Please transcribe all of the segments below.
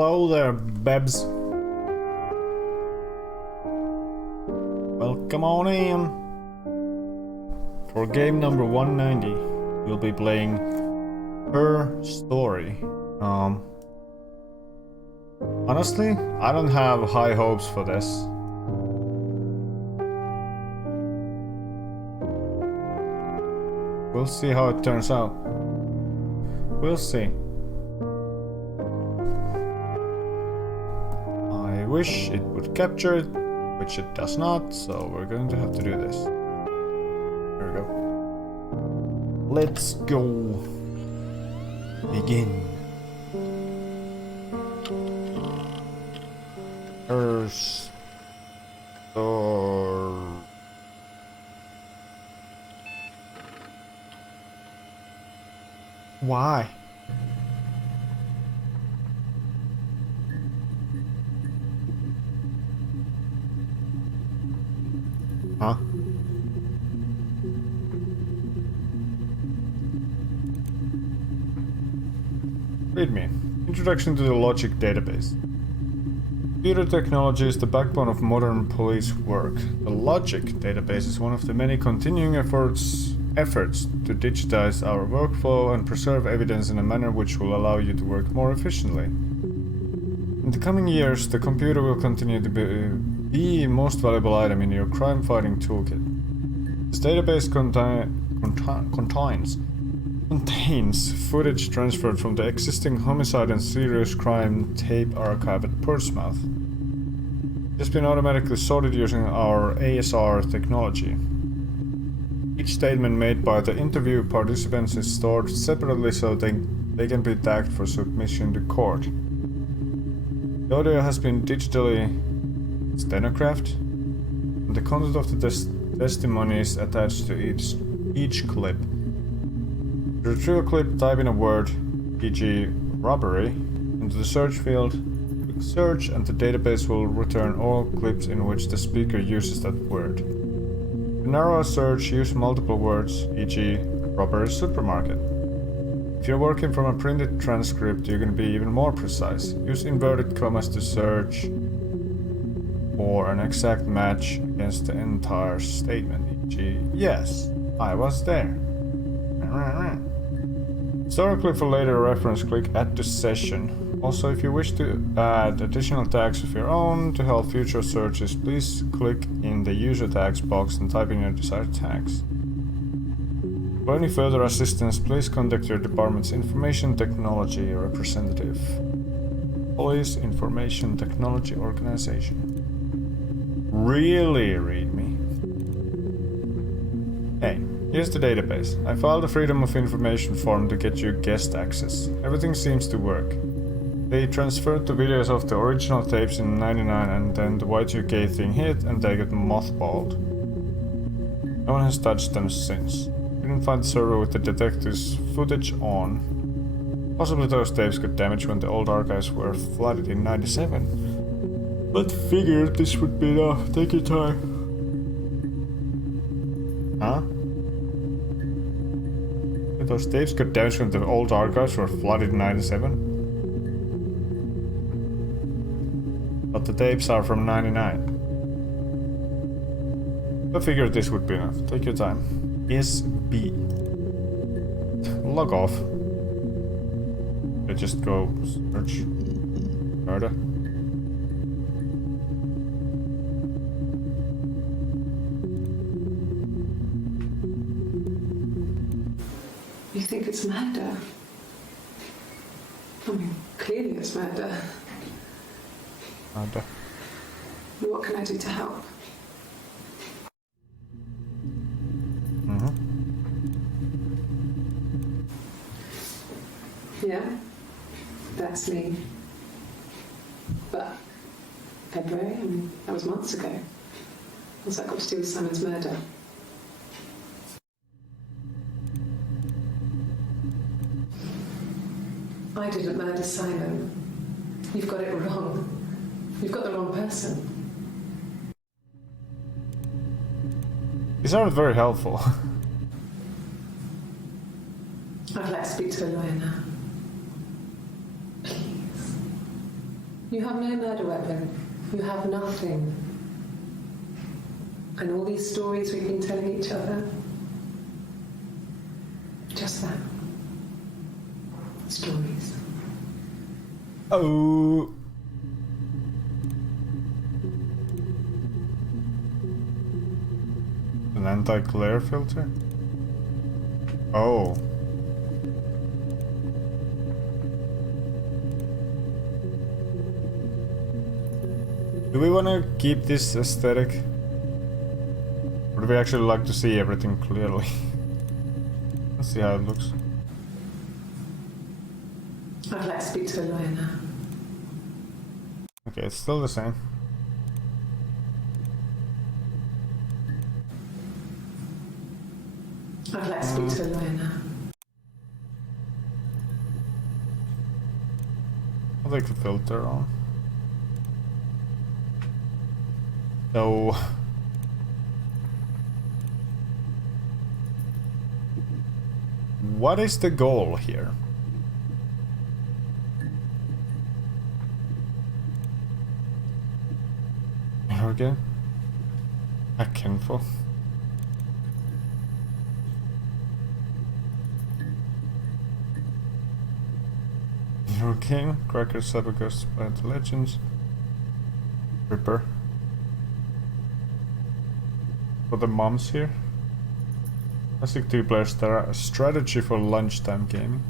Hello there, Bebs. Welcome on in. For game number 190, we'll be playing Her Story. Honestly, I don't have high hopes for this. We'll see how it turns out. We'll see. I wish it would capture it, which it does not, so we're going to have to do this. There we go. Let's go. Begin. Her story. Why? Huh? Read me. Introduction to the Logic database. Computer technology is the backbone of modern police work. The Logic database is one of the many continuing efforts to digitize our workflow and preserve evidence in a manner which will allow you to work more efficiently. In the coming years, the computer will continue to be the most valuable item in your crime-fighting toolkit. This database contains footage transferred from the existing homicide and serious crime tape archive at Portsmouth. It has been automatically sorted using our ASR technology. Each statement made by the interview participants is stored separately so they can be tagged for submission to court. The audio has been digitally stenographed, and the content of the testimony is attached to each clip. To retrieve a clip, type in a word, e.g. robbery, into the search field, click search, and the database will return all clips in which the speaker uses that word. To narrow a search, use multiple words, e.g. robbery supermarket. If you're working from a printed transcript, you can be even more precise. Use inverted commas to search for an exact match against the entire statement, e.g. yes, I was there. Store a clip for later reference, click add to session. Also, if you wish to add additional tags of your own to help future searches, please click in the user tags box and type in your desired tags. For any further assistance, please contact your department's Information Technology representative. Police Information Technology Organization. Really, read me. Hey, here's the database. I filed a Freedom of Information form to get you guest access. Everything seems to work. They transferred the videos of the original tapes in '99 and then the Y2K thing hit and they got mothballed. No one has touched them since. Didn't find the server with the detectives' footage on. Possibly those tapes got damaged when the old archives were flooded in '97. But figured this would be enough. Take your time. Huh? Those tapes got damaged when the old archives were flooded in '97? But the tapes are from '99. I figured this would be enough. Take your time. SB. Log off. I just go search. Murder. You think it's murder? I mean, clearly it's murder. Murder. What can I do to help? Yeah, that's me. But February, I mean, that was months ago. What's that got to do with Simon's murder? I didn't murder Simon. You've got it wrong. You've got the wrong person. These aren't very helpful. I'd like to speak to a lawyer now. Please. You have no murder weapon. You have nothing. And all these stories we've been telling each other. Just that. Stories. Oh. An anti-glare filter? Oh. Do we want to keep this aesthetic? Or do we actually like to see everything clearly? Let's see how it looks. I'd like to speak to a lawyer now. Okay, it's still the same. I'd like to speak to a lawyer now. I'll take the filter on. So... what is the goal here? Okay. Back info. Okay, Cracker, Sabacus, Planet Legends, Ripper. For the moms here. Classic 2-player strategy for lunchtime gaming.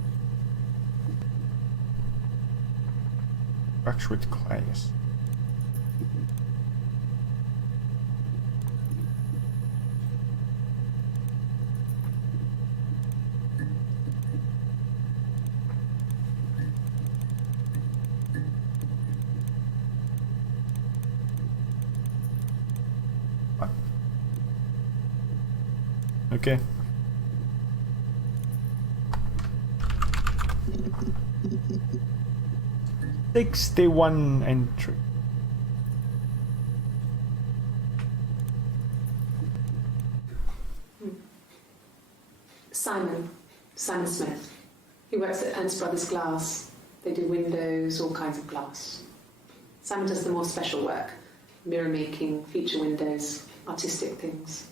Cracks with clays. Okay. $61 entry. Simon Smith. He works at Ernst Brothers Glass. They do windows, all kinds of glass. Simon does the more special work. Mirror making, feature windows, artistic things.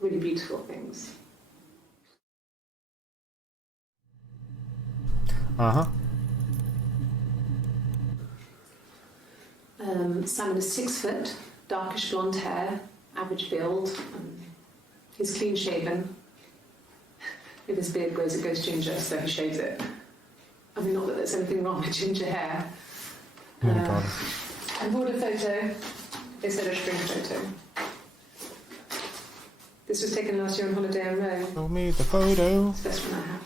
Really beautiful things. Uh-huh. Simon is 6 foot, darkish blonde hair, average build. He's clean shaven. If his beard grows, it goes ginger, so he shaves it. I mean, not that there's anything wrong with ginger hair. Oh my god. I bought a photo. They said a spring photo. This was taken last year on holiday in Rome. Show me the photo. It's the best one I have.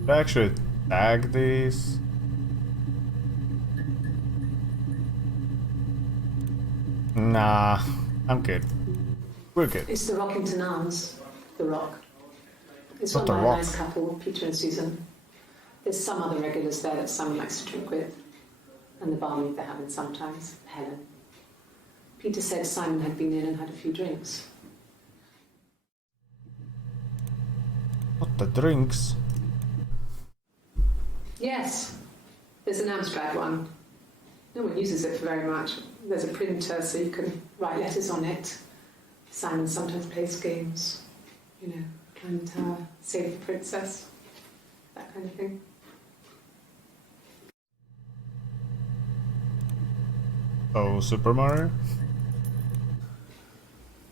Did I actually tag these? Nah, I'm good. We're good. It's the Rockington Arms, The Rock. It's Not run The by a Rock. nice couple, Peter and Susan. There's some other regulars there that Simon likes to drink with, and the barmaid they're having sometimes, Helen. Peter said Simon had been in and had a few drinks. What the drinks? Yes, there's an Amstrad one. No one uses it for very much. There's a printer so you can write letters on it. Simon sometimes plays games, you know, climb the tower, save the princess, that kind of thing. Oh, Super Mario?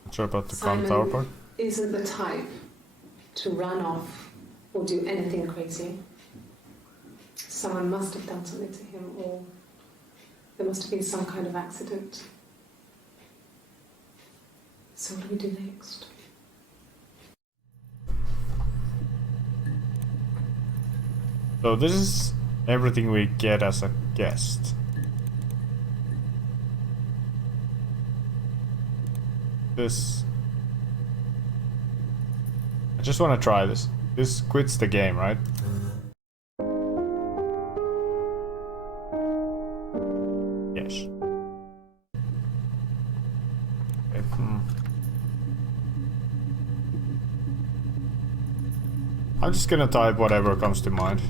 Not sure about the Clown Tower part. Isn't the type to run off or do anything crazy. Someone must have done something to him, or there must have been some kind of accident. So what do we do next? So this is everything we get as a guest. This... I just want to try this. This quits the game, right? Yes. Okay, I'm just gonna type whatever comes to mind.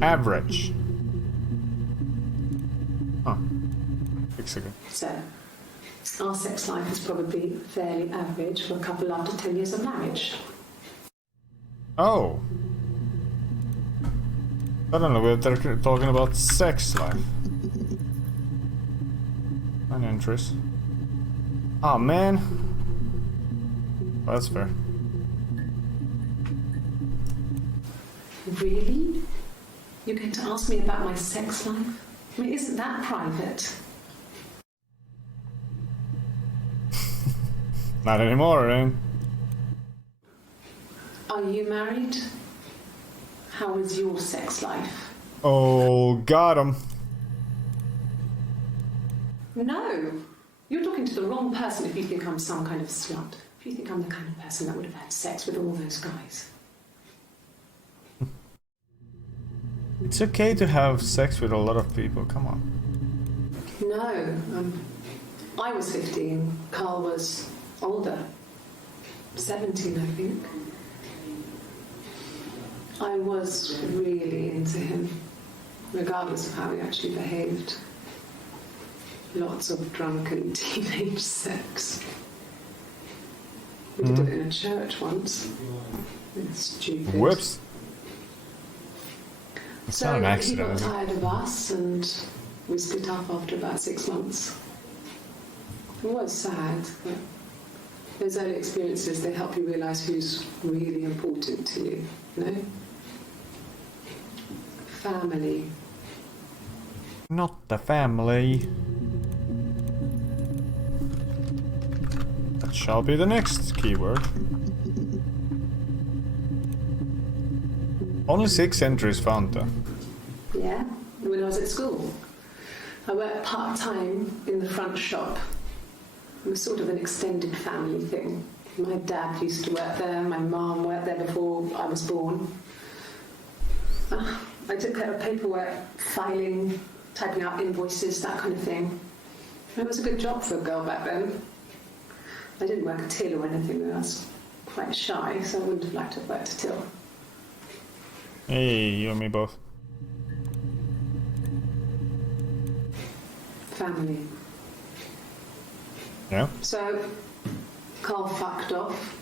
Average. Huh. 6 seconds. So, our sex life is probably fairly average for a couple after 10 years of marriage. Oh. Suddenly we're talking about sex life. An interest. Oh man. Oh, that's fair. Really? You're going to ask me about my sex life? I mean, isn't that private? Not anymore, eh? Are you married? How is your sex life? Oh, got him. No! You're talking to the wrong person if you think I'm some kind of slut. If you think I'm the kind of person that would have had sex with all those guys. It's okay to have sex with a lot of people, come on. No, I was 15. Carl was older. 17, I think. I was really into him, regardless of how he actually behaved. Lots of drunken teenage sex. We did it in a church once. It's stupid. Whoops. It's not an So he accident, got is it? tired of us and we split up after about 6 months. It was sad, but those early experiences, they help you realise who's really important to you, you know? Family. Not the family. That shall be the next keyword. Only 6 entries found though. Yeah, when I was at school. I worked part-time in the front shop. It was sort of an extended family thing. My dad used to work there, my mum worked there before I was born. I took care of paperwork, filing, typing out invoices, that kind of thing. It was a good job for a girl back then. I didn't work a till or anything, I was quite shy, so I wouldn't have liked to have worked a till. Hey, you and me both. Family. Yeah? So, Carl fucked off,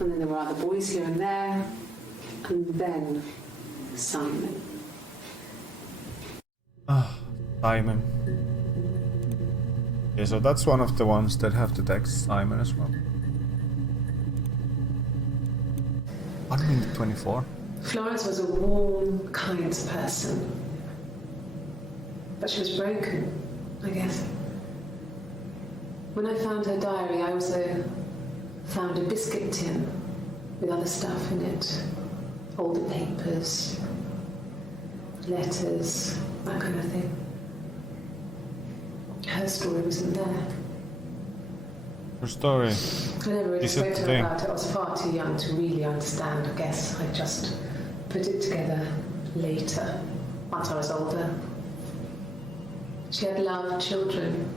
and then there were other boys here and there, and then Simon. Simon. Yeah, so that's one of the ones that have to text Simon as well. What do you mean 24? Florence was a warm, kind person. But she was broken, I guess. When I found her diary, I also found a biscuit tin with other stuff in it. Older papers, letters, that kind of thing. Her story wasn't there. Her story. I never really Is it spoke to her thing? about it. I was far too young to really understand, I guess. I just put it together later, once I was older. She had loved children,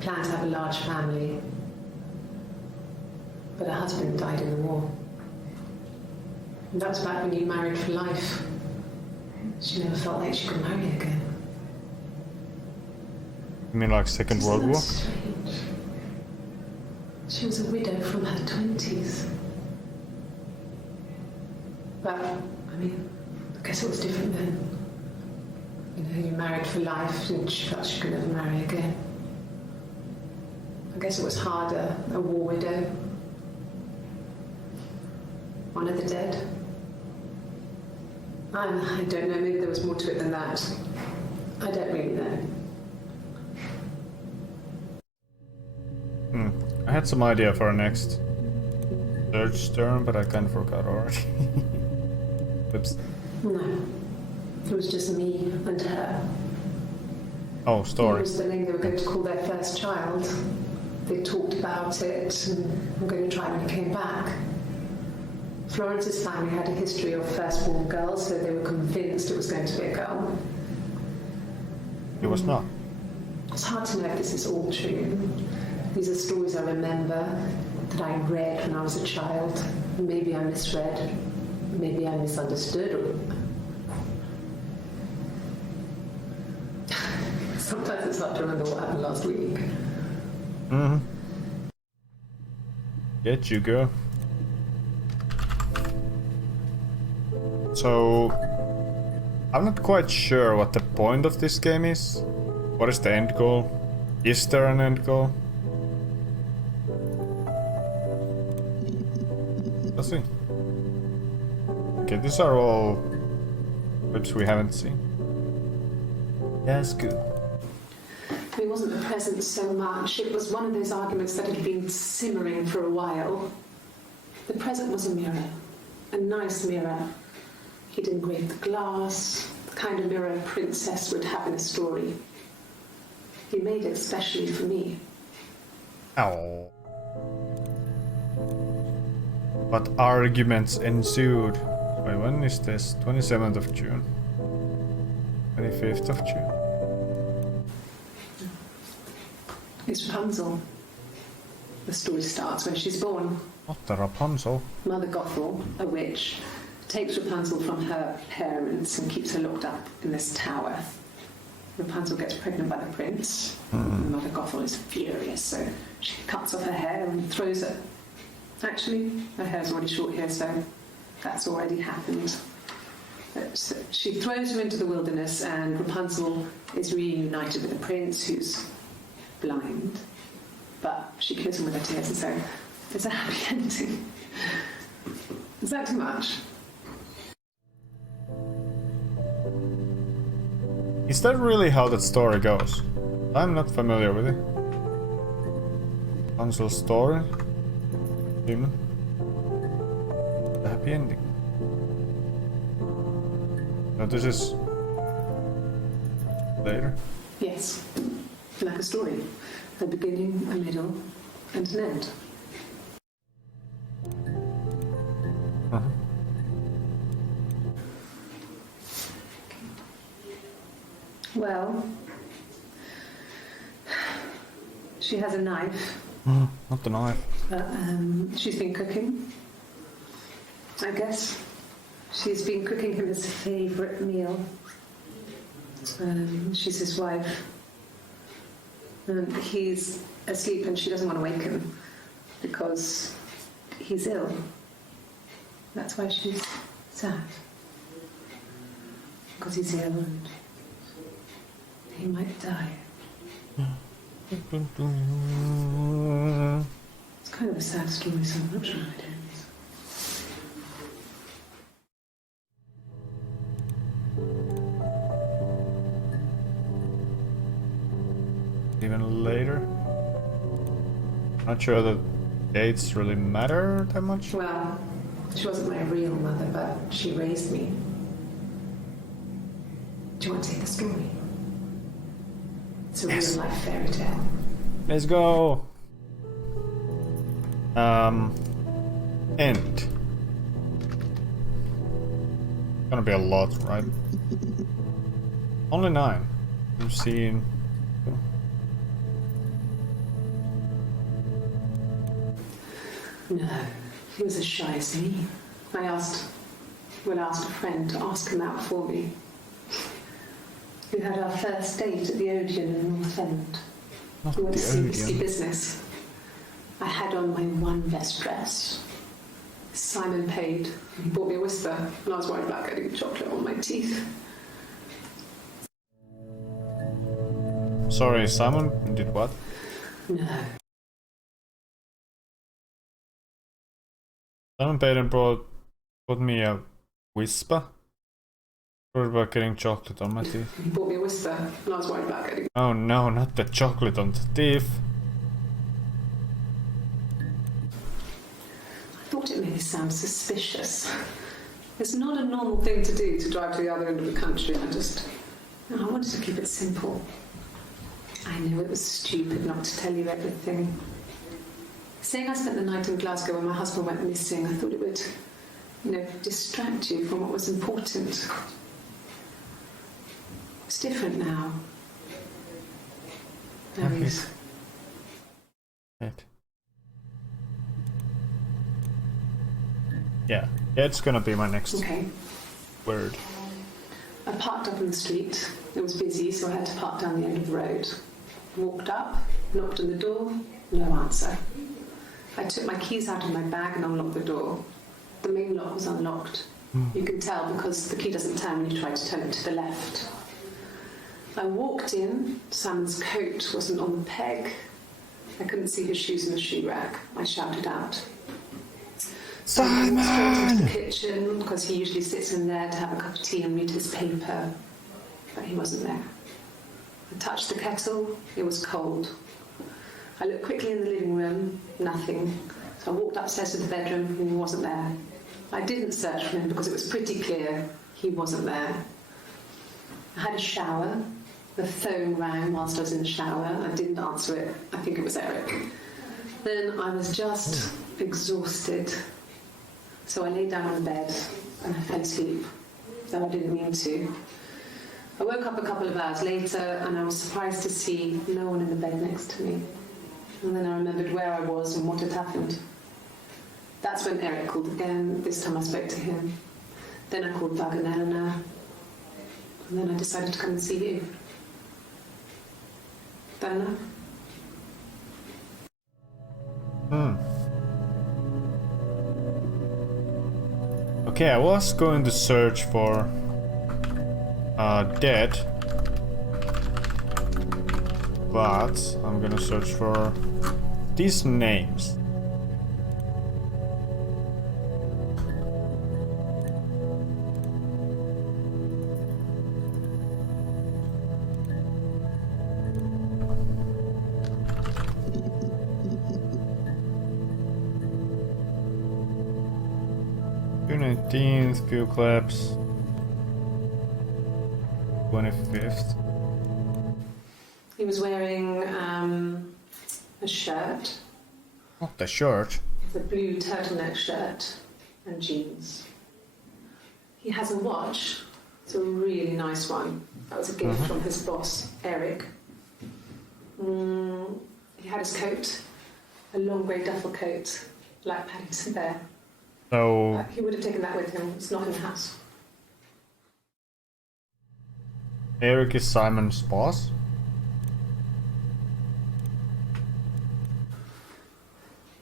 planned to have a large family, but her husband died in the war. And that was back when you married for life. She never felt like she could marry again. You mean like Second World Isn't War? that strange? She was a widow from her 20s. But, I mean, I guess it was different then. You know, you married for life and she felt she could never marry again. I guess it was harder, a war widow. One of the dead. I don't know, maybe there was more to it than that. I don't really know. I had some idea for our next search term, but I kind of forgot already. Oops. No. It was just me and her. Oh, It story. was the name they were going to call their first child. They talked about it and were going to try when he came back. Florence's family had a history of firstborn girls, so they were convinced it was going to be a girl. It was not. It's hard to know if this is all true. These are stories I remember that I read when I was a child. Maybe I misread. maybe I misunderstood. Or... Sometimes it's hard to remember what happened last week. Mm-hmm. Get you, girl. So, I'm not quite sure what the point of this game is. What is the end goal? Is there an end goal? Let's see. Okay, these are all clips we haven't seen. That's good. It wasn't the present so much. It was one of those arguments that had been simmering for a while. The present was a mirror. A nice mirror. He'd engraved the glass, the kind of mirror a princess would have in a story. He made it especially for me. Oh. But arguments ensued. Wait, when is this? 27th of June. 25th of June. It's Rapunzel. The story starts when she's born. Not the Rapunzel. Mother Gothel, a witch, takes Rapunzel from her parents and keeps her locked up in this tower. Rapunzel gets pregnant by the prince. Mother Gothel is furious, so she cuts off her hair and throws it. Actually, her hair's already short here, so that's already happened. So she throws her into the wilderness, and Rapunzel is reunited with the prince, who's blind. But she kills him with her tears, and so it's a happy ending. Is that too much? Is that really how that story goes? I'm not familiar with it. Rapunzel's story? Human? The happy ending. No, this is later. Yes, like a story. A beginning, a middle, and an end. Uh-huh. Well, she has a knife. Not the knife. She's been cooking, I guess. She's been cooking him his favourite meal. She's his wife. And he's asleep and she doesn't want to wake him because he's ill. That's why she's sad. Because he's ill and he might die. It's kind of a sad story, so I'm not sure how it ends. Even later. Not sure that dates really matter that much. Well, she wasn't my real mother, but she raised me. Do you want to take the story? It's a Yes. real life fairy tale. Let's go. End. Gonna be a lot, right? Only 9. We've seen. No, he was as shy as me. I asked a friend to ask him out for me. We had our first date at the Odeon in North End. Not We went to the see Risky Odeon. Business. I had on my one best dress. Simon paid. He bought me a Whisper, and I was worried about getting chocolate on my teeth. Sorry, Simon did what? No. Simon paid and brought me a Whisper. Worried about getting chocolate on my teeth. He bought me a Whisper, and I was worried about getting... Oh no, not the chocolate on the teeth. I thought it made me sound suspicious. It's not a normal thing to do, to drive to the other end of the country. I wanted to keep it simple. I knew it was stupid not to tell you everything. Saying I spent the night in Glasgow when my husband went missing, I thought it would, distract you from what was important. It's different now. There is. It. Yeah. Yeah, it's gonna be my next Okay. word. I parked up on the street. It was busy, so I had to park down the end of the road. Walked up, knocked on the door, no answer. I took my keys out of my bag and unlocked the door. The main lock was unlocked. You can tell because the key doesn't turn when you try to turn it to the left. I walked in. Simon's coat wasn't on the peg. I couldn't see his shoes in the shoe rack. I shouted out. I went straight into the kitchen because he usually sits in there to have a cup of tea and read his paper, but he wasn't there. I touched the kettle. It was cold. I looked quickly in the living room. Nothing. So I walked upstairs to the bedroom and he wasn't there. I didn't search for him because it was pretty clear he wasn't there. I had a shower. The phone rang whilst I was in the shower. I didn't answer it. I think it was Eric. Then I was just exhausted. So I lay down on the bed and I fell asleep, though I didn't mean to. I woke up a couple of hours later and I was surprised to see no one in the bed next to me. And then I remembered where I was and what had happened. That's when Eric called again. This time I spoke to him. Then I called Doug and Eleanor. And then I decided to come and see you. That enough? Okay, I was going to search for dead, but I'm gonna search for these names. June 19th, few claps. 25th. He was wearing a shirt. Oh, the shirt. It's a blue turtleneck shirt and jeans. He has a watch. It's a really nice one. That was a gift from his boss, Eric. He had his coat, a long grey duffel coat, like Paddington Bear. So He would have taken that with him. It's not in the house. Eric is Simon's boss.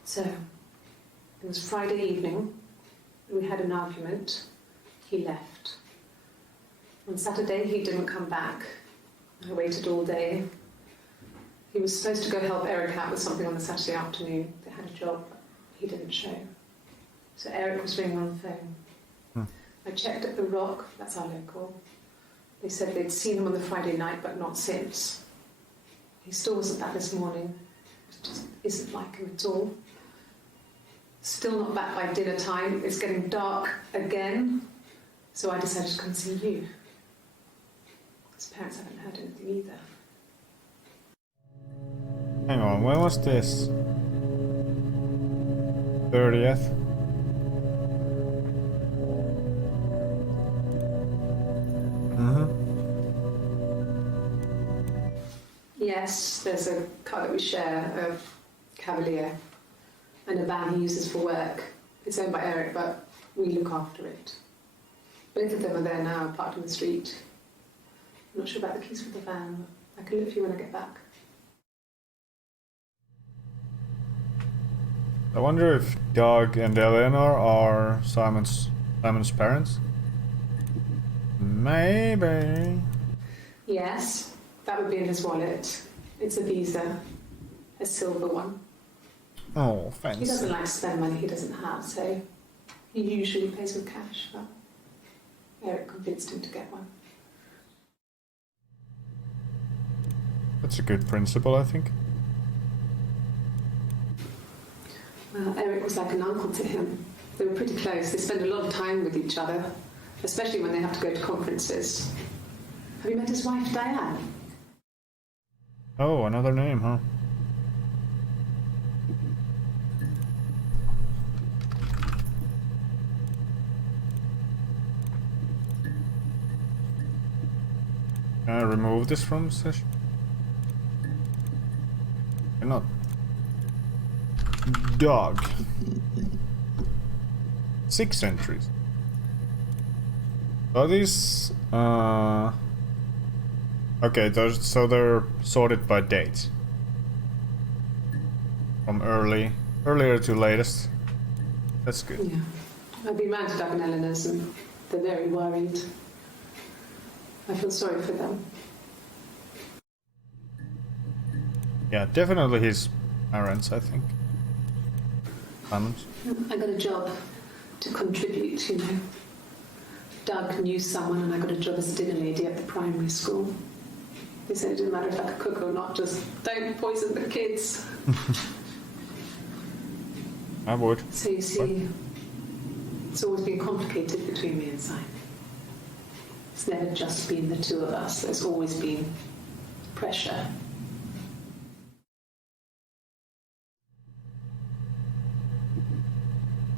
So, it was Friday evening. We had an argument. He left. On Saturday, he didn't come back. I waited all day. He was supposed to go help Eric out with something on the Saturday afternoon. They had a job. He didn't show. So Eric was ringing on the phone. I checked at the Rock. That's our local. They said they'd seen him on the Friday night, but not since. He still wasn't back this morning. It just isn't like him at all. Still not back by dinner time. It's getting dark again. So I decided to come see you. His parents haven't heard anything either. Hang on, when was this? 30th? Yes, there's a car that we share, a Cavalier, and a van he uses for work. It's owned by Eric, but we look after it. Both of them are there now, parked in the street. I'm not sure about the keys for the van, but I can look for you when I get back. I wonder if Doug and Eleanor are Simon's parents? Maybe. Yes, that would be in his wallet. It's a Visa, a silver one. Oh, He fancy. doesn't like to spend money he doesn't have, so he usually pays with cash, but Eric convinced him to get one. That's a good principle, I think. Well, Eric was like an uncle to him. They were pretty close. They spend a lot of time with each other, especially when they have to go to conferences. Have you met his wife, Diane? Oh, another name, huh? Can I remove this from the session? Cannot. Dog. 6 entries. Are these okay, so they're sorted by date. From earlier to latest. That's good. Yeah. I've been round to Doug and Eleanor's and they're very worried. I feel sorry for them. Yeah, definitely his parents, I think. Parents. I got a job to contribute, you know. Doug knew someone and I got a job as a dinner lady at the primary school. They said it didn't matter if I could cook or not, just don't poison the kids. I would. So you see, it's always been complicated between me and Simon. It's never just been the two of us. There's always been pressure.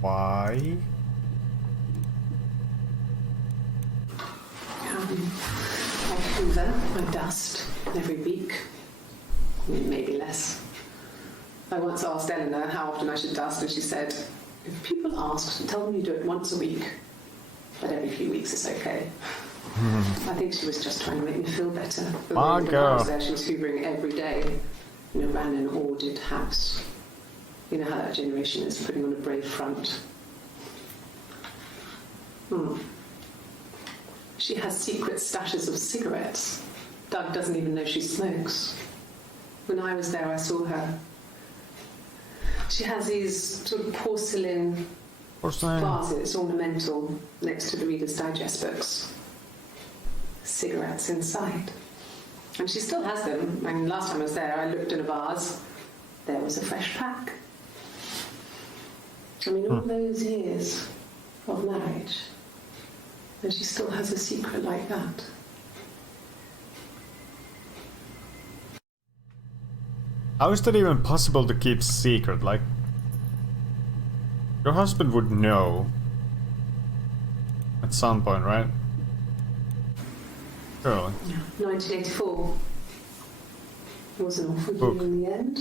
Why? I hoover, I dust every week. I mean, maybe less. I once asked Eleanor how often I should dust, and she said, if people ask, tell them you do it once a week, but every few weeks is okay. I think she was just trying to make me feel better. When I was there, she was hoovering every day, you know, ran an ordered house. You know how that generation is, putting on a brave front. She has secret stashes of cigarettes. Doug doesn't even know she smokes. When I was there, I saw her. She has these sort of porcelain vases, ornamental, next to the Reader's Digest books. Cigarettes inside. And she still has them. I mean, last time I was there, I looked in a vase. There was a fresh pack. I mean, all those years of marriage, and she still has a secret like that. How is that even possible to keep secret? Like, your husband would know at some point, right? Surely. 1984 was an awful year in the end.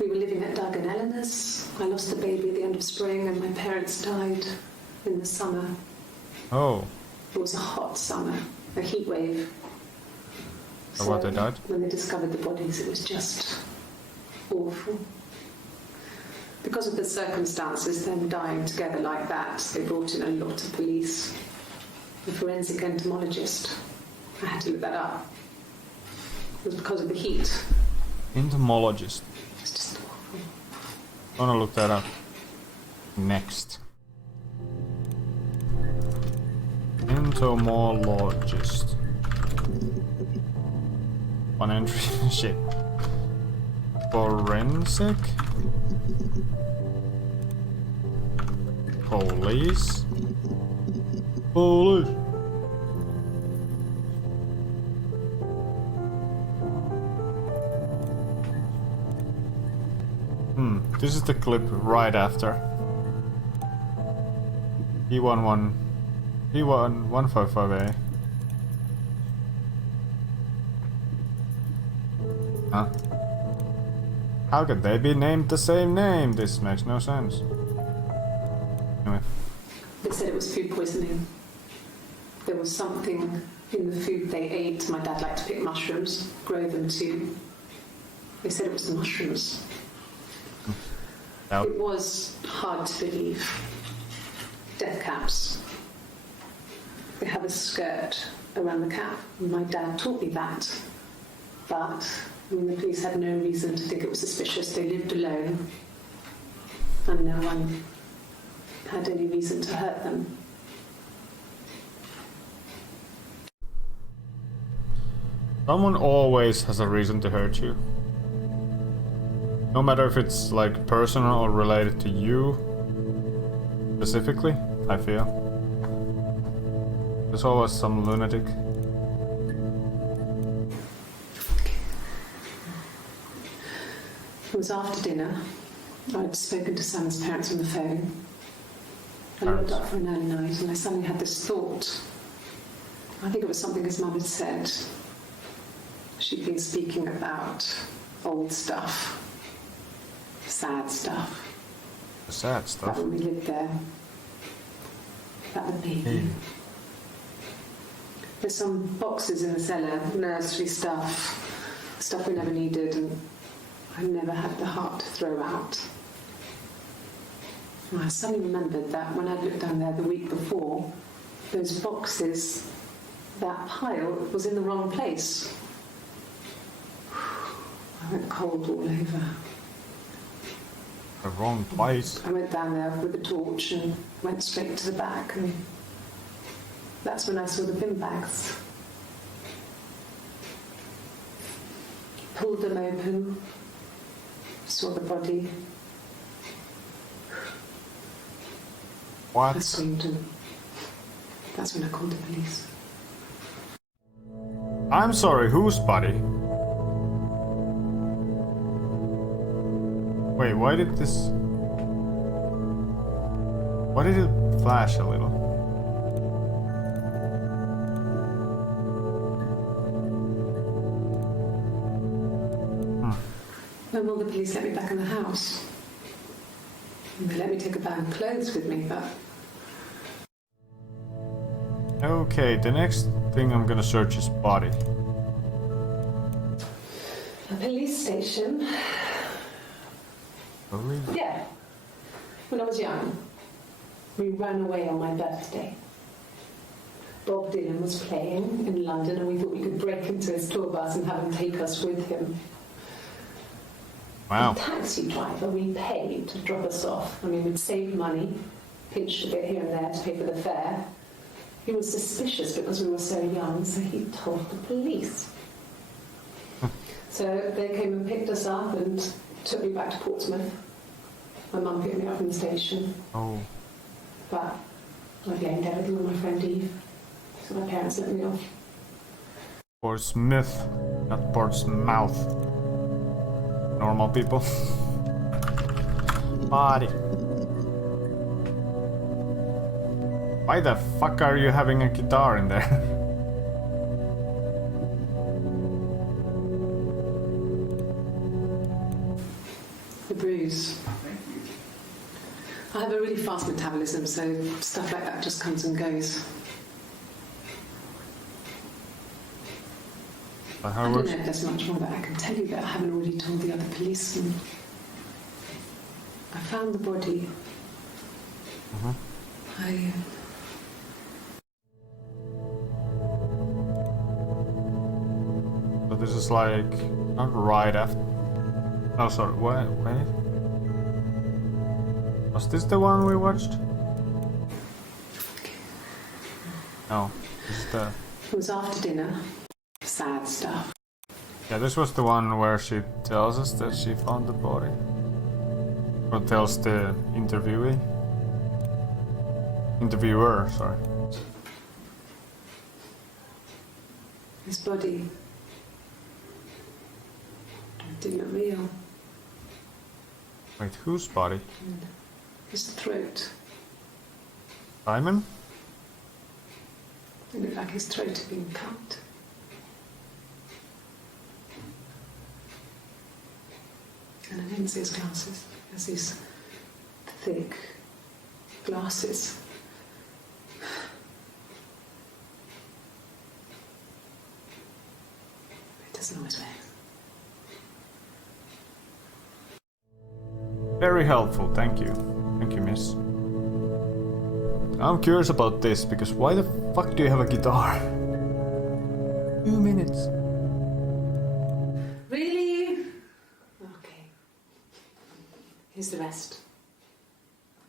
We were living at Doug and Eleanor's. I lost the baby at the end of spring, and my parents died in the summer. Oh. It was a hot summer, a heat wave. So what, they died? When they discovered the bodies, it was just awful. Because of the circumstances, them dying together like that, they brought in a lot of police. A forensic entomologist. I had to look that up. It was because of the heat. Entomologist. It's just awful. I wanna look that up. Next. Entomologist. One entry. Shit. Forensic. Police. Police. This is the clip right after. P11155A. Huh? How could they be named the same name? This makes no sense. Anyway. They said it was food poisoning. There was something in the food they ate. My dad liked to pick mushrooms, grow them too. They said it was the mushrooms. Doubt. It was hard to believe. Death caps. They have a skirt around the cap. My dad taught me that. But I mean, the police had no reason to think it was suspicious. They lived alone. And no one had any reason to hurt them. Someone always has a reason to hurt you. No matter if it's like personal or related to you specifically, I feel. There's always some lunatic. It was after dinner. I'd spoken to Sam's parents on the phone. I looked up for an early night and I suddenly had this thought. I think it was something his mum had said. She'd been speaking about old stuff, sad stuff. The sad Back stuff. when we lived there. That would be. Hey. There's some boxes in the cellar, nursery stuff we never needed, and I never had the heart to throw out. And I suddenly remembered that when I looked down there the week before, those boxes, that pile was in the wrong place. I went cold all over. The wrong place. I went down there with a torch and went straight to the back, and that's when I saw the bin bags. Pulled them open, saw the body. I What? screamed, and that's when I called the police. I'm sorry, whose body? Wait, why did this... Why did it flash a little? When will the police let me back in the house? And they let me take a bag of clothes with me, but Okay, the next thing I'm gonna search is body. a police station. Police? Yeah. When I was young, we ran away on my birthday. Bob Dylan was playing in London, and we thought we could break into his tour bus and have him take us with him. Wow. The taxi driver we paid to drop us off. I mean, we'd saved money, pinched a bit here and there to pay for the fare. He was suspicious because we were so young, so he told the police. So they came and picked us up and took me back to Portsmouth. My mum picked me up from the station, Oh. but I blamed everything on my friend Eve. So my parents let me off. Portsmouth, not Portsmouth. Normal people. Body. Why the fuck are you having a guitar in there? The bruise. I have a really fast metabolism, so stuff like that just comes and goes. How I don't works? know if there's much more that I can tell you that I haven't already told the other police. And I found the body. Mhm. So this is like not right after. Oh, sorry. What? Wait. Was this the one we watched? No. This is the. It was after dinner. Sad stuff. Yeah, this was the one where she tells us that she found the body. Or tells the interviewer, sorry. His body didn't look real. Wait, whose body? And his throat. Simon? It looked like his throat had been cut. And I didn't see his glasses. He has these thick glasses. He doesn't always wear. Very helpful, thank you. Thank you, miss. I'm curious about this, because why the fuck do you have a guitar? 2 minutes. Really? Okay. Here's the rest.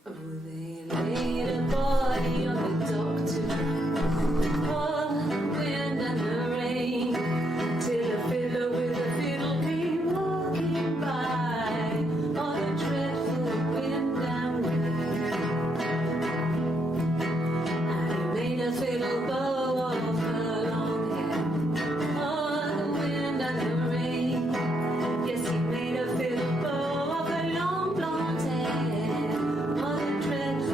Oh, they laid a body on the doctor. Oh, the wind and the rain. Till a fiddler with a fiddle came walking by on a dreadful wind and rain. And he made a fiddle bow of her long hair. Oh, the wind and the rain. Yes, he made a fiddle bow of her long blonde hair. Oh, the dreadful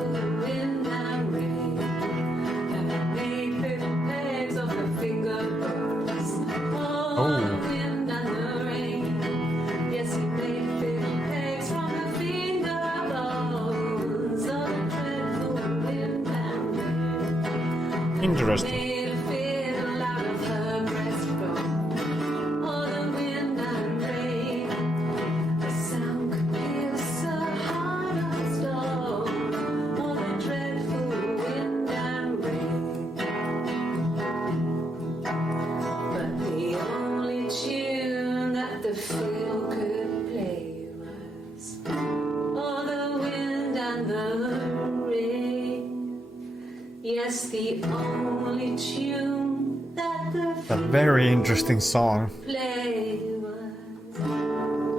Interesting. Yes, the only tune that the A very interesting song. play was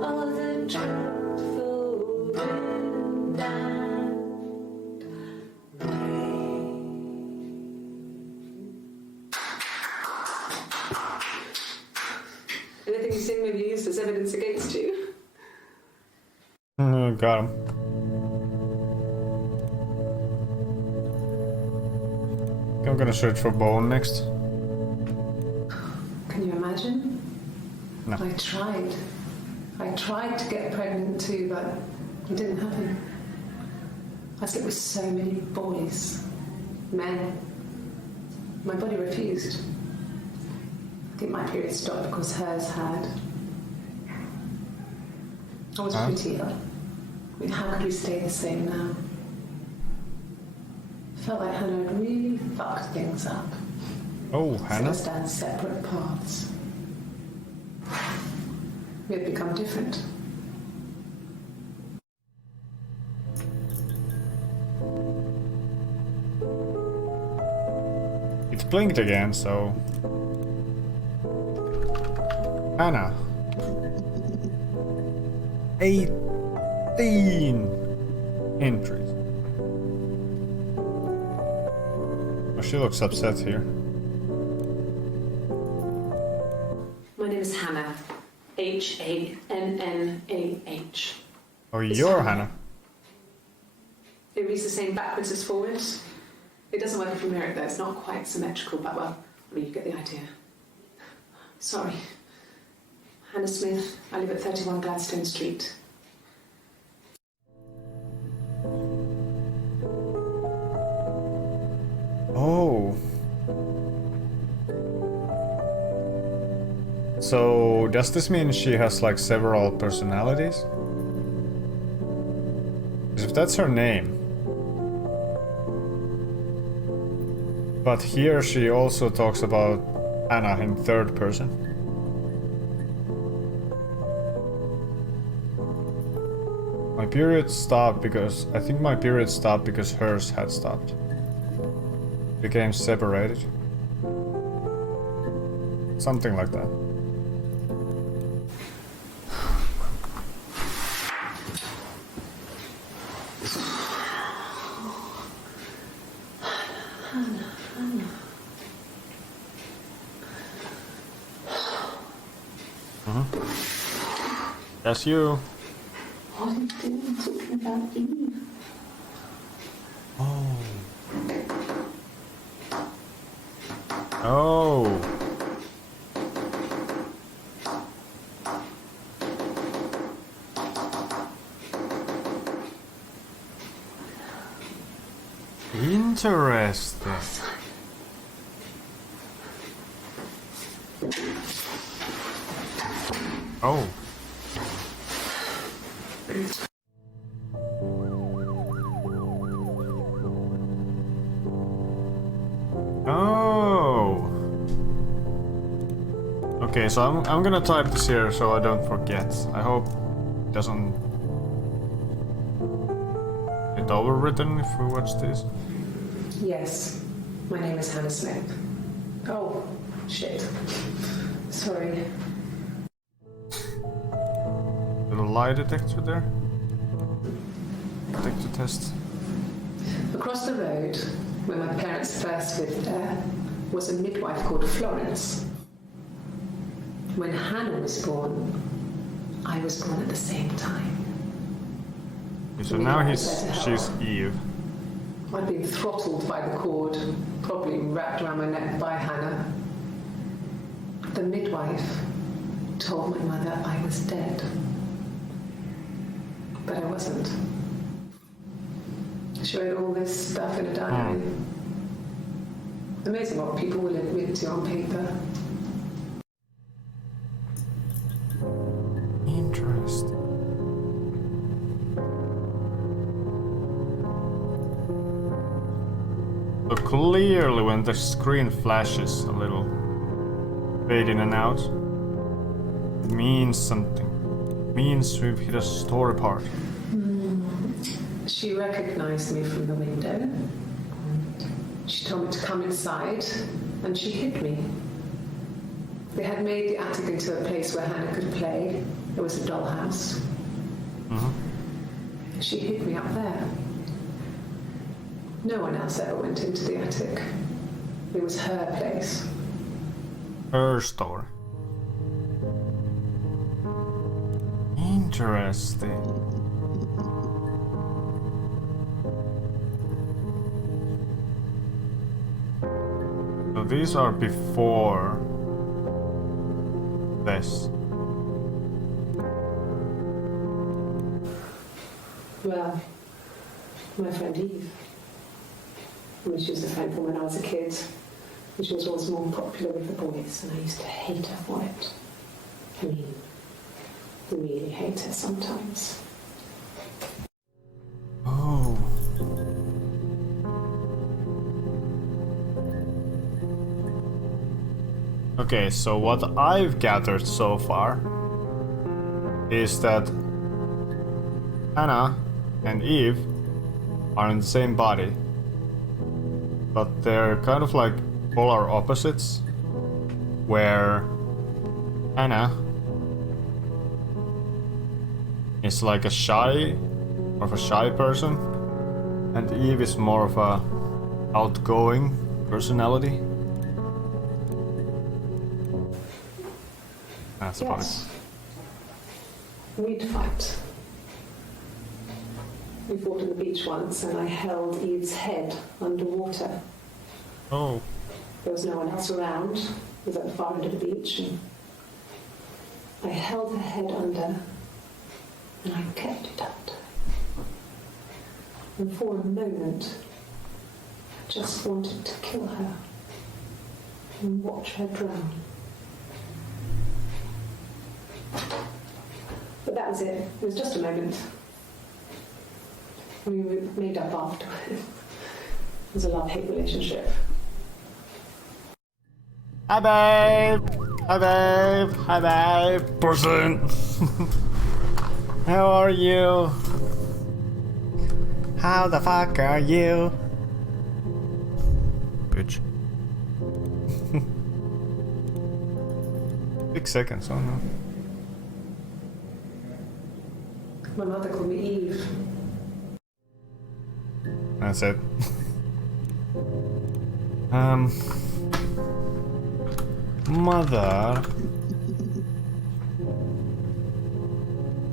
all the dreadful wind and rain. Anything you sing may be used as evidence against you. Got him. I'm gonna search for bone next. Can you imagine? No. I tried to get pregnant too, but it didn't happen. I slept with so many boys, men. My body refused. I think my period stopped because hers had. I was prettier. I mean, how could we stay the same now? Felt like Hannah had really fucked things up. Oh, Set Hannah. us down separate paths. We had become different. It's blinked again, so... Hannah. 18 entries. Oh, she looks upset here. My name is Hannah. Hannah. Oh, you're Hannah. It reads the same backwards as forwards. It doesn't work if you mirror it though, it's not quite symmetrical, but well, I mean, you get the idea. Sorry. Hannah Smith, I live at 31 Gladstone Street. Oh. So, does this mean she has like several personalities? 'Cause if that's her name. But here she also talks about Anna in third person. My period stopped because... I think my period stopped because hers had stopped. Became separated. Something like that. That's you. What are you doing talking about Eve? Oh. Oh. Interesting. Oh. Oh. Okay, so I'm gonna type this here so I don't forget. I hope it doesn't get overwritten if we watch this. Yes, my name is Hannah Smith. Oh, shit. Sorry. Little lie detector there. Detector test. Across the road, where my parents first lived there, was a midwife called Florence. When Hannah was born, I was born at the same time. Okay, so now she's Eve. I'd been throttled by the cord, probably wrapped around my neck by Hannah. The midwife told my mother I was dead. But I wasn't. She wrote all this stuff in a diary. Amazing what people will admit to on paper. Interesting. So clearly when the screen flashes a little, fade in and out, it means something. It means we've hit a story part. She recognized me from the window. She told me to come inside, and she hid me. They had made the attic into a place where Hannah could play. It was a dollhouse. She hid me up there. No one else ever went into the attic. It was her place. Her story. Interesting. So these are before this. Well, my friend Eve. I mean, she was a friend from when I was a kid. And she was always more popular with the boys, and I used to hate her for it. I mean, really hate her sometimes. Oh. Okay, so what I've gathered so far is that Hannah and Eve are in the same body, but they're kind of like polar opposites, where Hannah is like a shy, more of a shy person, and Eve is more of a outgoing personality. That's Yes. We'd fight. We fought on the beach once, and I held Eve's head underwater. Oh. There was no one else around. It was at the far end of the beach, and I held her head under, and I kept it under. And for a moment, I just wanted to kill her and watch her drown. But that was it. It was just a moment. We made up afterward. It was a love-hate relationship. Hi babe! Hi babe! Hi babe! Person! How are you? How the fuck are you? Bitch. 6 seconds, oh no. My mother called me Eve. That's it. Mother.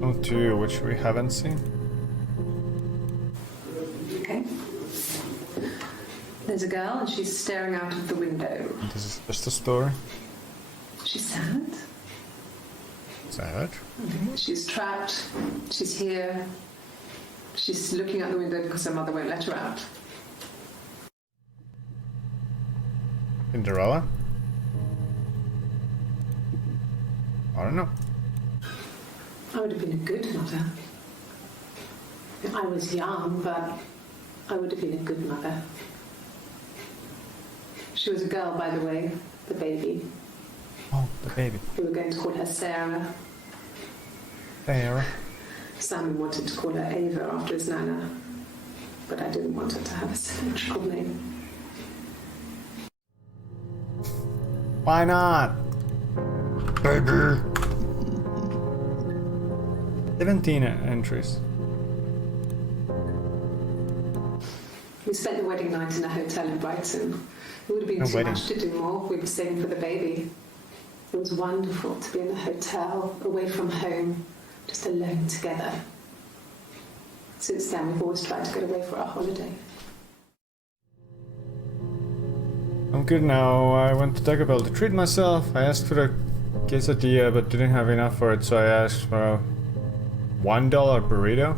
Oh, to you, which we haven't seen. Okay. There's a girl, and she's staring out of the window. This is just a story. She's sad. Sad. She's trapped. She's here. She's looking out the window because her mother won't let her out. Cinderella? I don't know. I would have been a good mother. I was young, but I would have been a good mother. She was a girl, by the way, the baby. Oh, the baby. We were going to call her Sarah. There. Simon wanted to call her Ava after his nana, but I didn't want her to have a symmetrical name. Why not? Baby. 17 entries. We spent the wedding night in a hotel in Brighton. It would have been too much to do more. We were saving for the baby. It was wonderful to be in a hotel, away from home, just alone together. Since then, we've always tried to get away for our holiday. I'm good now. I went to Taco Bell to treat myself. I asked for the quesadilla, but didn't have enough for it, so I asked for a $1 burrito.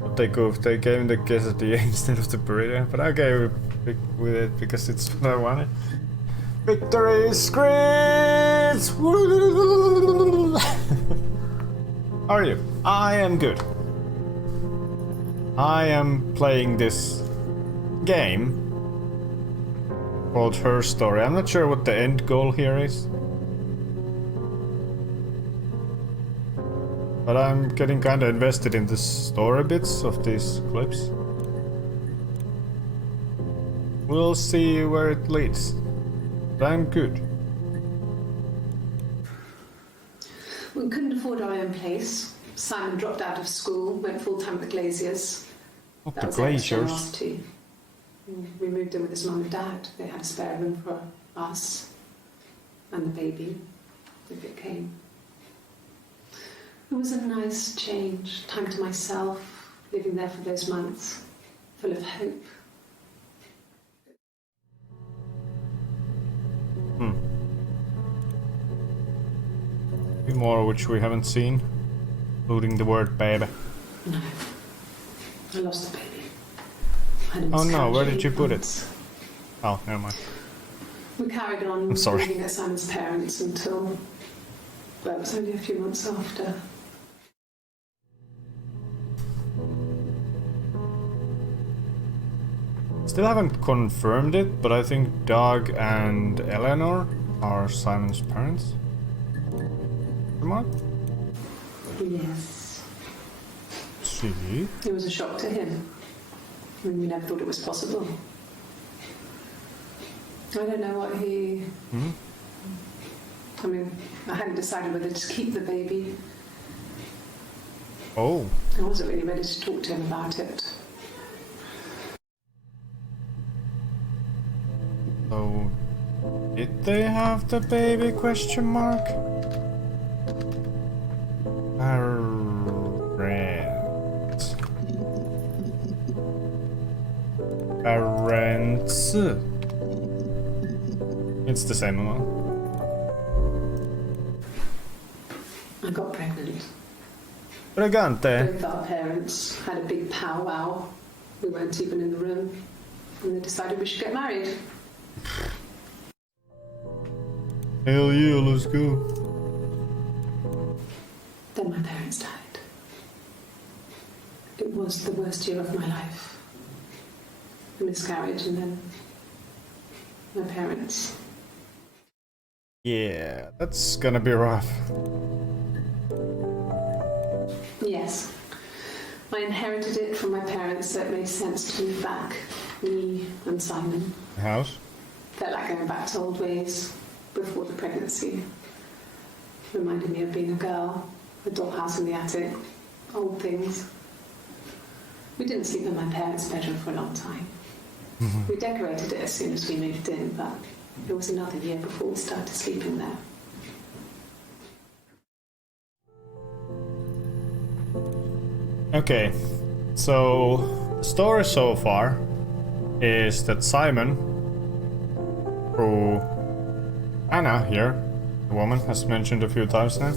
But they goofed. They gave me the quesadilla instead of the burrito. But I gave pick with it because it's what I wanted. Victory screens! How are you? I am good. I am playing this game called Her Story. I'm not sure what the end goal here is. But I'm getting kinda invested in the story bits of these clips. We'll see where it leads. But I'm good. We couldn't afford our own place. Simon dropped out of school, went full-time at the Glaziers. Not That the was their Glaziers. generosity. We moved in with his mum and dad. They had a spare room for us and the baby, if it came. It was a nice change, time to myself, living there for those months, full of hope. A few more which we haven't seen, including the word baby. No, I lost the baby. I had a Oh no, where miscarriage did you at put it? months. Oh, never mind. We carried on I'm sorry. living at Simon's parents until, well, it was only a few months after. Still haven't confirmed it, but I think Doug and Eleanor are Simon's parents. Come on. Yes. See? It was a shock to him. I mean, we never thought it was possible. I don't know what he... Hmm? I mean, I hadn't decided whether to keep the baby. Oh. I wasn't really ready to talk to him about it. So, did they have the baby? Question mark. Parents. Parents. It's the same amount. I got pregnant. Pregante. Both our parents had a big powwow. We weren't even in the room. And they decided we should get married. Hell yeah, let's go. Then my parents died. It was the worst year of my life. A miscarriage and then my parents. Yeah, that's gonna be rough. Yes. I inherited it from my parents, so it made sense to move back. Me and Simon. House? Felt like going back to old ways before the pregnancy. Reminded me of being a girl, a dollhouse in the attic, old things. We didn't sleep in my parents' bedroom for a long time. We decorated it as soon as we moved in, but it was another year before we started sleeping there. Okay, so the story so far is that Simon, who Anna here, the woman, has mentioned a few times now,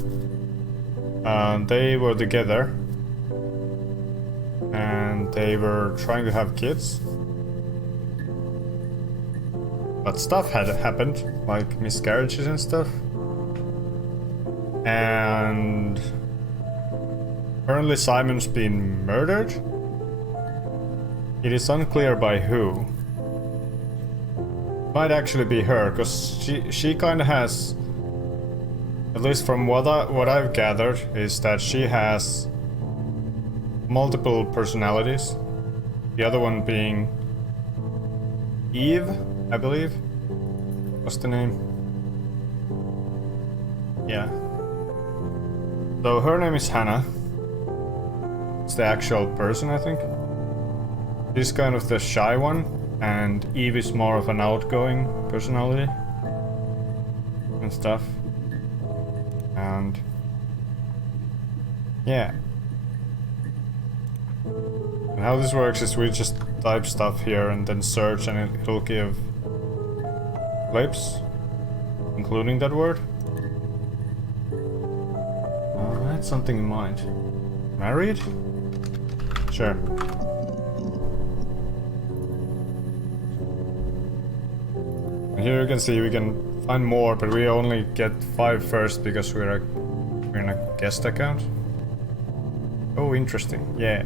they were together and they were trying to have kids. But stuff had happened, like miscarriages and stuff. And apparently Simon's been murdered. It is unclear by who. Might actually be her, because she kind of has, at least from what I've gathered, is that she has multiple personalities. The other one being Eve, I believe. What's the name? Yeah. So her name is Hannah. It's the actual person, I think. She's kind of the shy one, and Eve is more of an outgoing personality and stuff. And yeah. And how this works is we just type stuff here and then search, and it'll give clips, including that word. I had something in mind. Married? Sure. Here you can see we can find more, but we only get 5 first because we're in a guest account. Oh, interesting. Yeah.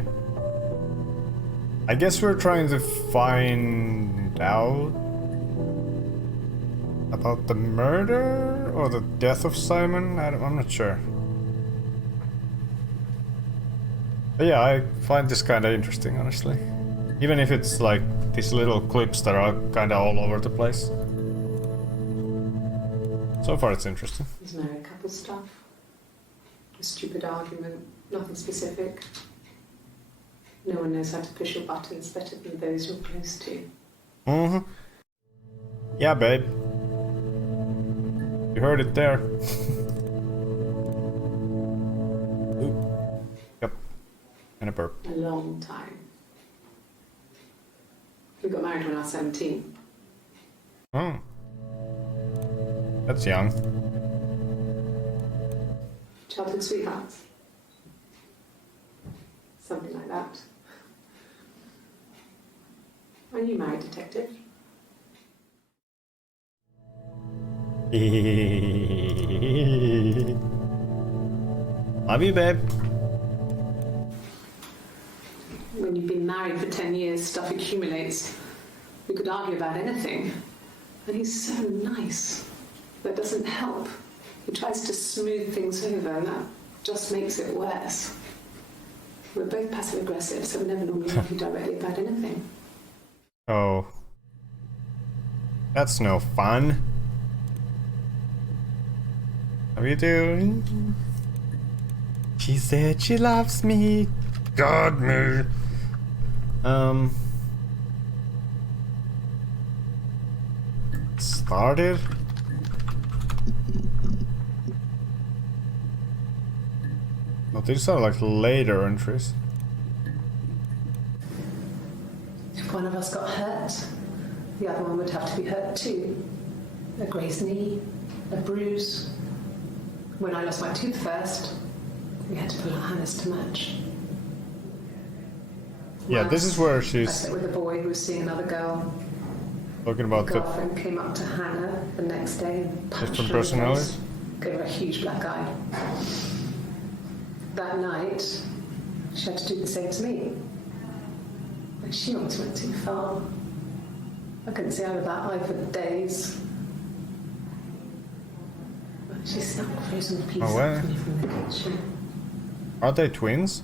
I guess we're trying to find out about the murder or the death of Simon. I'm not sure. But yeah, I find this kind of interesting, honestly. Even if it's like these little clips that are kind of all over the place. So far it's interesting. There's married couple stuff. A stupid argument, nothing specific. No one knows how to push your buttons better than those you're close to. Mm-hmm. Yeah, babe. You heard it there. Oop. Yep. And a burp. A long time. We got married when I was 17. Oh. That's young. Childhood sweethearts. Something like that. Are you married, detective? Love you, babe. When you've been married for 10 years, stuff accumulates. We could argue about anything. And he's so nice. That doesn't help. He tries to smooth things over, and that just makes it worse. We're both passive-aggressive, so we never normally argue directly about anything. Oh. That's no fun. How are you doing? She said she loves me. God me. Started? No, these are like later entries. If one of us got hurt, the other one would have to be hurt too. A grazed knee, a bruise. When I lost my tooth first, we had to pull out Hannah's to match. Yeah, this is where I she's sat with a boy who was seeing another girl. talking The about the girlfriend came up to Hannah the next day and punched different her in the personalities. face, gave her a huge black eye. That night, she had to do the same to me. But she almost went too far. I couldn't see out of that eye for days. She snuck frozen pizza Oh, wow. for me from the kitchen. Are they twins?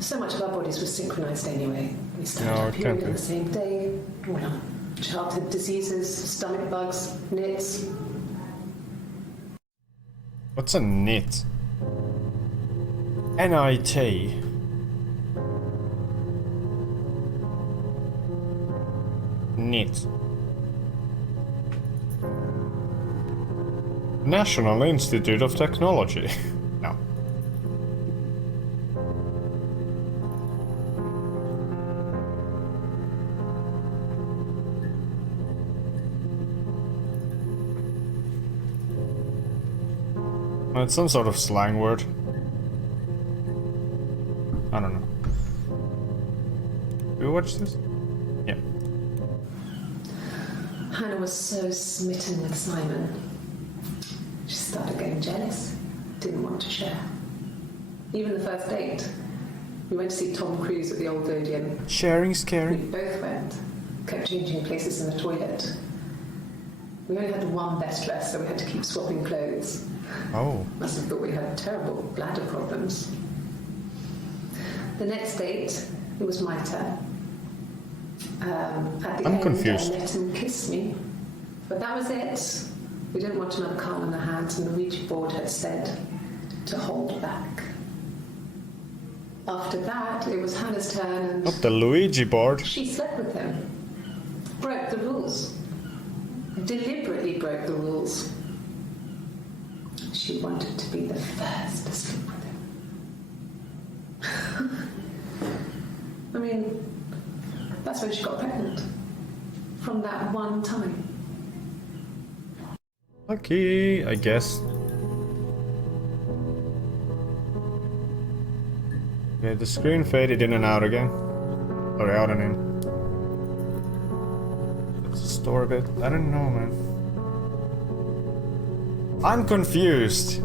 So much of our bodies were synchronized anyway. We No, started our it can't period be. on the same day. Well, childhood diseases, stomach bugs, nits. What's a NIT? NIT. NIT. National Institute of Technology. No. Well, it's some sort of slang word. I don't know. Do you watch this? Yeah. Hannah was so smitten with Simon. She started getting jealous, didn't want to share. Even the first date, we went to see Tom Cruise at the Old Odeon. Sharing's We caring. both went, kept changing places in the toilet. We only had one best dress, so we had to keep swapping clothes. Oh. Must have thought we had terrible bladder problems. The next date, it was my turn. At the I'm end, confused. I let him kiss me. But that was it. We didn't want another card in the hands, and the Ouija board had said to hold back. After that, it was Hannah's turn, Not and the Luigi board. she slept with him. Broke the rules. Deliberately broke the rules. She wanted to be the first to sleep with him. I mean, that's when she got pregnant. From that one time. Lucky, I guess. Okay, the screen faded in and out again. Sorry, out and in. story bit. I don't know, man. I'm confused.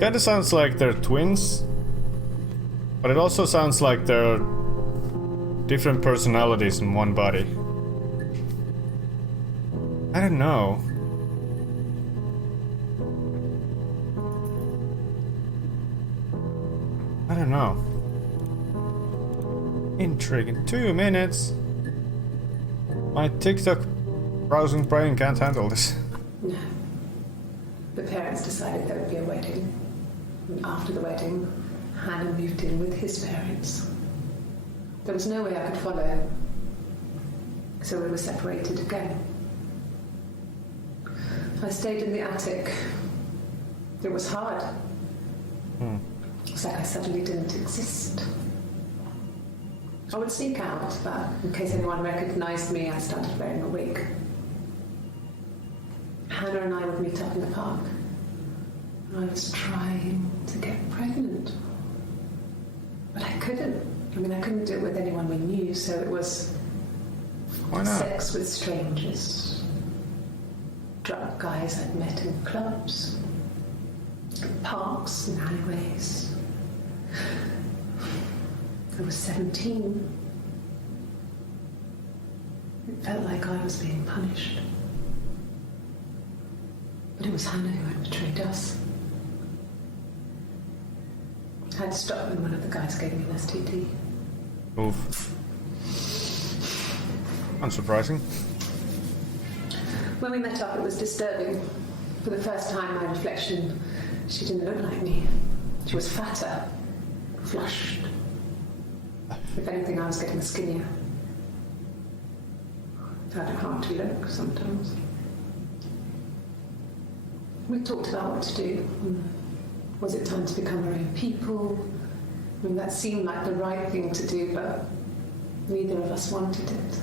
Kinda sounds like they're twins, but it also sounds like they're different personalities in one body. I don't know. I don't know. Intriguing. 2 minutes. My TikTok browsing brain can't handle this. No. The parents decided there would be a wedding. And after the wedding, Hannah moved in with his parents. There was no way I could follow, so we were separated again. I stayed in the attic. It was hard. It's like I suddenly didn't exist. I would sneak out, but in case anyone recognized me, I started wearing a wig. Hannah and I would meet up in the park. I was trying to get pregnant. But I couldn't. I mean, I couldn't do it with anyone we knew, so it was Why not? sex with strangers. Drug guys I'd met in clubs, parks and alleyways. I was 17. It felt like I was being punished. But it was Hannah who had betrayed us. I had stopped when one of the guys gave me an STD. Oof. Unsurprising. When we met up, it was disturbing. For the first time, my reflection, she didn't look like me. She was fatter, flushed. If anything, I was getting skinnier. I found it hard to look sometimes. We talked about what to do. Was it time to become our own people? I mean, that seemed like the right thing to do, but neither of us wanted it.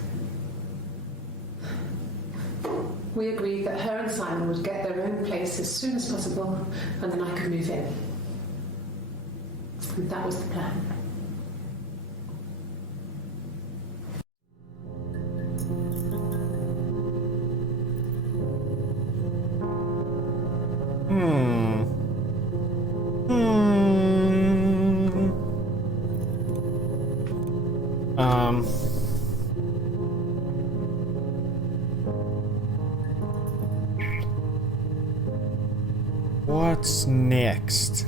We agreed that her and Simon would get their own place as soon as possible, and then I could move in. And that was the plan. What's next?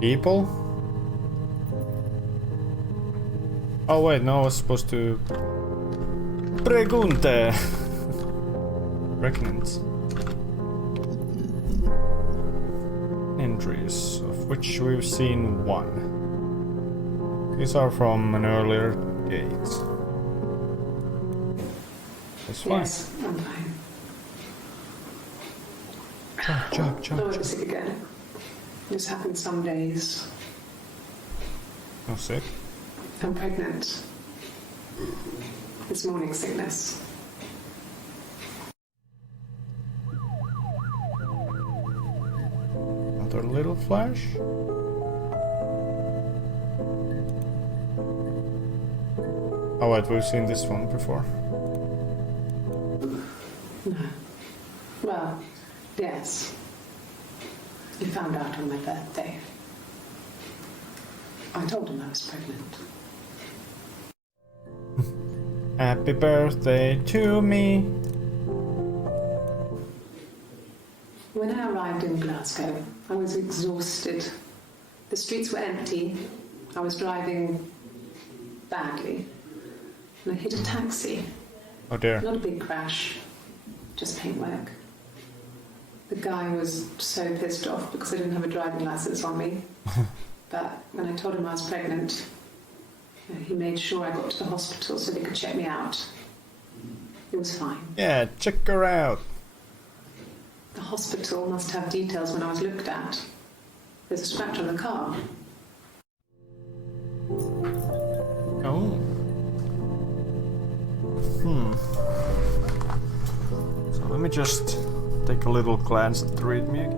People? Oh wait, no, I was supposed to... Pregunte! Pregnant. Entries, of which we've seen one. These are from an earlier date. That's fine. Yes, I'm fine. Chop. I won't sick again. This happens some days. No sick? I'm pregnant. It's morning sickness. Another little flash? Oh wait, we've seen this one before. No. Well, yes. He found out on my birthday. I told him I was pregnant. Happy birthday to me. When I arrived in Glasgow, I was exhausted. The streets were empty. I was driving badly. And I hit a taxi. Oh dear. Not a big crash, just paintwork. The guy was so pissed off because I didn't have a driving license on me. But when I told him I was pregnant, he made sure I got to the hospital so they could check me out. It was fine. Yeah, check her out. The hospital must have details when I was looked at. There's a scratch on the car. Oh. So let me just take a little glance at the readme again.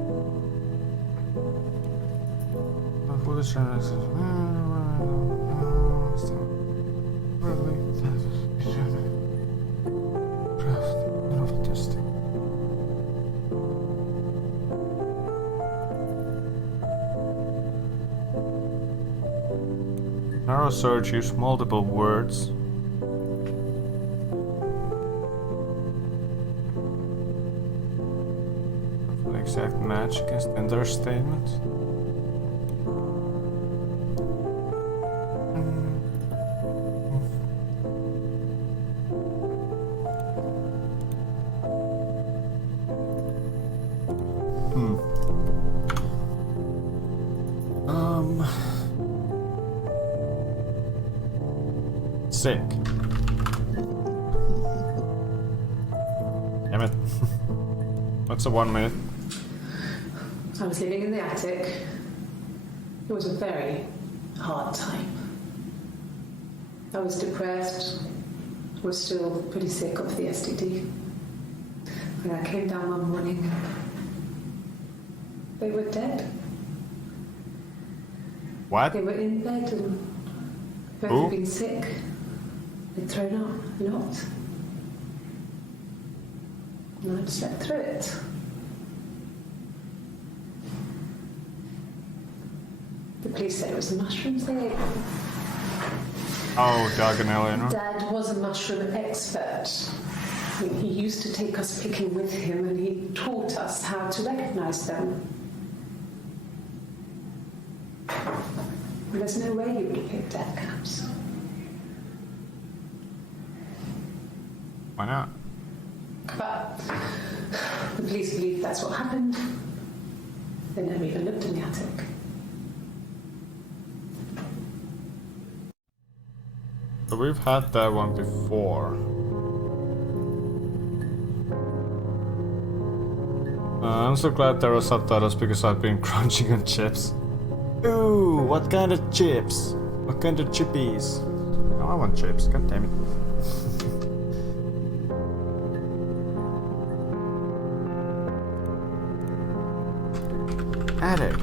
Narrow search use multiple words. For the exact match against the entire statement. Sick. Damn it. What's a 1 minute? I was living in the attic. It was a very hard time. I was depressed, was still pretty sick of the STD. When I came down one morning, they were dead. What? They were in bed and both Who? had been sick. They'd thrown up a lot. And I'd slept through it. The police said it was the mushrooms they ate. Oh, Doug and Eleanor. Dad was a mushroom expert. I mean, he used to take us picking with him and he taught us how to recognize them. There's no way you would have picked dead caps. Why not? But the police believe that's what happened. They never even looked in the attic. So we've had that one before. I'm so glad there are subtitles because I've been crunching on chips. Ooh, what kind of chips? What kind of chippies? Oh, I want chips, god damn it. Attic.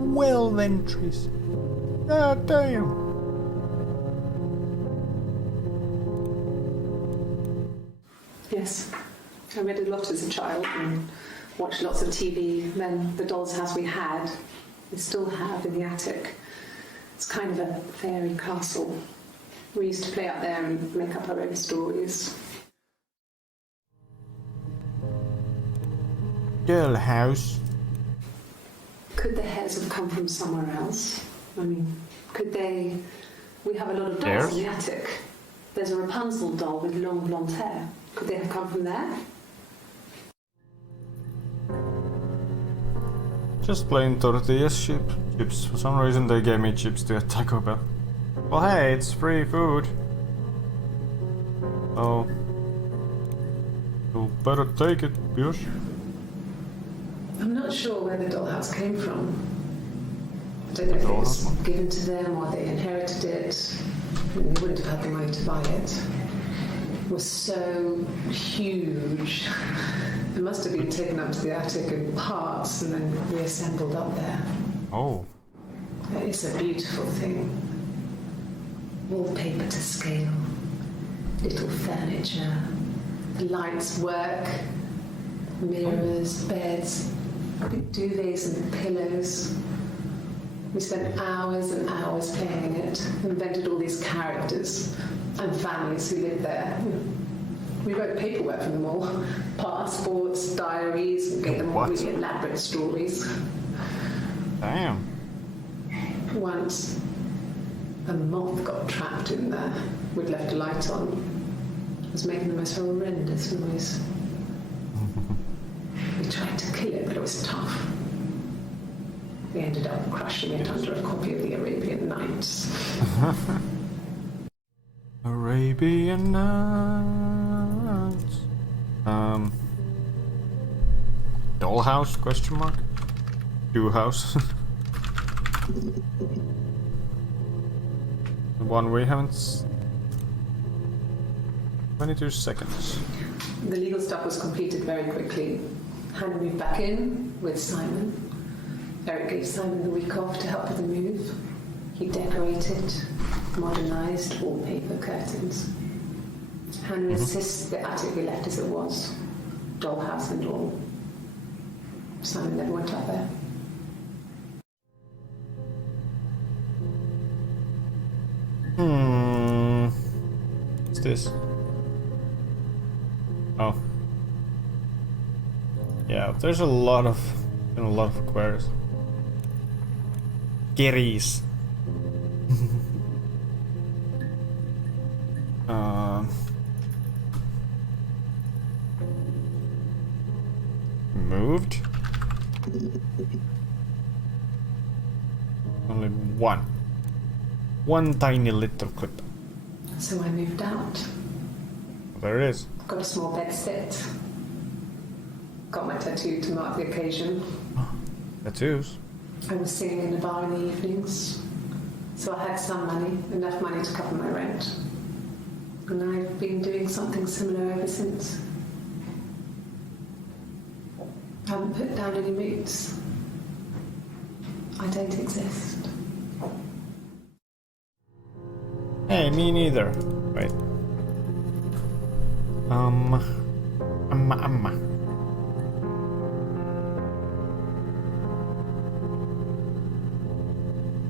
Well then, Tracy. God damn. Yes, I read a lot as a child and watched lots of TV. Then the doll's house we had, we still have in the attic. It's kind of a fairy castle. We used to play out there and make up our own stories. Doll house. Could the hairs have come from somewhere else? I mean, could they... We have a lot of dolls Hairs? in the attic. There's a Rapunzel doll with long blonde hair. Could they have come from there? Just plain tortillas chips. For some reason they gave me chips to at Taco Bell. Well hey, it's free food. Oh. You better take it, bitch. I'm not sure where the dollhouse came from. I don't know if it was given to them or they inherited it. I mean, they wouldn't have had the money to buy it. It was so huge. It must have been taken up to the attic in parts and then reassembled up there. Oh. It's a beautiful thing. Wallpaper to scale. Little furniture. The lights work. Mirrors, beds, big duvets and pillows. We spent hours and hours playing it, invented all these characters and families who lived there. We wrote paperwork for them all, passports, diaries, and gave them all really elaborate stories. Damn. Once, a moth got trapped in there. We'd left a light on. It was making the most horrendous noise. We tried to kill it, but it was tough. We ended up crushing it under a copy of the Arabian Nights. Arabian Nights. Dollhouse? Question mark. Do house. The one we haven't. 22 seconds. The legal stuff was completed very quickly. Hannah moved back in with Simon. Eric gave Simon the week off to help with the move. He decorated, modernised wallpaper curtains. Hannah insists the attic be left as it was, dollhouse and all. Simon never went up there. this? Oh. Yeah, there's a lot of queries. Queries. Moved. Only one. One tiny little clip. So I moved out. There it is. Got a small bed sit. Got my tattoo to mark the occasion. Tattoos. I was singing in a bar in the evenings. So I had some money, enough money to cover my rent. And I've been doing something similar ever since. I haven't put down any roots. I don't exist. Hey, me neither. Wait.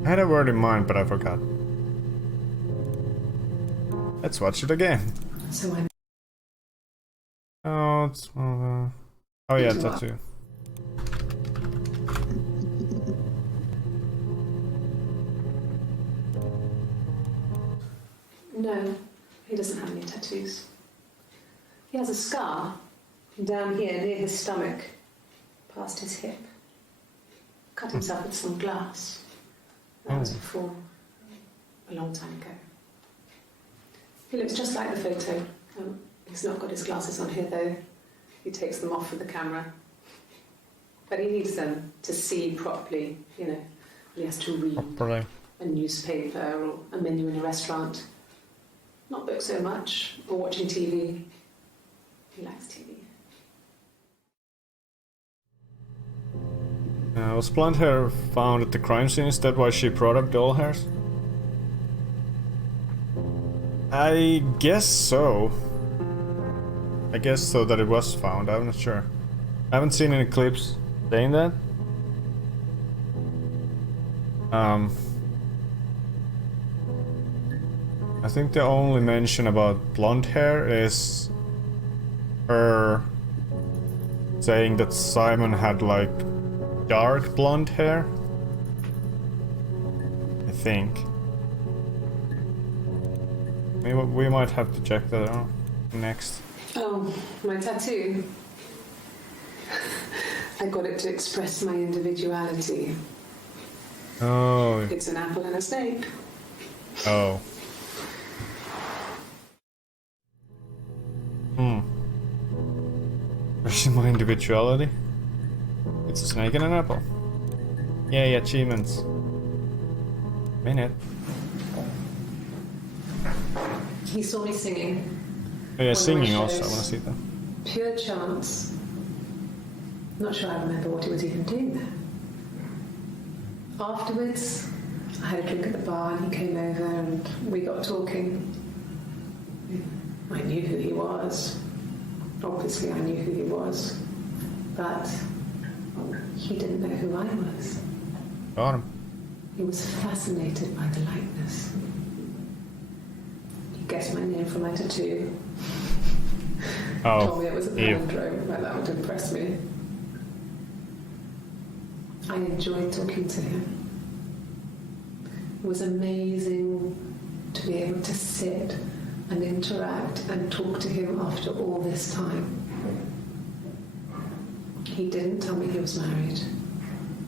I had a word in mind, but I forgot. Let's watch it again. So I Oh, it's oh yeah, tattoo. No, he doesn't have any tattoos. He has a scar down here near his stomach, past his hip. Cut himself with some glass. That was before, a long time ago. He looks just like the photo. He's not got his glasses on here though. He takes them off with the camera. But he needs them to see properly, you know. He has to read a newspaper or a menu in a restaurant. Not book so much, or watching TV. He likes TV. Was blonde hair found at the crime scene? Is that why she brought up doll hairs? I guess so. I guess so that it was found, I'm not sure. I haven't seen any clips saying that. I think the only mention about blonde hair is her saying that Simon had like dark blonde hair. I think. Maybe we might have to check that out next. Oh, my tattoo. I got it to express my individuality. Oh. It's an apple and a snake. Oh. Where's my individuality? It's a snake and an apple. Yay, achievements. Minute. He saw me singing. Oh yeah, One singing of my also, I shows. wanna see that. Pure chance. Not sure I remember what he was even doing there. Afterwards, I had a drink at the bar and he came over and we got talking. I knew who he was. Obviously I knew who he was. But he didn't know who I was. Got him. He was fascinated by the likeness. He guessed my name from my tattoo. Oh. Told me it was a palindrome, like that would impress me. I enjoyed talking to him. It was amazing to be able to sit and interact and talk to him after all this time. He didn't tell me he was married.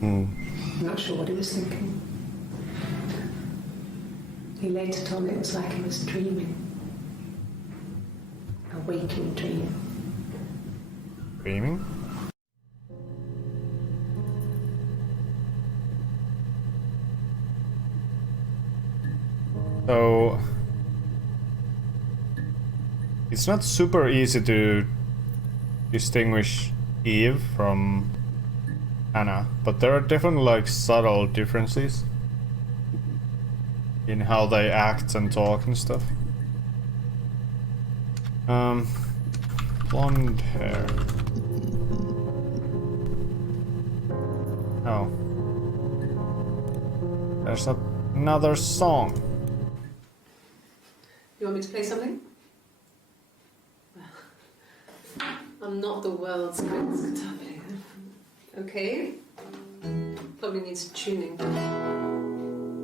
I'm not sure what he was thinking. He later told me it was like he was dreaming. A waking dream. Dreaming? So it's not super easy to distinguish Eve from Anna, but there are definitely like subtle differences in how they act and talk and stuff. Blonde hair. Oh. There's another song. You want me to play something? I'm not the world's greatest guitar player. Okay. Probably needs tuning.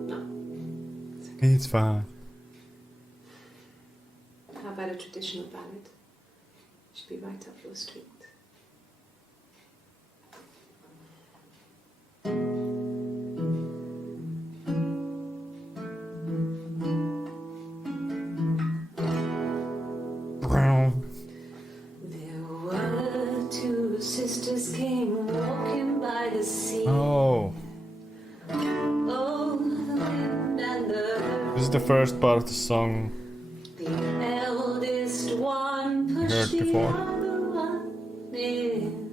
No. It's fine. How about a traditional ballad? Should be right up your street. There were two sisters came walking by the sea. Oh, Oh, the wind and the this is the first part of the song. The eldest one pushed Heard the before. other one in.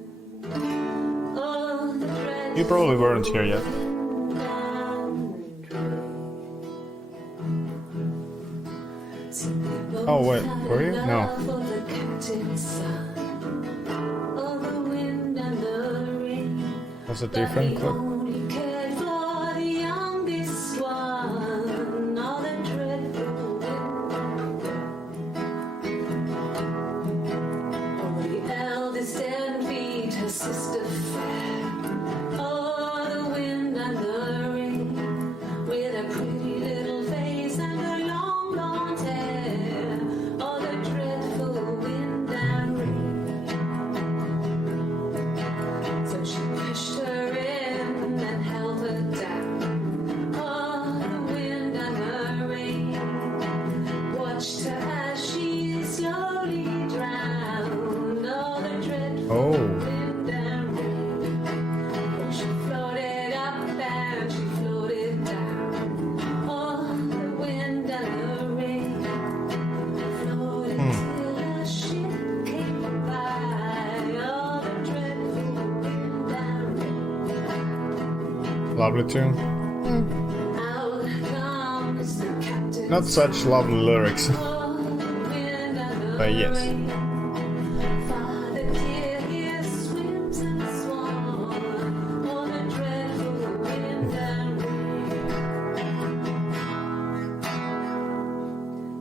Oh, the dreadful You probably weren't here yet. wind and rain. So they both Oh, wait, had were you? love No. for the captain's son. Oh, the wind and the rain. That's a But different he clip. only cared for the youngest one. Oh, the dreadful wind. Oh, the eldest envied her sister fair. Oh, the wind and the rain, with a pretty little face and her long blonde hair. Oh, the dreadful wind and rain. So she pushed her in and held her down. Oh, the wind and the rain watched her as she slowly drowned. Oh, the dreadful Oh. wind and rain. When she floated up and she floated down. Oh, the wind and the rain floated till a ship came by. Oh, the dreadful wind and rain. Lovely tune. Out comes the captain. Not such lovely lyrics. Oh, the wind and the But yes. rain. Father dear, here swims and swans. Oh, the dreadful wind and rain.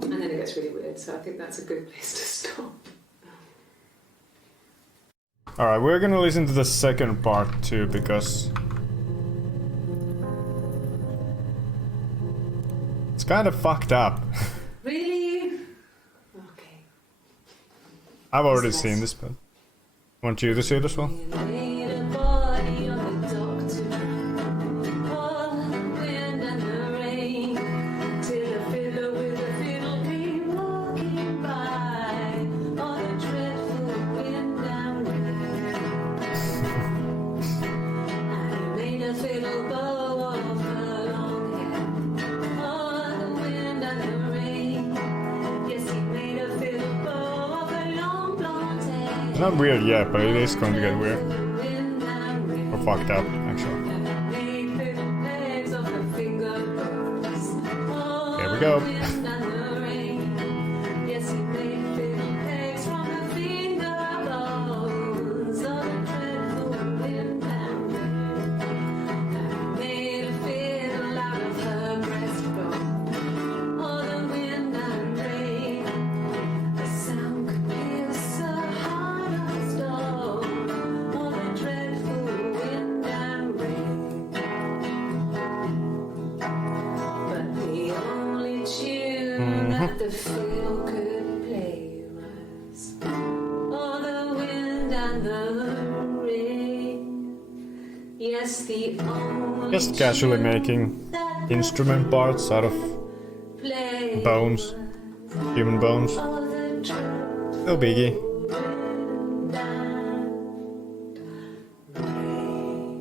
And then it gets really weird, so I think that's a good place to stop. Alright, we're gonna listen to the second part too because it's kind of fucked up. Really? Okay. I've already seen this, but want you to see this one? Laid a body on the dock tonight. Oh, the wind and the rain. Till a fiddler with a fiddle came walking by. Oh, the dreadful wind and rain. And he made a fiddle bow of her long hair. Oh, the wind and the rain. Yes, he made a fiddle bow of her long blonde hair. It's not weird yet, but it is going to get weird. Wind and rain. Or fucked up, actually. Made little pegs of her fingerbones. Oh, Here we go. the wind and the rain. Yes, he made little pegs from her fingerbones. Oh, the dreadful wind and rain. And he made a fiddle out of her breastbone. Oh, the wind and rain. The sound could pierce a heart of stone. Oh, the dreadful wind and rain. But the only tune that the fiddle could play was oh, the wind and the rain. Yes, the only Just casually tune making that the instrument parts out of play bones, human bones. oh, the dreadful No biggie. wind and rain.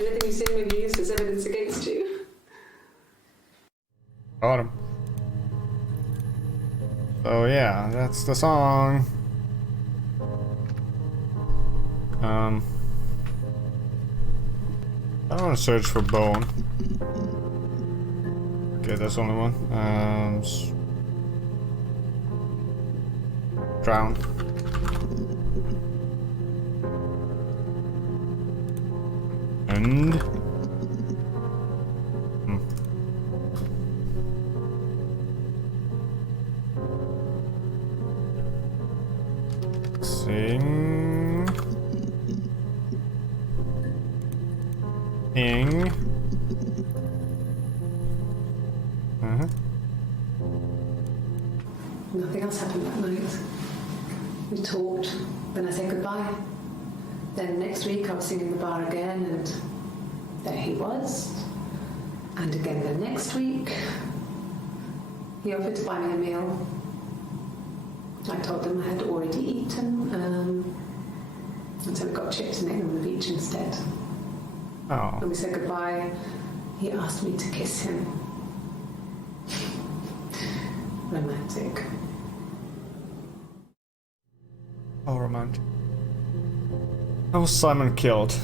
Anything you say may be used as evidence against you. Got him. So yeah, that's the song. I want to search for bone. Okay, that's only one. Drown. And Sing. Ing. Nothing else happened that night. We talked, then I said goodbye. Then next week I was singing in the bar again, and there he was. And again the next week, he offered to buy me a meal. I told him I had already eaten, and so we got chips and egg on the beach instead. Oh. When we said goodbye, he asked me to kiss him. Romantic. Oh, romantic. How was Simon killed?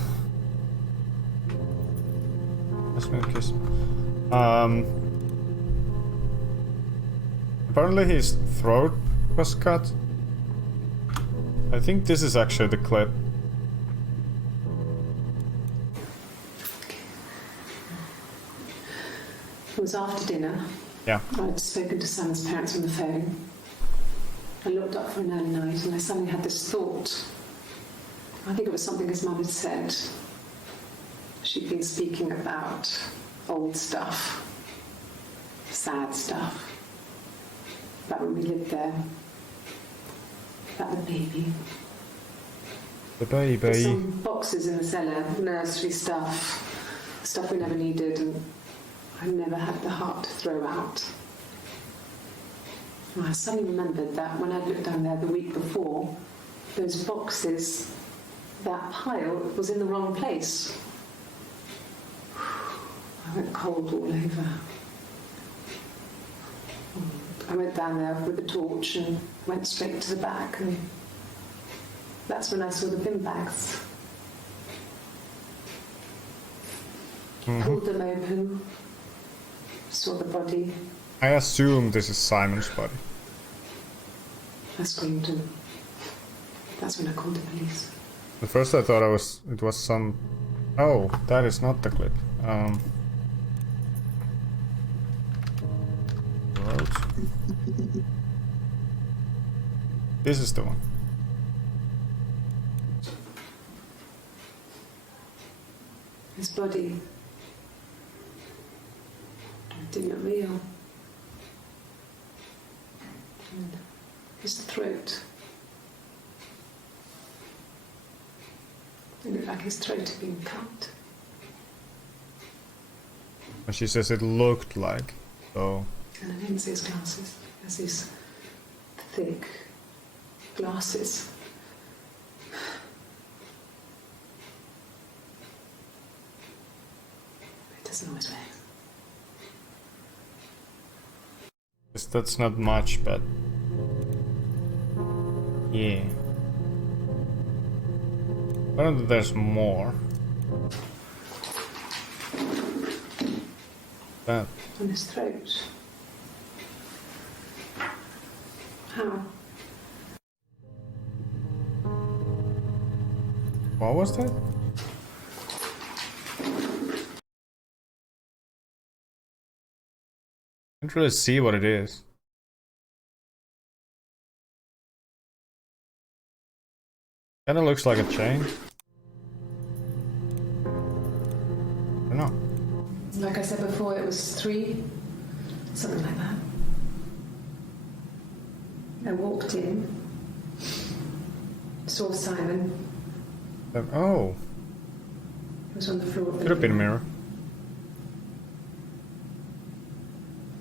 Let's make a kiss. Apparently his throat was cut. I think this is actually the clip. It was after dinner. Yeah. I'd spoken to Simon's parents on the phone. I looked up for an early night and I suddenly had this thought. I think it was something his mum had said. She'd been speaking about old stuff, sad stuff, about when we lived there, about the baby. The There's baby. some boxes in the cellar, nursery stuff we never needed, and I never had the heart to throw out. And I suddenly remembered that when I looked down there the week before, those boxes, that pile was in the wrong place. I went cold all over. I went down there with the torch and went straight to the back, and that's when I saw the bin bags. Pulled them open, saw the body. I assume this is Simon's body. I screamed, and that's when I called the police. At first I thought it was some... Oh, that is not the clip. Right. This is the one. His body didn't look real. And his throat. It looked like his throat had been cut. And she says it looked like, so... And I didn't see his glasses. He has these thick glasses. He doesn't always wear. Yes, that's not much, but... Yeah. Apparently there's more. That. On his throat. How? What was that? Can't really see what it is. Kinda looks like a chain. I don't know. Like I said before, it was 3, something like that. I walked in, saw Simon. Oh, He was on the floor of the could have been a room. mirror.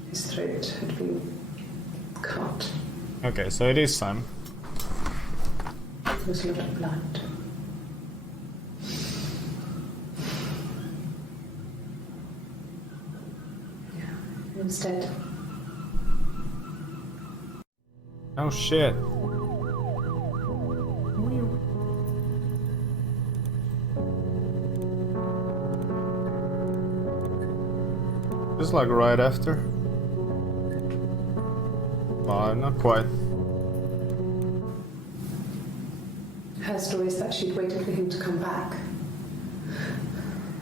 His throat had been cut. Okay, so it is Simon. There was a lot of blood. Yeah, he was dead. Oh shit. Just like right after. Not quite. Her story is that she'd waited for him to come back.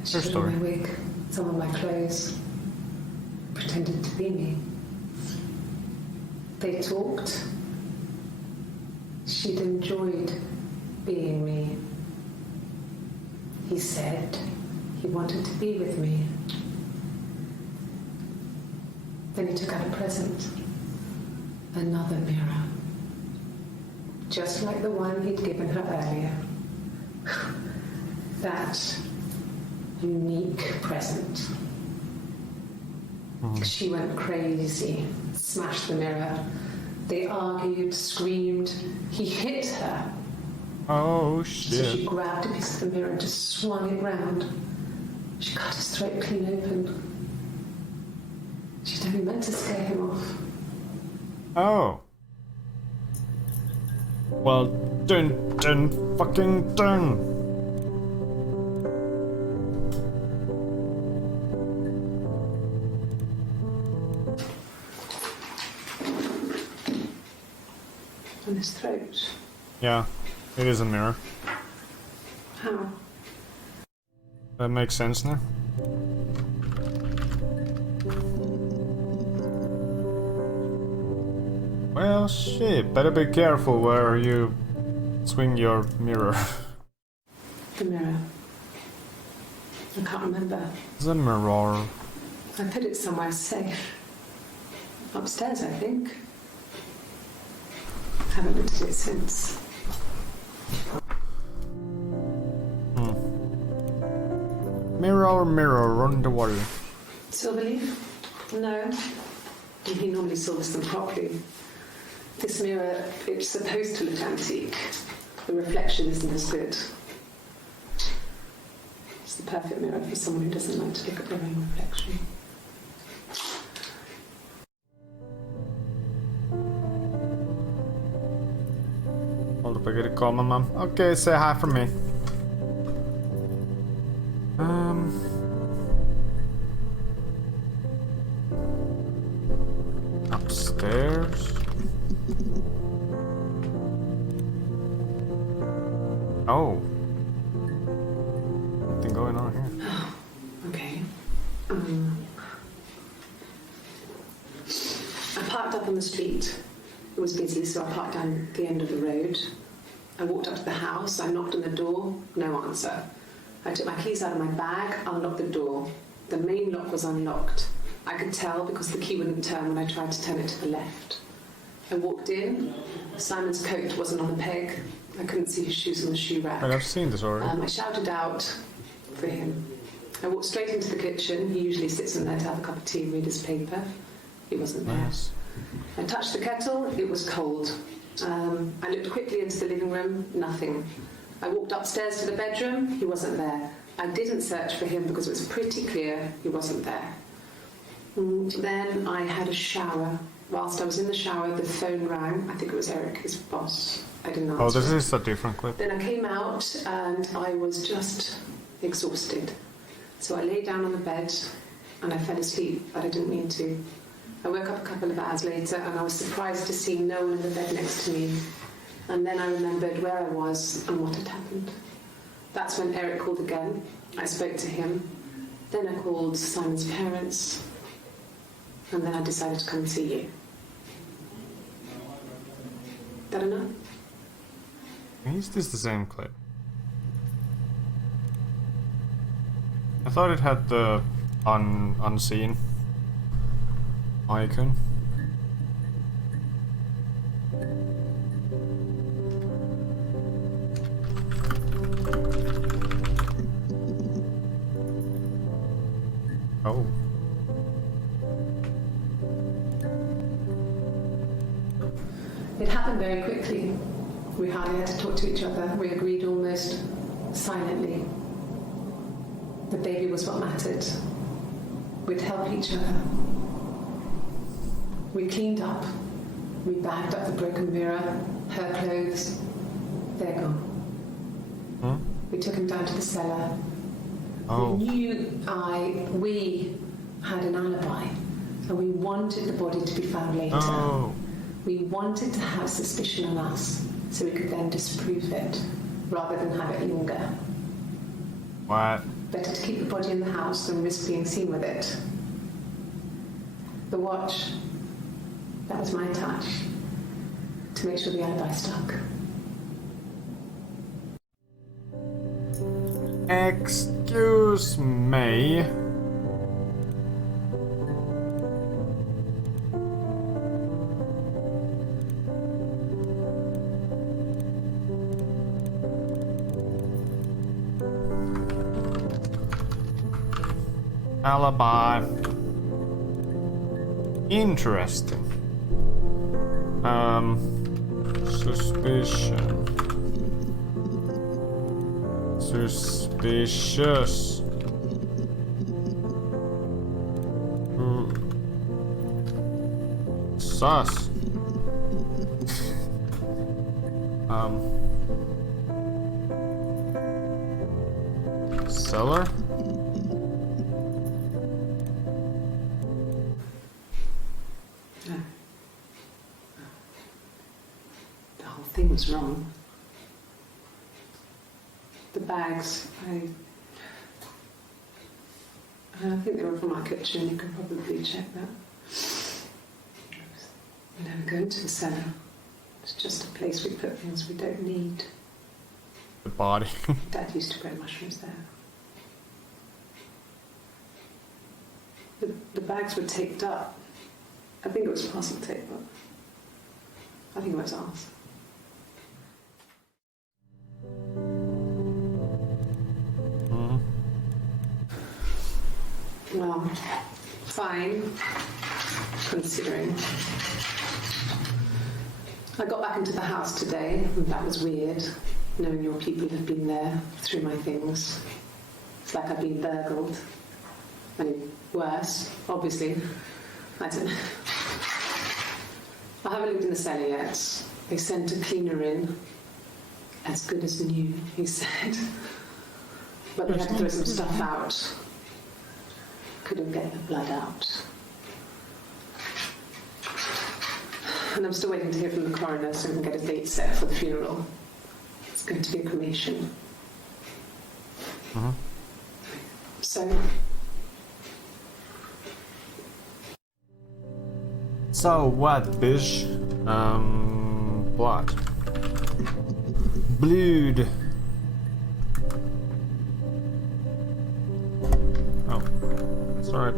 She Her put story. on my wig, some of my clothes, pretended to be me. They talked. she'd enjoyed being me. He said he wanted to be with me. Then he took out a present. Another mirror. Just like the one he'd given her earlier. That unique present. She went crazy, smashed the mirror. They argued, screamed. He hit her. Oh, So she shit. grabbed a piece of the mirror and just swung it round. She cut his throat clean open. She'd only meant to scare him off. Oh. Well, dun dun fucking dun. On his throat. Yeah, it is a mirror. How? That makes sense now. Well, shit. Better be careful where you swing your mirror. The mirror. I can't remember. It's a mirror. I put it somewhere safe. Upstairs, I think. Haven't looked at it since. Mirror, mirror on the wall. Silverleaf? No. He normally silvers them properly. This mirror, it's supposed to look antique. The reflection isn't as good. It's the perfect mirror for someone who doesn't like to look at their own reflection. Hold up, I gotta call my mom. Okay, say hi for me. Upstairs. Oh. Something going on here. Okay. I parked up on the street. It was busy, so I parked down the end of the road. I walked up to the house. I knocked on the door. No answer. I took my keys out of my bag, unlocked the door. The main lock was unlocked. I could tell because the key wouldn't turn when I tried to turn it to the left. I walked in. Simon's coat wasn't on the peg. I couldn't see his shoes on the shoe rack. Wait, I've seen this already. I shouted out for him. I walked straight into the kitchen. He usually sits in there to have a cup of tea and read his paper. He wasn't there. Nice. I touched the kettle. It was cold. I looked quickly into the living room. Nothing. I walked upstairs to the bedroom. He wasn't there. I didn't search for him because it was pretty clear he wasn't there. Then I had a shower. Whilst I was in the shower, the phone rang. I think it was Eric, his boss. I didn't answer. Oh, this is a different clip. Then I came out and I was just exhausted. So I lay down on the bed and I fell asleep, but I didn't mean to. I woke up a couple of hours later and I was surprised to see no one in the bed next to me. And then I remembered where I was and what had happened. That's when Eric called again. I spoke to him. Then I called Simon's parents. And then I decided to come and see you. That enough? Is this the same clip? I thought it had the unseen icon. Oh. It happened very quickly. We hardly had to talk to each other. We agreed almost silently. The baby was what mattered. We'd help each other. We cleaned up. We bagged up the broken mirror, her clothes. They're gone. We took him down to the cellar. Oh. We had an alibi, and we wanted the body to be found later. Oh. We wanted to have suspicion on us, so we could then disprove it, rather than have it linger. What? Better to keep the body in the house than risk being seen with it. The watch, that was my touch, to make sure the alibi stuck. Excuse me. Alibi. Interesting. Suspicion. Suspicious. Sus. Seller? No. The whole thing was wrong. The bags, I think they were from our kitchen. You can probably check that. We never go into the cellar. It's just a place we put things we don't need. The body. Dad used to grow mushrooms there. The bags were taped up. I think it was parcel tape, but I think it was ours. Well, fine, considering. I got back into the house today, and that was weird, knowing your people have been there through my things. It's like I've been burgled. I mean, worse, obviously. I don't know. I haven't lived in the cellar yet. They sent a cleaner in, as good as new, he said. But they had to throw some stuff out. Couldn't get the blood out. And I'm still waiting to hear from the coroner so we can get a date set for the funeral. It's going to be a cremation. So what, bitch? Blood. Blood. Oh, sorry.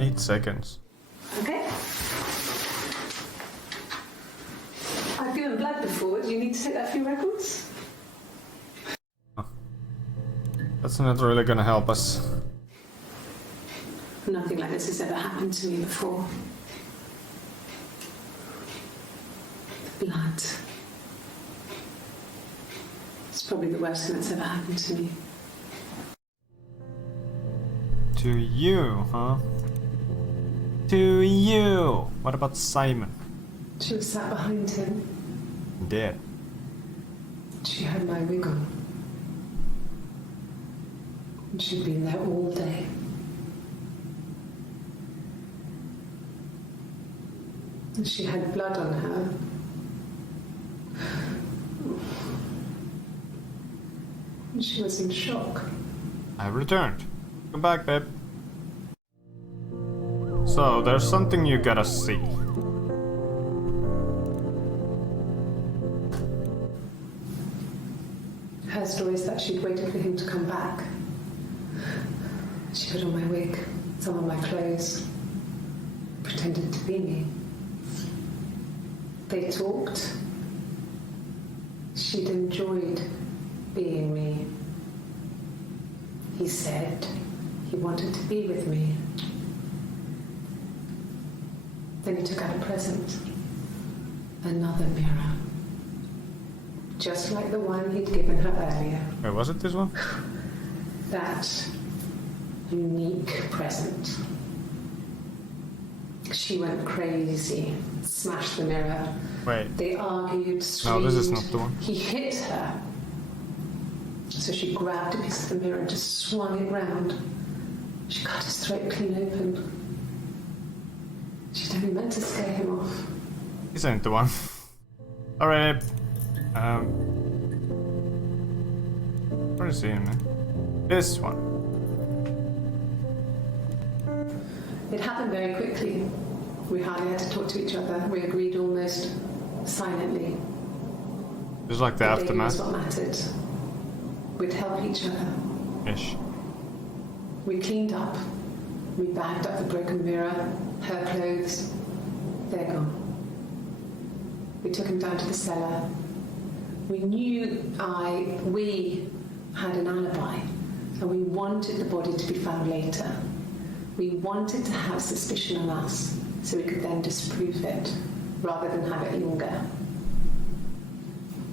8 seconds. Okay. I've given blood before. Do you need to take that for your records? That's not really gonna help us. Nothing like this has ever happened to me before. The blood. It's probably the worst thing that's ever happened to me. To you, huh? To you! What about Simon? She was sat behind him. Dead. She had my wig on. And she'd been there all day. And she had blood on her. And she was in shock. I've returned. Come back, babe. So, there's something you gotta see. Her story is that she'd waited for him to come back. She put on my wig, some of my clothes, pretended to be me. They talked. She'd enjoyed being me. He said he wanted to be with me. Then he took out a present. Another mirror. Just like the one he'd given her earlier. Wait, was it this one? That unique present. She went crazy, smashed the mirror. Wait. They argued, screamed. No, this is not the one. He hit her. So she grabbed a piece of the mirror and just swung it round. She cut his throat clean open. She'd only meant to scare him off. This ain't the one. Alright. Where is he, man? This one. It happened very quickly. We hardly had to talk to each other. We agreed almost silently. Just like the baby aftermath. was what mattered. We'd help each other. Ish. We cleaned up. We bagged up the broken mirror, her clothes. They're gone. We took him down to the cellar. We had an alibi, and we wanted the body to be found later. We wanted to have suspicion on us, so we could then disprove it, rather than have it linger.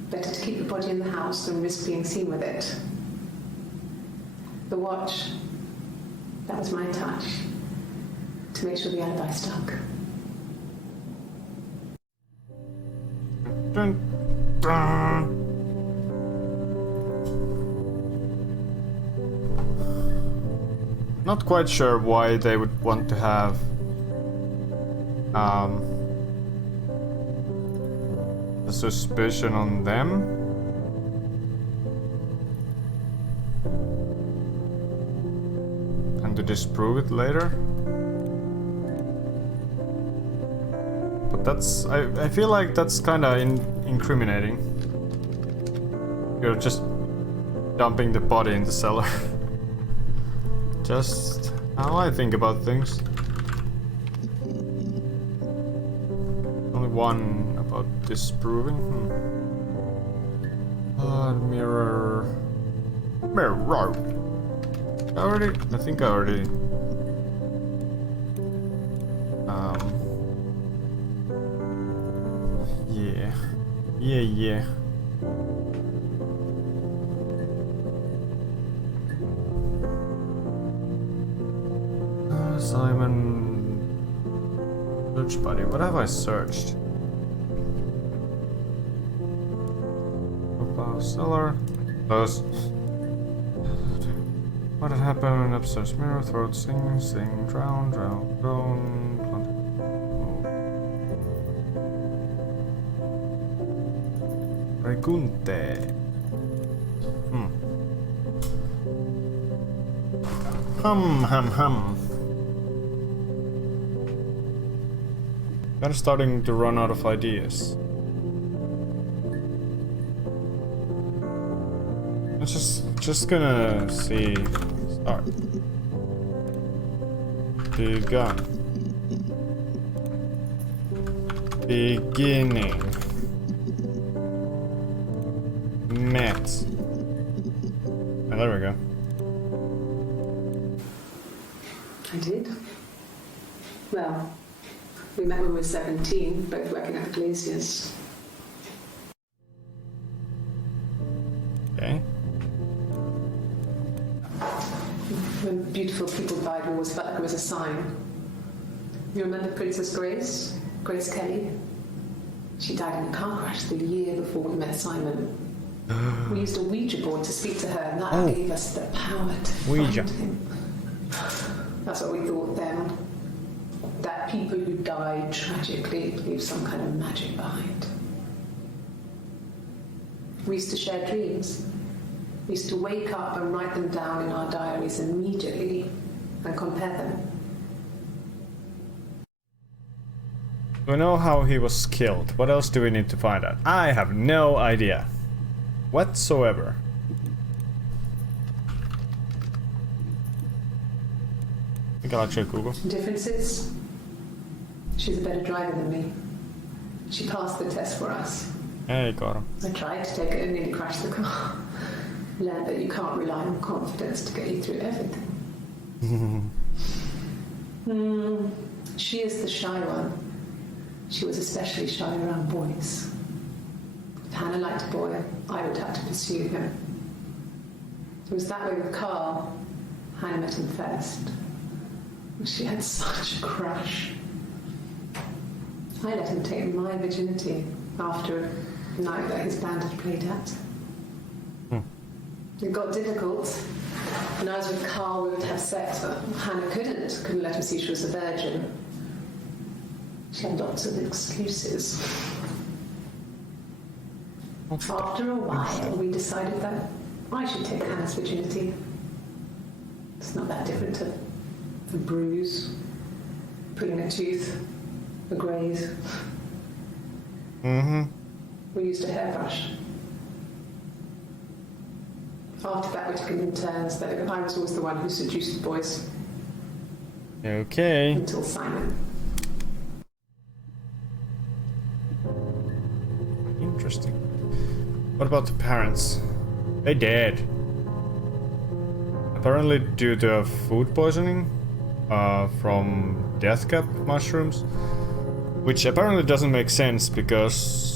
Better to keep the body in the house than risk being seen with it. The watch, that was my touch, to make sure the alibi stuck. Dun, dun. Not quite sure why they would want to have a suspicion on them. And to disprove it later. But that's... I feel like that's kinda incriminating. You're just dumping the body in the cellar. Just how I think about things. Only one about disproving. Mirror. Mirror. I think I already. Yeah. Simon. Search buddy. What have I searched? Cellar. Close. What had happened? Upstairs mirror. Throat. Sing. Drown. Pregunte. Hum. I'm starting to run out of ideas. I'm just gonna see. Start. Begun. Beginning. Met. Oh, there we go. I did. Well, we met when we were 17, both working at the Glaciers. Okay. When beautiful people died, we always felt like it was a sign. You remember Princess Grace? Grace Kelly? She died in a car crash the year before we met Simon. We used a Ouija board to speak to her, and that gave us the power to Ouija. find him. That's what we thought then. That people who died tragically leave some kind of magic behind. We used to share dreams. We used to wake up and write them down in our diaries immediately and compare them. We know how he was killed. What else do we need to find out? I have no idea. Whatsoever. I think I'll actually Google. Differences? She's a better driver than me. She passed the test for us. Hey, got him. I tried to take it and nearly crashed the car. Learned that you can't rely on confidence to get you through everything. She is the shy one. She was especially shy around boys. If Hannah liked a boy, I would have to pursue him. It was that way with Carl. Hannah met him first. She had such a crush. I let him take my virginity after a night that his band had played at. It got difficult. When I was with Carl, we would have sex, but Hannah couldn't let him see she was a virgin. She had lots of excuses. After a while, we decided that I should take Hannah's virginity. It's not that different to a bruise, pulling a tooth, a graze. We used a hairbrush. After that, we took it in turns, though. I was always the one who seduced the boys. Okay. Until Simon. Interesting. What about the parents? They dead. Apparently due to food poisoning from death cap mushrooms. Which apparently doesn't make sense because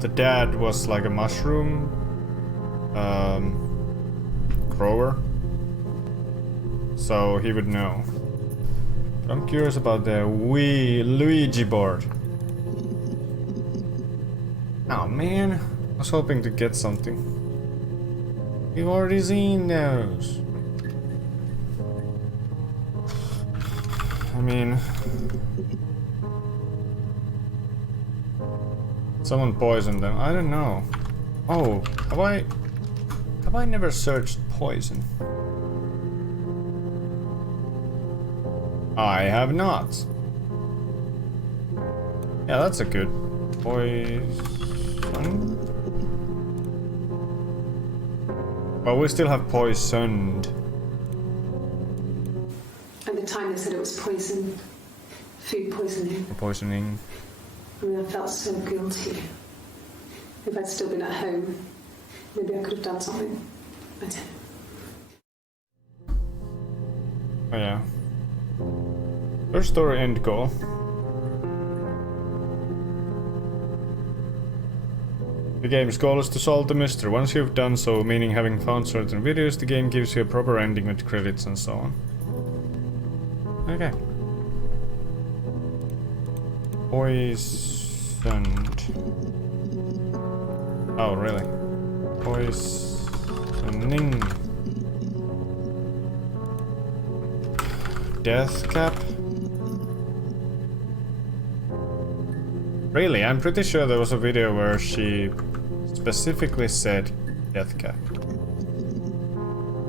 the dad was like a mushroom grower. So he would know. But I'm curious about the Luigi board. Oh man, I was hoping to get something. We've already seen those. I mean, someone poisoned them. I don't know. Oh, have I never searched poison? I have not. Yeah, that's a good poison. Well, we still have poisoned. At the time, they said it was poison. Food poisoning. Poisoning. I mean, I felt so guilty. If I'd still been at home, maybe I could have done something. I don't know. Oh yeah. First story end goal. The game's goal is to solve the mystery. Once you've done so, meaning having found certain videos, the game gives you a proper ending with credits and so on. Okay. Poisoned. Oh, really? Poisoning. Death cap? Really? I'm pretty sure there was a video where she specifically said death cap.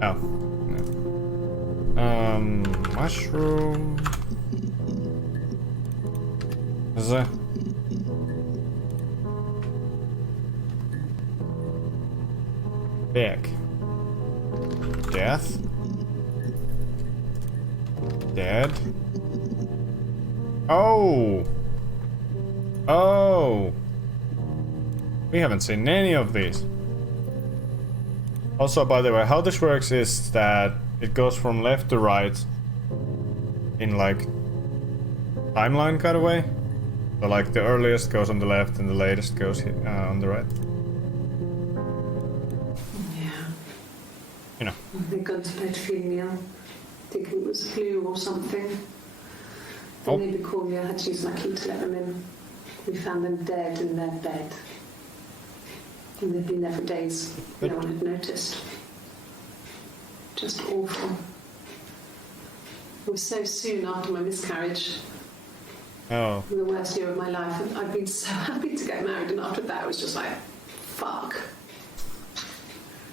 Oh. No. Mushroom. Z. Back. Death. Dead. Oh! Oh! We haven't seen any of these. Also, by the way, how this works is that it goes from left to right in like timeline kind of way. So like the earliest goes on the left and the latest goes on the right. Yeah. You know. They'd gone to bed feeling ill, thinking it was flu or something. Then they called me, I had to use my key to let them in. We found them dead in their bed. And they'd been there for days. No one had noticed. Just awful. It was so soon after my miscarriage. Oh. The worst year of my life. And I'd been so happy to get married, and after that it was just like, fuck.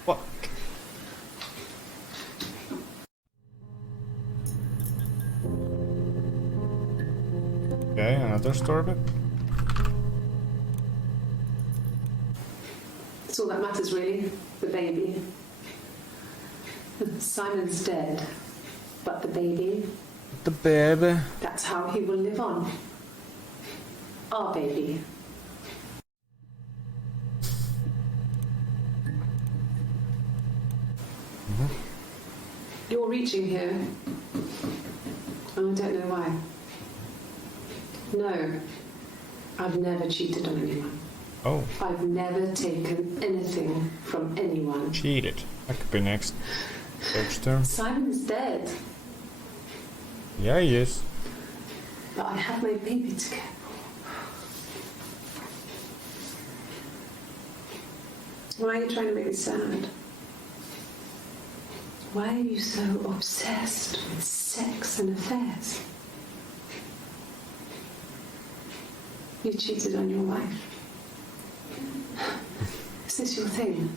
What? Okay, another story bit. That's all that matters, really. The baby. Simon's dead, but the baby, The baby. that's how he will live on. Our baby. You're reaching here. I don't know why. No, I've never cheated on anyone. Oh. I've never taken anything from anyone. Cheated. That could be next. Search term. Simon's dead, Yeah, he is. but I have my baby to care for. Why are you trying to make me sad? Why are you so obsessed with sex and affairs? You cheated on your wife. Is this your thing?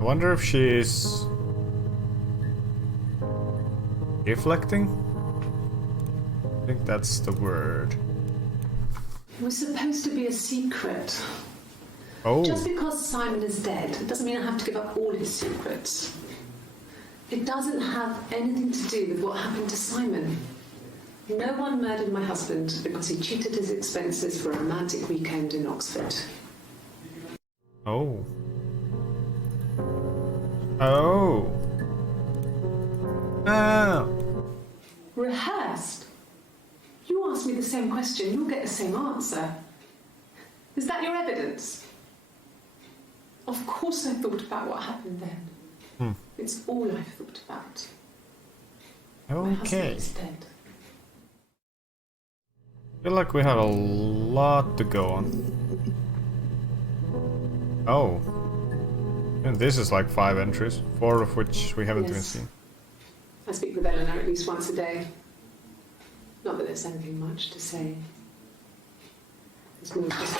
I wonder if she's Reflecting? I think that's the word. It was supposed to be a secret. Oh. Just because Simon is dead doesn't mean I have to give up all his secrets. It doesn't have anything to do with what happened to Simon. No one murdered my husband because he cheated his expenses for a romantic weekend in Oxford. Oh. Oh. Oh. Rehearsed? You ask me the same question, you'll get the same answer. Is that your evidence? Of course I thought about what happened then. It's all I've thought about. My husband Okay. is dead. I feel like we have a lot to go on. Oh. And this is like 5 entries, 4 of which we haven't even Yes. seen. I speak with Eleanor at least once a day. Not that there's anything much to say. It's more just...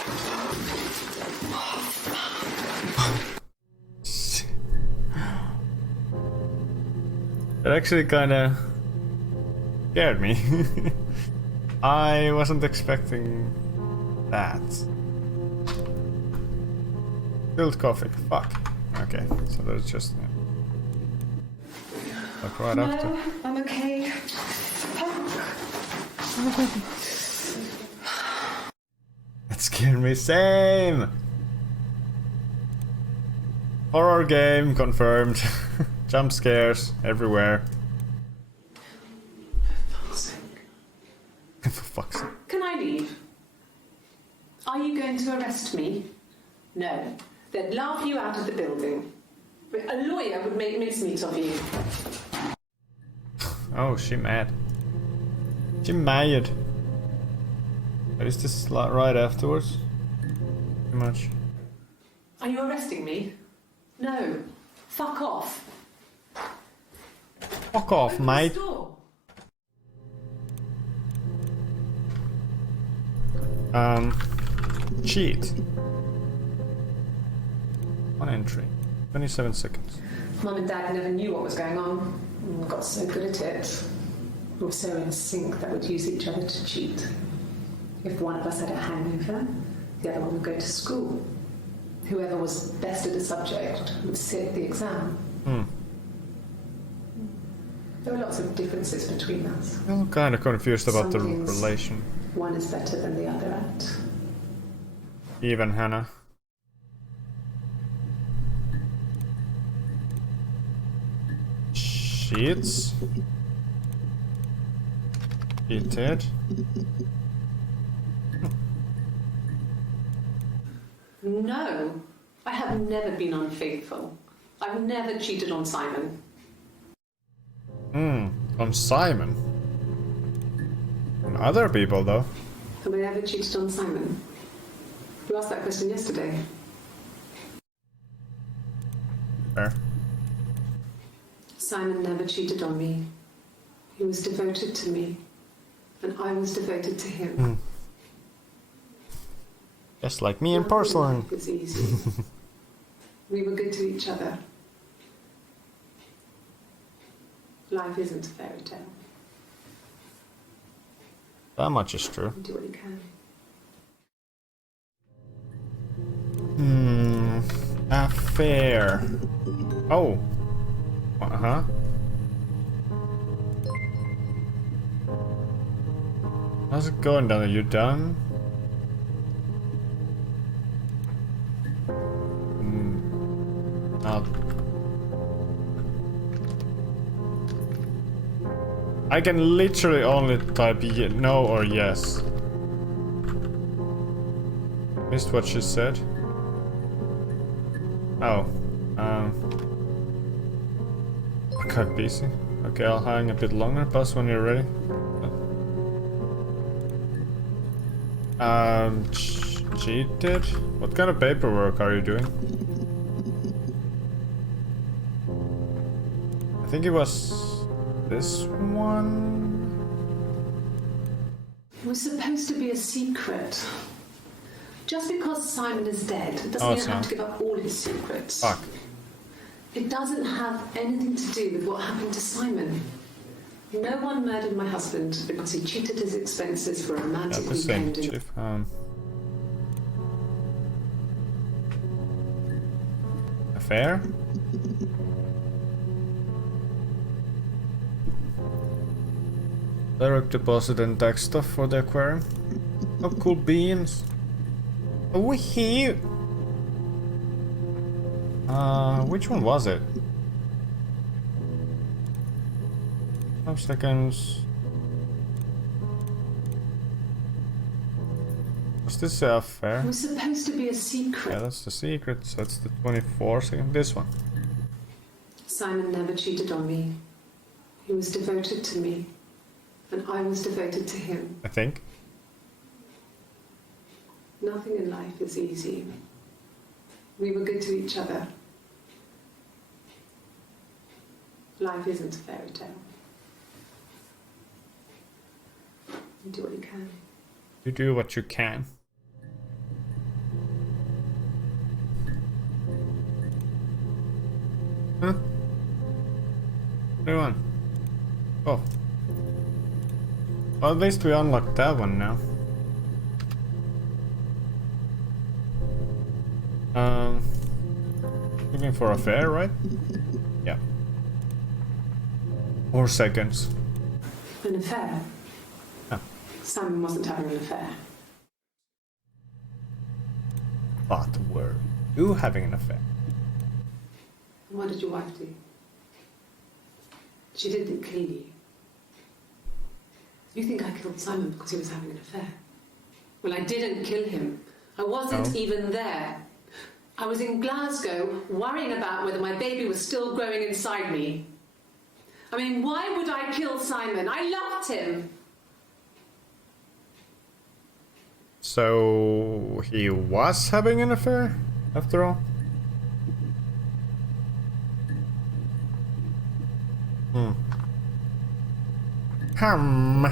It actually kinda scared me. I wasn't expecting that. Spilled coffee. Fuck. Okay, so that's just... Like right after. No, I'm okay. That scared me. Same! Horror game confirmed. Jump scares everywhere. For fuck's sake. Can I leave? Are you going to arrest me? No. They'd laugh you out of the building. A lawyer would make mincemeat of you. Oh, she mad. She mad. But is this right afterwards? Pretty much. Are you arresting me? No. Fuck off. Fuck off, Open mate. this door. Cheat. 1 entry. 27 seconds. Mum and Dad never knew what was going on. And got so good at it. We were so in sync that we'd use each other to cheat. If one of us had a hangover, the other one would go to school. Whoever was best at a subject would sit the exam. There were lots of differences between us. I'm kind of confused about the Some things relation. One is better than the other at. Even Hannah. Cheats. Cheated. No, I have never been unfaithful. I've never cheated on Simon. On Simon. On other people though. Have I ever cheated on Simon? You asked that question yesterday. Fair. Simon never cheated on me. He was devoted to me, and I was devoted to him. Just like me and Nothing in porcelain. life was easy. We were good to each other. Life isn't a fairy tale. That much is true. Do what you can. Affair. Oh. Uh-huh. How's it going down there? You done? I can literally only type no or yes. Missed what she said. Oh. Quite busy. Okay, I'll hang a bit longer. Pause when you're ready. Cheated? What kind of paperwork are you doing? I think it was this one. It was supposed to be a secret. Just because Simon is dead doesn't Oh, mean it's I have not. to give up all his secrets. Fuck. It doesn't have anything to do with what happened to Simon. No one murdered my husband because he cheated his expenses for a romantic Yeah, the same, weekend in... Chief. Affair? Direct deposit and tax stuff for the aquarium. Oh, cool beans. Oh, we here. Which one was it? 5 seconds. Was this a fair? It was supposed to be a secret. Yeah, that's the secret. So that's the 24 second. This one. Simon never cheated on me. He was devoted to me, and I was devoted to him. I think. Nothing in life is easy. We were good to each other. Life isn't a fairy tale. You do what you can. You do what you can. Huh? New one. Oh. Well, at least we unlocked that one now. Looking for a fair, right? Yeah. 4 seconds. An affair? Ah. Simon wasn't having an affair. But were you having an affair? What did your wife do? She didn't kill you. You think I killed Simon because he was having an affair? Well, I didn't kill him. I wasn't even there. I was in Glasgow worrying about whether my baby was still growing inside me. I mean, why would I kill Simon? I loved him. So he was having an affair, after all? Hum.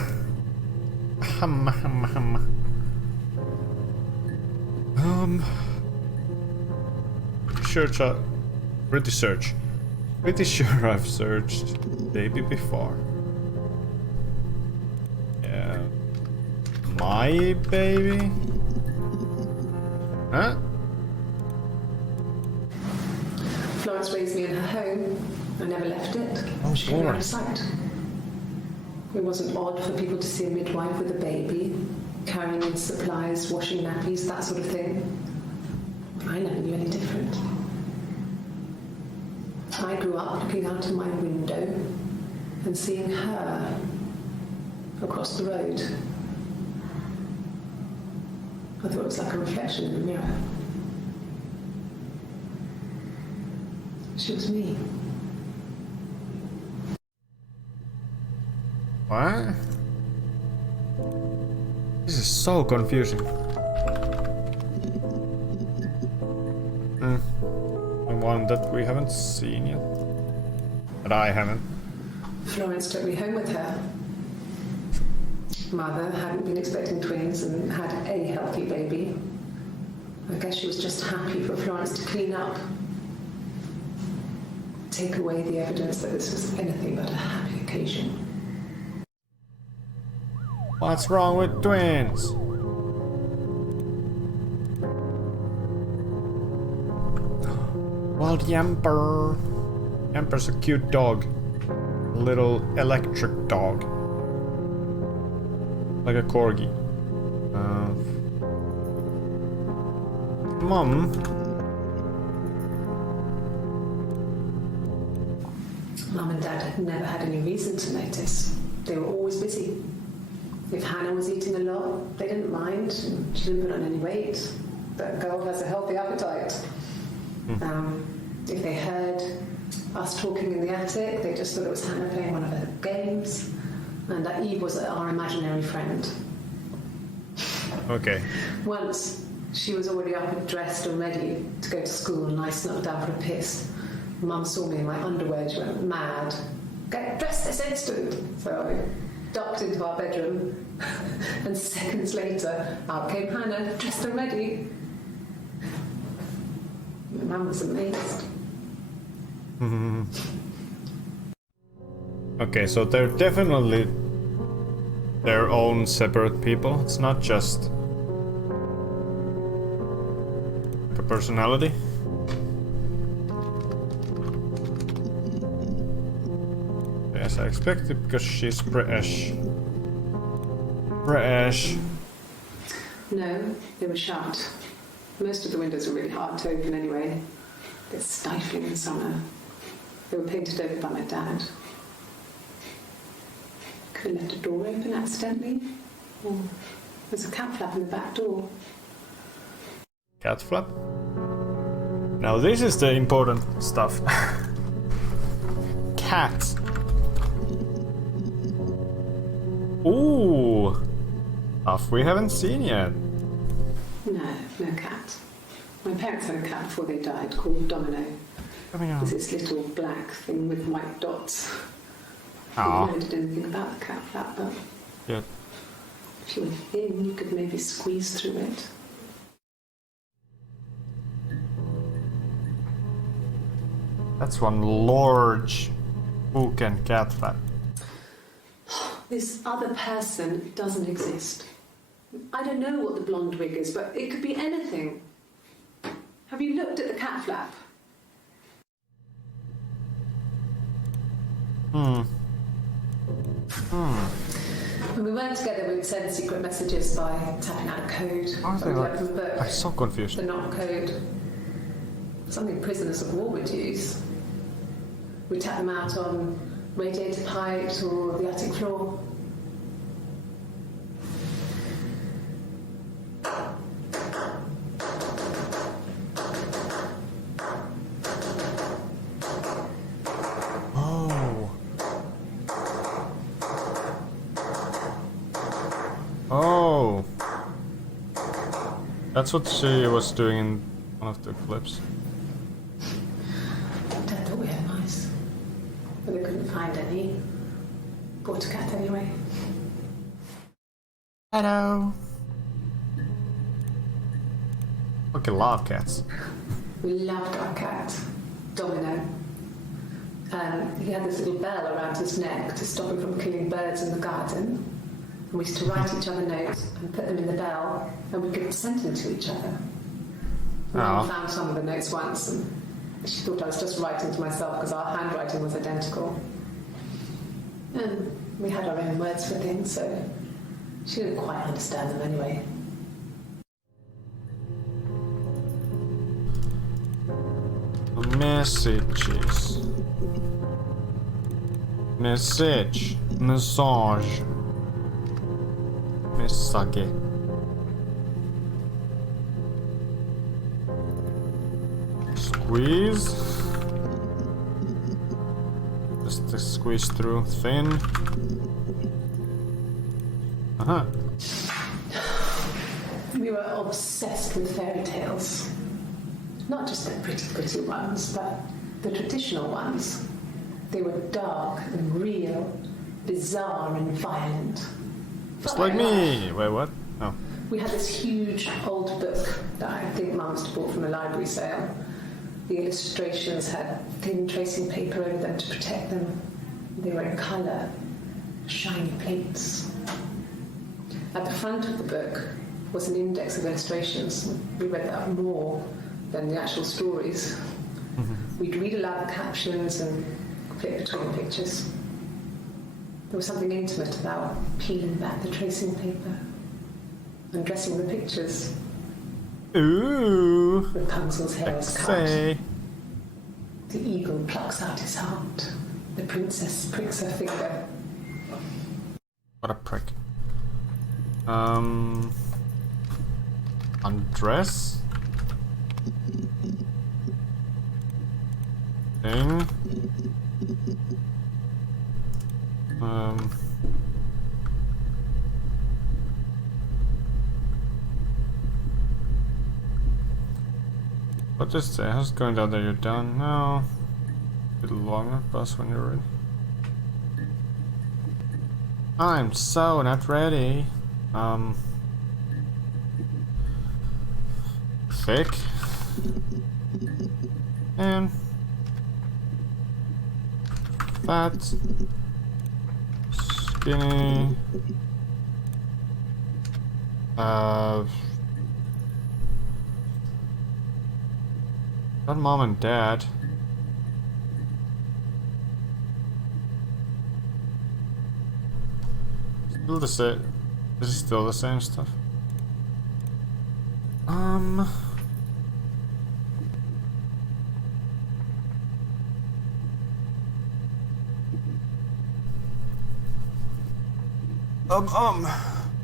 Pretty sure I've searched baby before. Yeah. My baby? Huh? Florence raised me in her home. I never left it. Oh, She came out of Florence. sight. It wasn't odd for people to see a midwife with a baby, carrying in supplies, washing nappies, that sort of thing. I never knew any different. I grew up looking out of my window and seeing her across the road. I thought it was like a reflection in the mirror. She was me. What? This is so confusing. And one that we haven't seen yet. That I haven't. Florence took me home with her. Mother hadn't been expecting twins and had a healthy baby. I guess she was just happy for Florence to clean up. Take away the evidence that this was anything but a happy occasion. What's wrong with twins? Well, Yamper. Yamper's a cute dog. A little electric dog. Like a corgi. Mom. Mum and Dad had never had any reason to notice. They were always busy. If Hannah was eating a lot, they didn't mind. She didn't put on any weight. That girl has a healthy appetite. If they heard us talking in the attic, they just thought it was Hannah playing one of her games, and that Eve was our imaginary friend. Okay. Once, she was already up and dressed and ready to go to school, and I snuck down for a piss. Mum saw me in my underwear, she went mad. Get dressed this instant! So I ducked into our bedroom, and seconds later, out came Hannah, dressed and ready. Mum was amazed. Okay, so they're definitely their own separate people. It's not just like a personality. Yes, I expected because she's British. British. No, they were shut. Most of the windows were really hard to open anyway. It's stifling in summer. They were painted over by my dad. Could have left a door open accidentally. Or there's a cat flap in the back door. Cat flap. Now this is the important stuff. Cats. Ooh. Stuff we haven't seen yet. No cat. My parents had a cat before they died called Domino. It's this little black thing with white dots. I never did anything about the cat flap, but Yeah. if you were thin, you could maybe squeeze through it. That's one large book and cat flap. This other person doesn't exist. I don't know what the blonde wig is, but it could be anything. Have you looked at the cat flap? When we weren't together, we'd send secret messages by tapping out a code. Are they We'd like- open the book, I'm so confused. the knock code. Something prisoners of war would use. We'd tap them out on radiator pipes or the attic floor. Oh. Oh. That's what she was doing in one of the clips. Dad thought we had mice, but they couldn't find any. Bought a cat anyway. Hello. Okay, love cats. We loved our cat, Domino. He had this little bell around his neck to stop him from killing birds in the garden. And we used to write each other notes and put them in the bell, and we could send them to each other. Mum found some of the notes once, and she thought I was just writing to myself because our handwriting was identical. And we had our own words for things, so she didn't quite understand them anyway. Messages. Message. Massage. Message. Squeeze. Just to squeeze through thin. Uh-huh. We were obsessed with fairy tales. Not just the pretty, pretty ones, but the traditional ones. They were dark and real, bizarre and violent. Just like me. Wait, what? Oh. We had this huge old book that I think Mum must have bought from a library sale. The illustrations had thin tracing paper over them to protect them. They were in colour, shiny plates. At the front of the book was an index of illustrations. We read that more than the actual stories. We'd read aloud the captions and flip between the pictures. There was something intimate about peeling back the tracing paper and dressing the pictures. Ooh. Rapunzel's hair is cut. Say. The eagle plucks out his heart. The princess pricks her finger. What a prick. Undress. Thing. What does it say? How's it going down there? You're done now. A bit longer, bus when you're ready. I'm so not ready. Thick. And fat. skinny. Got mom and dad. Still the same. This is still the same stuff.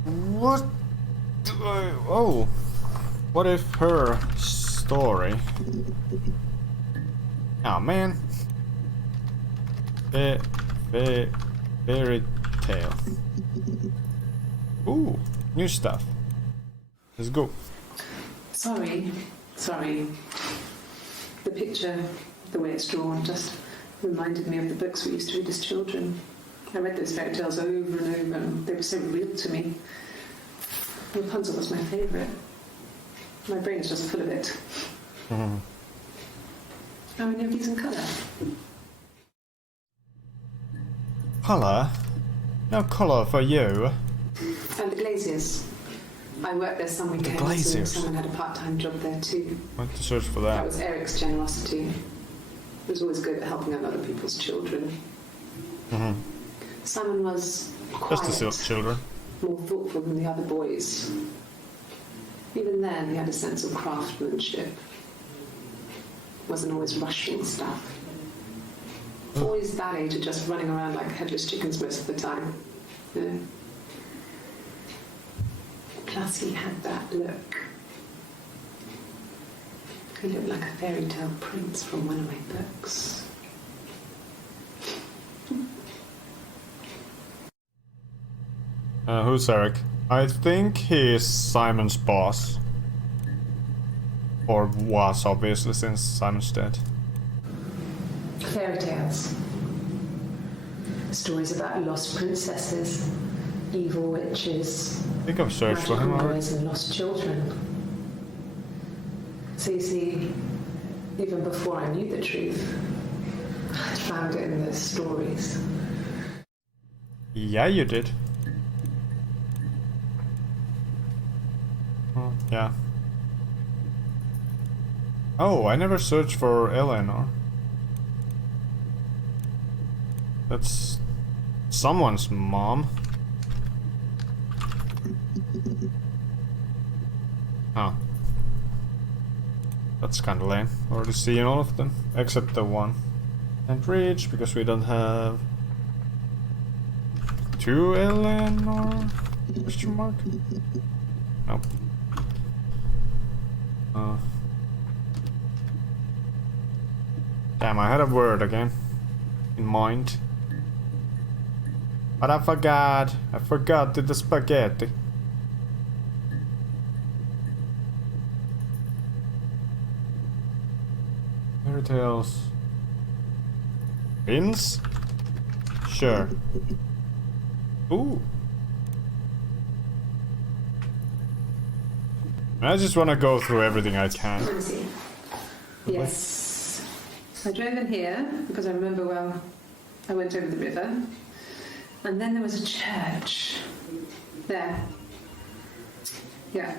What? Oh, what if her story? Oh man. Fairy tale. Ooh, new stuff. Let's go. Sorry. The picture, the way it's drawn, just reminded me of the books we used to read as children. I read those fairy tales over and over, and they were so real to me. Rapunzel was my favourite. My brain is just full of it. Mm-hmm. How many of these in colour? Colour? No colour for you. And the Glaziers. I worked there some weekends, and Glaziers? someone had a part-time job there too. Went to search for That that. was Eric's generosity. He was always good at helping out other people's children. Mm-hmm. Simon was quiet, Just the children. more thoughtful than the other boys. Even then, he had a sense of craftsmanship. Wasn't always rushing stuff. Boys that age are just running around like headless chickens most of the time. You know? Plus, he had that look. He looked like a fairy tale prince from one of my books. Who's Eric? I think he is Simon's boss. Or was, obviously, since Simon's dead. Fairy tales. Stories about lost princesses, evil witches, I think I've searched for him magical already. boys and lost children. So you see, even before I knew the truth, I found it in those stories. Yeah, you did. Oh, yeah. Oh, I never searched for Eleanor. That's someone's mom. Oh. That's kinda lame. Already seen all of them, except the one. Can't reach because we don't have two Eleanor? Question mark? Nope. Damn, I had a word again in mind. But I forgot. I forgot the spaghetti. Fairy tales. Pins? Sure. Ooh. I just want to go through everything I can. Let me see. Yes. I drove in here because I remember well I went over the river. And then there was a church there. Yeah.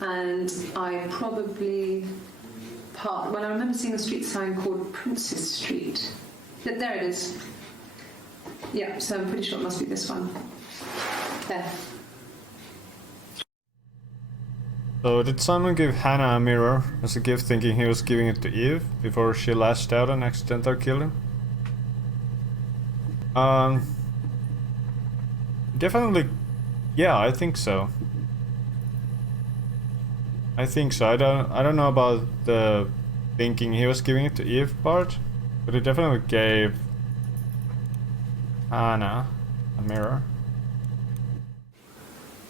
And I probably parked. Well, I remember seeing a street sign called Princess Street. There it is. Yeah, so I'm pretty sure it must be this one. There. So did Simon give Hannah a mirror as a gift, thinking he was giving it to Eve before she lashed out and accidentally killed him? Definitely, yeah, I think so. I think so. I don't know about the thinking he was giving it to Eve part, but he definitely gave Hannah a mirror.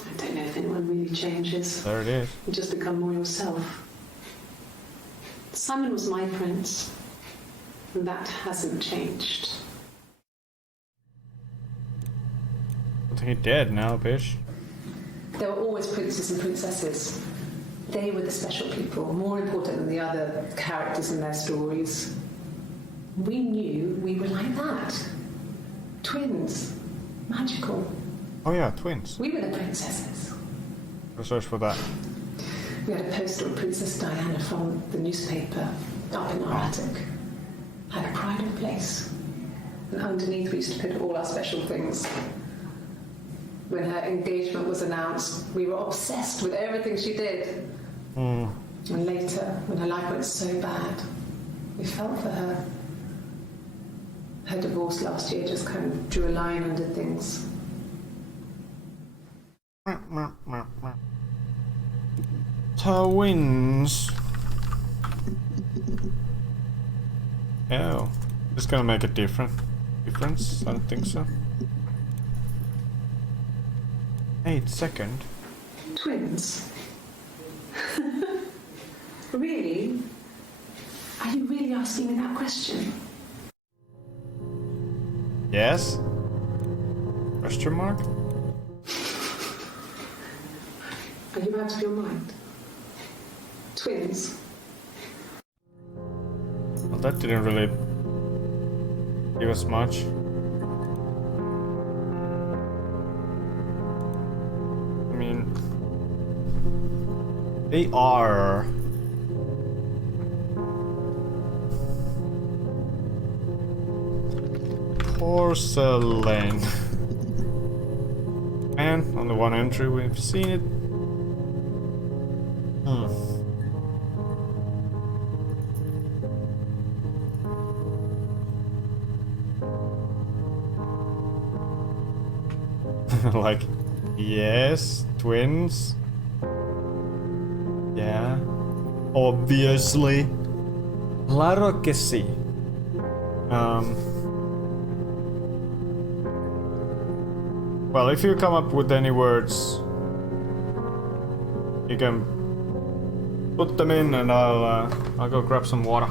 I don't know if anyone really changes. There it is. You just become more yourself. Simon was my prince, and that hasn't changed. I think he's dead now, bitch. There were always princes and princesses. They were the special people, more important than the other characters in their stories. We knew we were like that. Twins. magical. Oh yeah, twins. We were the princesses. I'll search for that. We had a poster of Princess Diana from the newspaper up in our attic. Had a pride of place. And underneath we used to put all our special things. When her engagement was announced, we were obsessed with everything she did. And later, when her life went so bad, we felt for her. Her divorce last year just kind of drew a line under things. Twins. Oh, it's gonna make a difference. I don't think so. 8 seconds. Twins? Really? Are you really asking me that question? Yes? Question mark? Are you out of your mind? Twins? Well, that didn't really give us much. I mean, they are. Porcelain. And on the one entry we've seen it. Like, yes, twins. Yeah, obviously. Claro que sí. Well, if you come up with any words, you can put them in, and I'll go grab some water.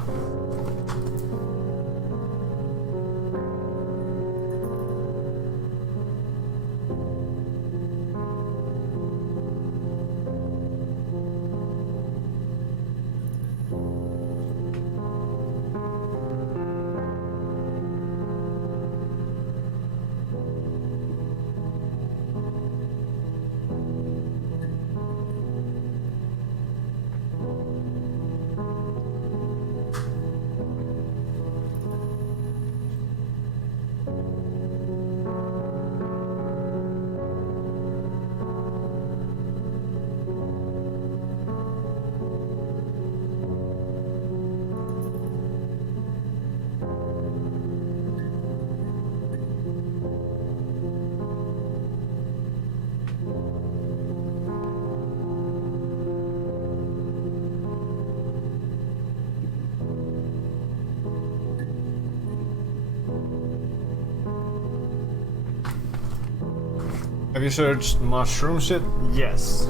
Have you searched mushrooms yet? Yes.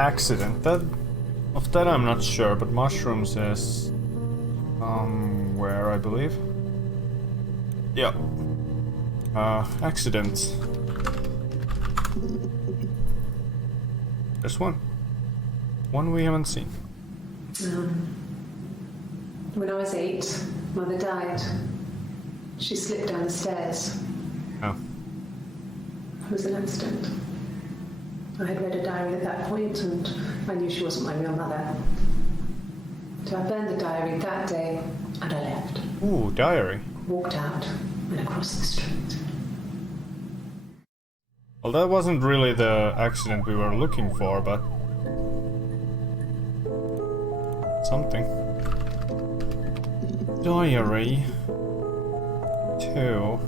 Accident. Of that I'm not sure, but mushrooms is where I believe. Yeah. Accident. There's one. One we haven't seen. When I was 8, Mother died. She slipped down the stairs. Oh. It was an accident. I had read a diary at that point, and I knew she wasn't my real mother. So I burned the diary that day, and I left. Ooh, diary. Walked out and across the street. Well, that wasn't really the accident we were looking for, but something. Diary 2.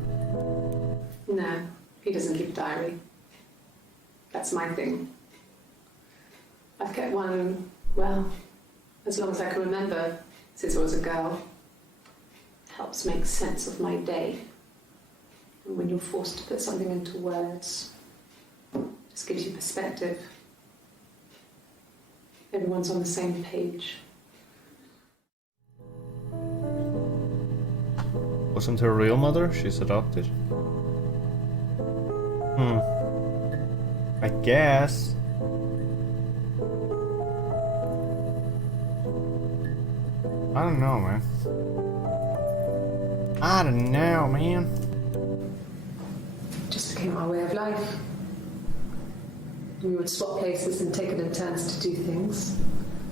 No, he doesn't keep a diary. That's my thing. I've kept one, well, as long as I can remember, since I was a girl. Helps make sense of my day. And when you're forced to put something into words, just gives you perspective. Everyone's on the same page. Wasn't her real mother? She's adopted. I guess. I don't know, man. became our way of life. We would swap places and take it in turns to do things.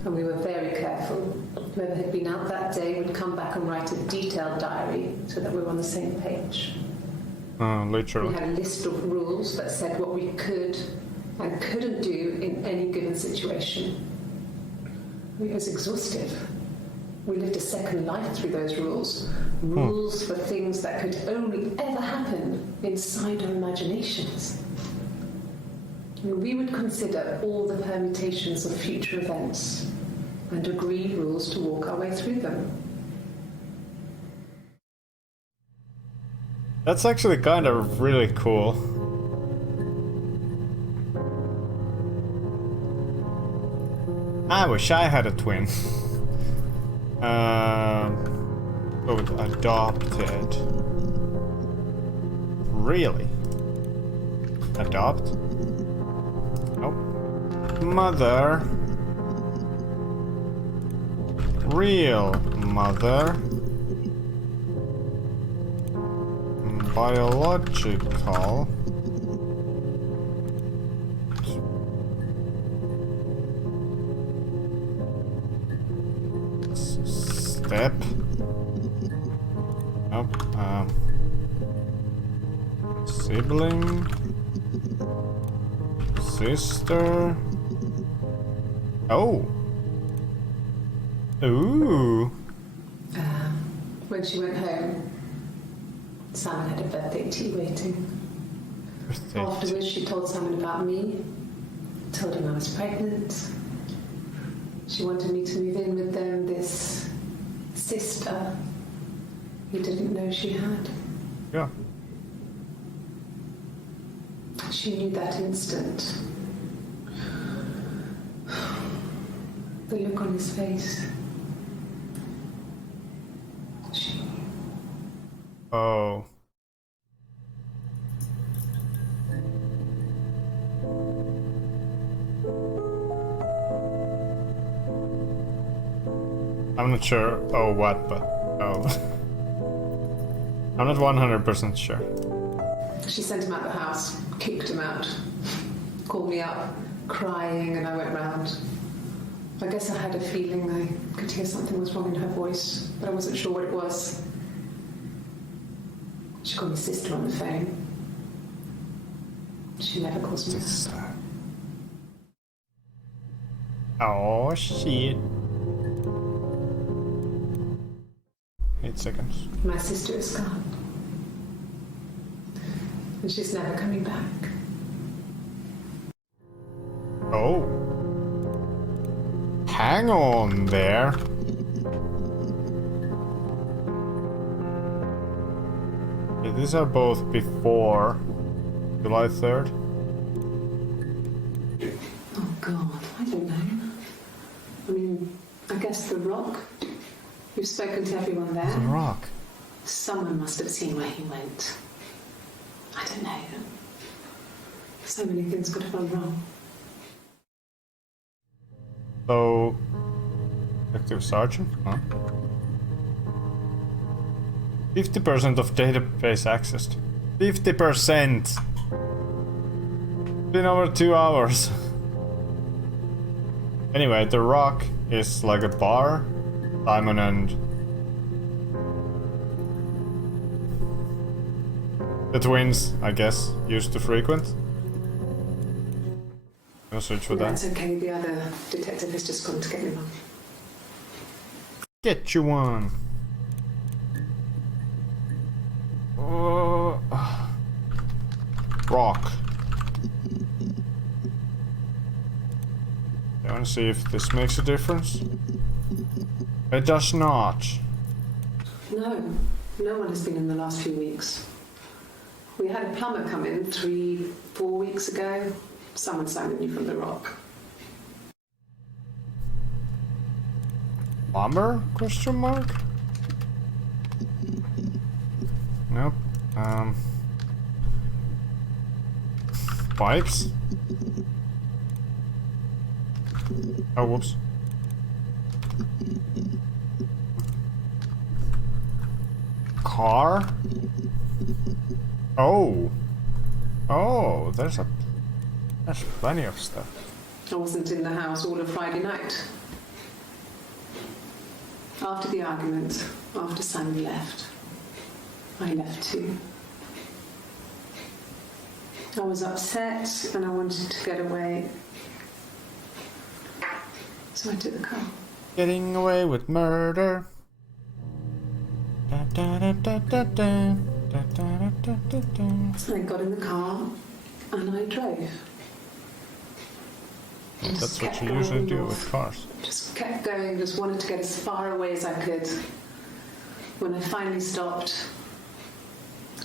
And we were very careful. Whoever had been out that day would come back and write a detailed diary so that we were on the same page. Literally. We had a list of rules that said what we could and couldn't do in any given situation. It was exhaustive. We lived a second life through those rules. Rules for things that could only ever happen inside our imaginations. We would consider all the permutations of future events and agree rules to walk our way through them. That's actually kind of really cool. I wish I had a twin. Adopted. Really? Adopt? Nope. Mother. Real mother. Biological. Step. Nope. Sibling. Sister. Oh. Ooh. When she went home, Simon had a birthday tea waiting. Afterwards, she told Simon about me, told him I was pregnant. She wanted me to move in with them, this sister he didn't know she had. Yeah. She knew that instant. The look on his face. She knew. Oh. I'm not sure. Oh, what, but oh. I'm not 100% sure. She sent him out the house, kicked him out, called me up, crying, and I went round. I guess I had a feeling I could hear something was wrong in her voice, but I wasn't sure what it was. She called me sister on the phone. She never calls me that. Oh, shit. 8 seconds. My sister is gone. And she's never coming back. Oh. Hang on there. Okay, these are both before July 3rd. Oh God, I don't know. I mean, I guess The Rock. You've spoken to everyone there. The Rock. Someone must have seen where he went. I don't know. So many things could have gone wrong. So, Detective Sergeant, huh? 50% of database accessed. 50%! Been over 2 hours. Anyway, The Rock is like a bar Simon and the twins, I guess, used to frequent. I'll search for that. That's okay, the other detective has just gone to get me one. Get you one. Rock. I want to see if this makes a difference. It does not. No, no one has been in the last few weeks. We had a plumber come in 3-4 weeks ago. Someone Simon knew from The Rock. Plumber? Question mark? Nope. Pipes? Oh, whoops. Car? Oh. Oh, there's plenty of stuff. I wasn't in the house all of Friday night. After the argument, after Simon left, I left too. I was upset and I wanted to get away. So I took the car. Getting away with murder. Da, da, da, da, da, da. Da, da, da, da, da, da. So I got in the car and I drove. That's what you usually do with cars. Just kept going, just wanted to get as far away as I could. When I finally stopped,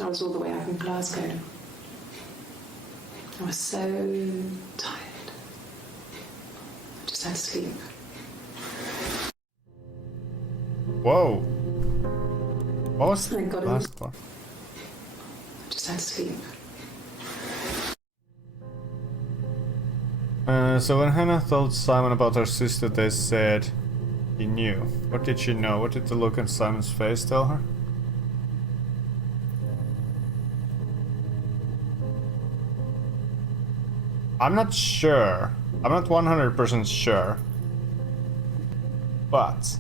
I was all the way up in Glasgow. I was so tired. I just had to sleep. Whoa. What was I the got in. last part? I just had to sleep. So when Hannah told Simon about her sister, they said he knew. What did she know? What did the look on Simon's face tell her? I'm not sure. I'm not 100% sure. But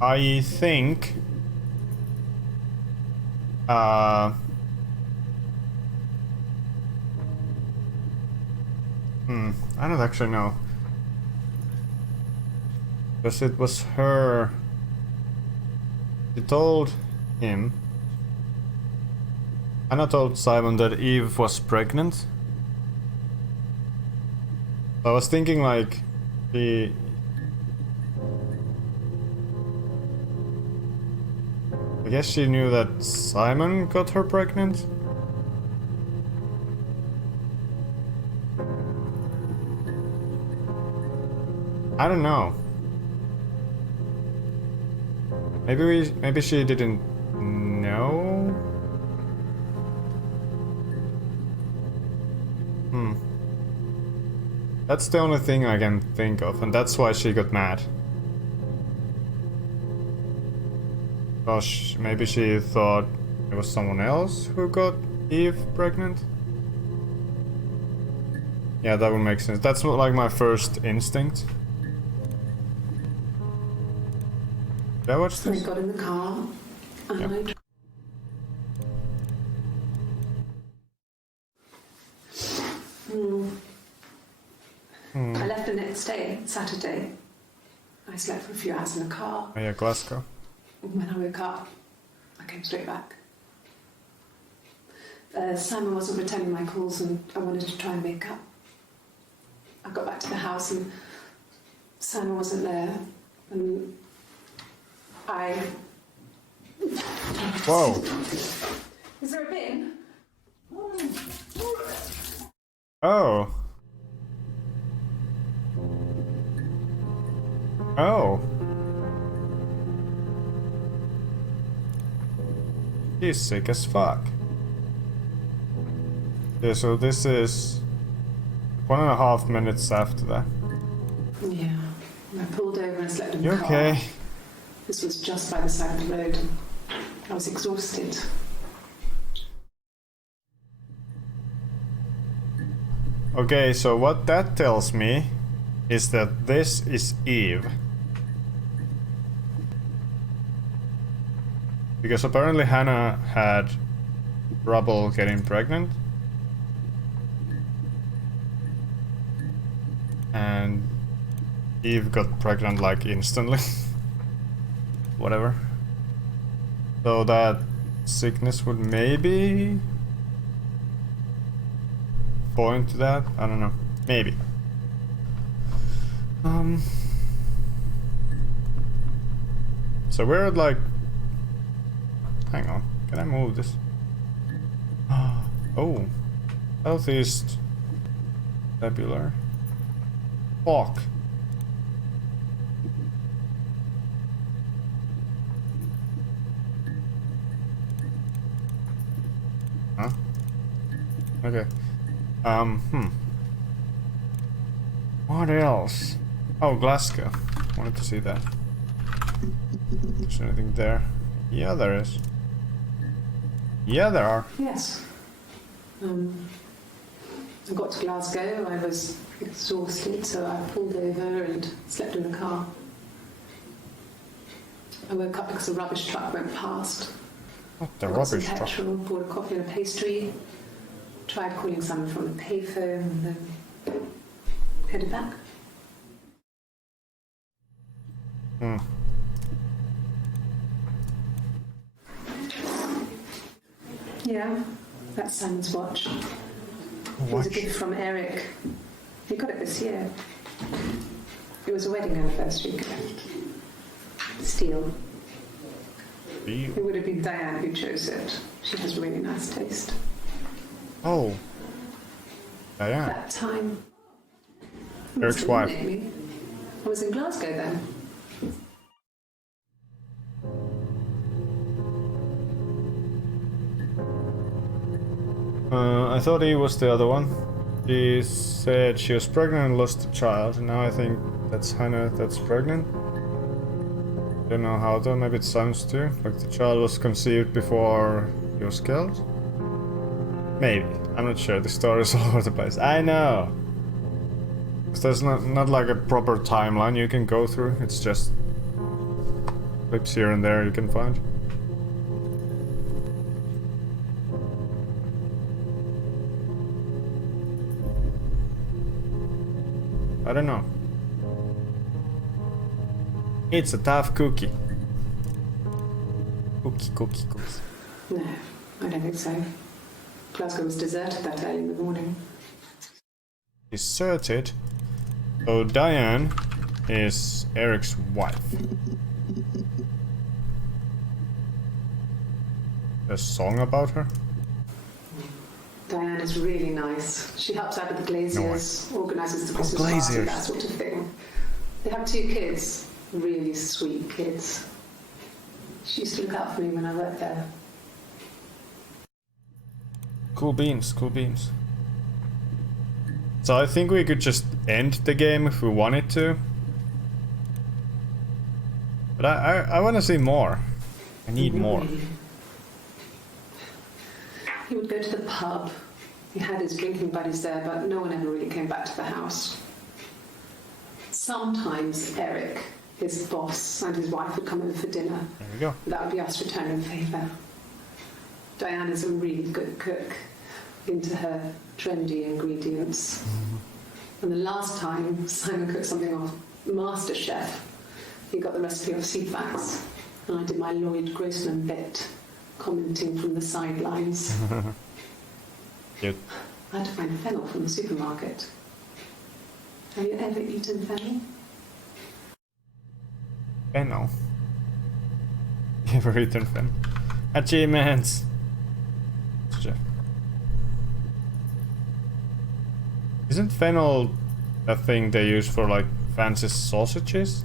I think I don't actually know. Because it was her. She told him. Anna told Simon that Eve was pregnant. I was thinking like I guess she knew that Simon got her pregnant. I don't know. Maybe she didn't know. That's the only thing I can think of, and that's why she got mad. Gosh, maybe she thought it was someone else who got Eve pregnant? Yeah, that would make sense. That's like my first instinct. Did I watch this? I got in the car and Yep. I left the next day, Saturday. I slept for a few hours in the car. Oh yeah, Glasgow. When I woke up, I came straight back. Simon wasn't returning my calls and I wanted to try and make up. I got back to the house and Simon wasn't there and I... Whoa. Is there a bin? Oh. Oh. He's sick as fuck. Yeah, so this is 1.5 minutes after that. Yeah. I pulled over and slept in You the car. okay? This was just by the side of the road. I was exhausted. Okay, so what that tells me is that this is Eve. Because apparently Hannah had trouble getting pregnant. And Eve got pregnant like instantly. Whatever. So that sickness would maybe point to that? I don't know. Maybe. So we're at like... Hang on. Can I move this? Oh. Southeast Tabular. Fuck. Huh? Okay. What else? Oh, Glasgow. Wanted to see that. Is there anything there? Yeah, there is. Yeah, there are. Yes. I got to Glasgow, I was exhausted, so I pulled over and slept in the car. I woke up because a rubbish truck went past. What the I got some rubbish truck? petrol, bought a coffee and a pastry, tried calling someone from the payphone, and then headed back. Yeah, that's Simon's watch. It was a gift from Eric. He got it this year. It was a wedding anniversary gift. Steel. It would have been Diane who chose it. She has really nice taste. Oh. Yeah. That time. Eric's wife. Maybe. I was in Glasgow then. I thought he was the other one. She said she was pregnant and lost a child, and now I think that's Hannah that's pregnant. Don't know how though, maybe it sounds too. Like the child was conceived before he was killed? Maybe. I'm not sure, the story is all over the place. I know! Because there's not like a proper timeline you can go through, it's just clips here and there you can find. I don't know. It's a tough cookie. Cookie. No, I don't think so. Glasgow was deserted that early in the morning. Deserted? So Diane is Eric's wife. A song about her? Diane is really nice. She helps out with the glaziers, organises the Christmas party, that sort of thing. They have 2 kids, really sweet kids. She used to look out for me when I worked there. Cool beans. So I think we could just end the game if we wanted to. But I want to see more. I need more. He would go to the pub. He had his drinking buddies there, but no one ever really came back to the house. Sometimes Eric, his boss, and his wife would come over for dinner. There we go. That would be us returning favour. Diane is a really good cook, into her trendy ingredients. And the last time Simon cooked something off MasterChef, he got the recipe off Ceefax, and I did my Lloyd Grossman bit, commenting from the sidelines. Cute. I had to find fennel from the supermarket. Have you ever eaten fennel? Fennel. Ever eaten fennel? Achievements! Isn't fennel a thing they use for like fancy sausages?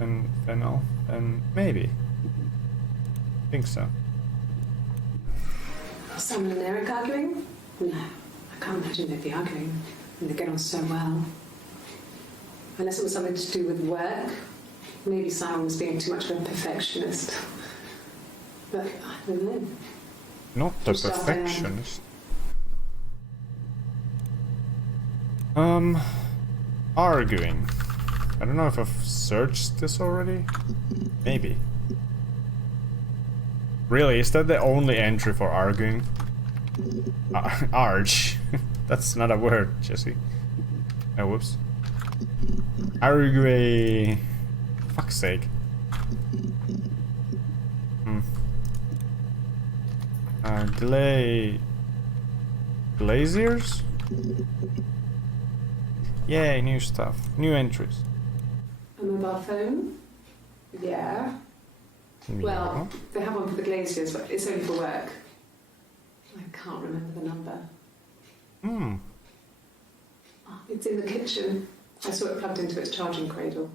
And fennel? And maybe. I think so. Simon and Eric arguing? No, I can't imagine they'd be arguing. And they get on so well. Unless it was something to do with work. Maybe Simon was being too much of a perfectionist. But I don't know. Not the perfectionist. Arguing. I don't know if I've searched this already. Maybe. Really, is that the only entry for arguing? Arge. That's not a word, Jesse. Oh, whoops. Arguing. Fuck's sake. Glaziers? Yay, new stuff. New entries. A mobile phone? Yeah. Well, they have one for the glaziers, but it's only for work. I can't remember the number. Oh, it's in the kitchen. I saw it plugged into its charging cradle.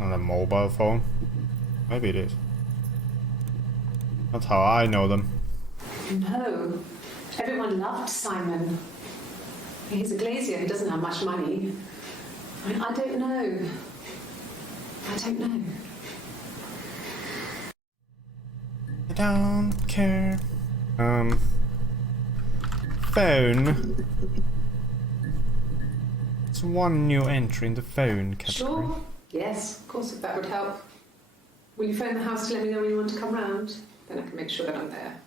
On a mobile phone? Maybe it is. Not how I know them. No. Everyone loved Simon. He's a glazier who doesn't have much money. I don't know. I don't know. I don't care. Phone. It's one new entry in the phone category. Sure. Yes, of course, if that would help. Will you phone the house to let me know when you want to come round? Then I can make sure that I'm there.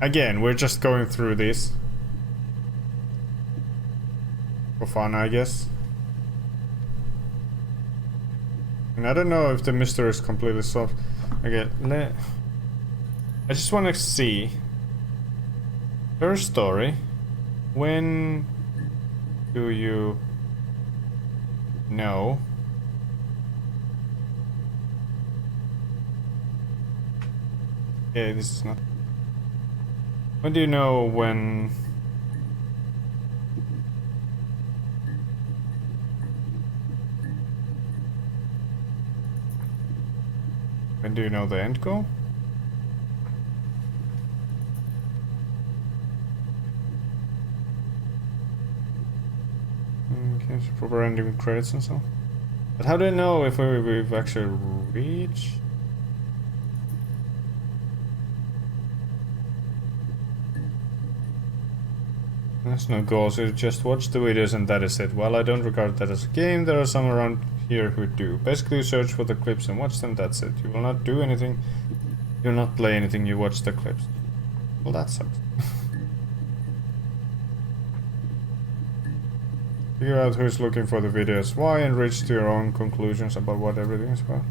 Again, we're just going through this. For fun, I guess. And I don't know if the mystery is completely solved. Okay, I just want to see her story. When do you know? Okay, this is not. When do you know when? When do you know the end goal? Okay, so proper ending credits and so. But how do I know if we've actually reached? There's no goals, you just watch the videos and that is it. Well, I don't regard that as a game, there are some around here who do. Basically you search for the clips and watch them, that's it. You will not do anything, you will not play anything, you watch the clips. Well, that sucks. Figure out who's looking for the videos, why, and reach to your own conclusions about what everything is about.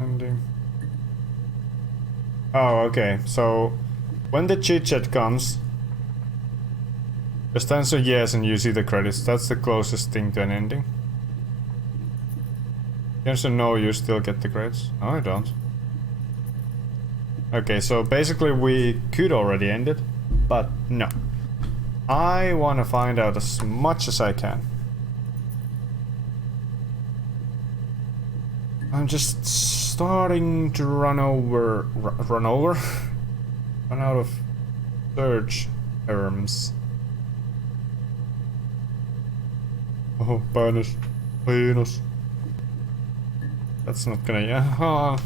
Ending. Oh, okay. So, when the chit chat comes, just answer yes and you see the credits. That's the closest thing to an ending. If you answer no, you still get the credits. No, I don't. Okay, so basically we could already end it, but no. I want to find out as much as I can. I'm just starting to run out of search terms. Oh, penis. Penis. That's not gonna...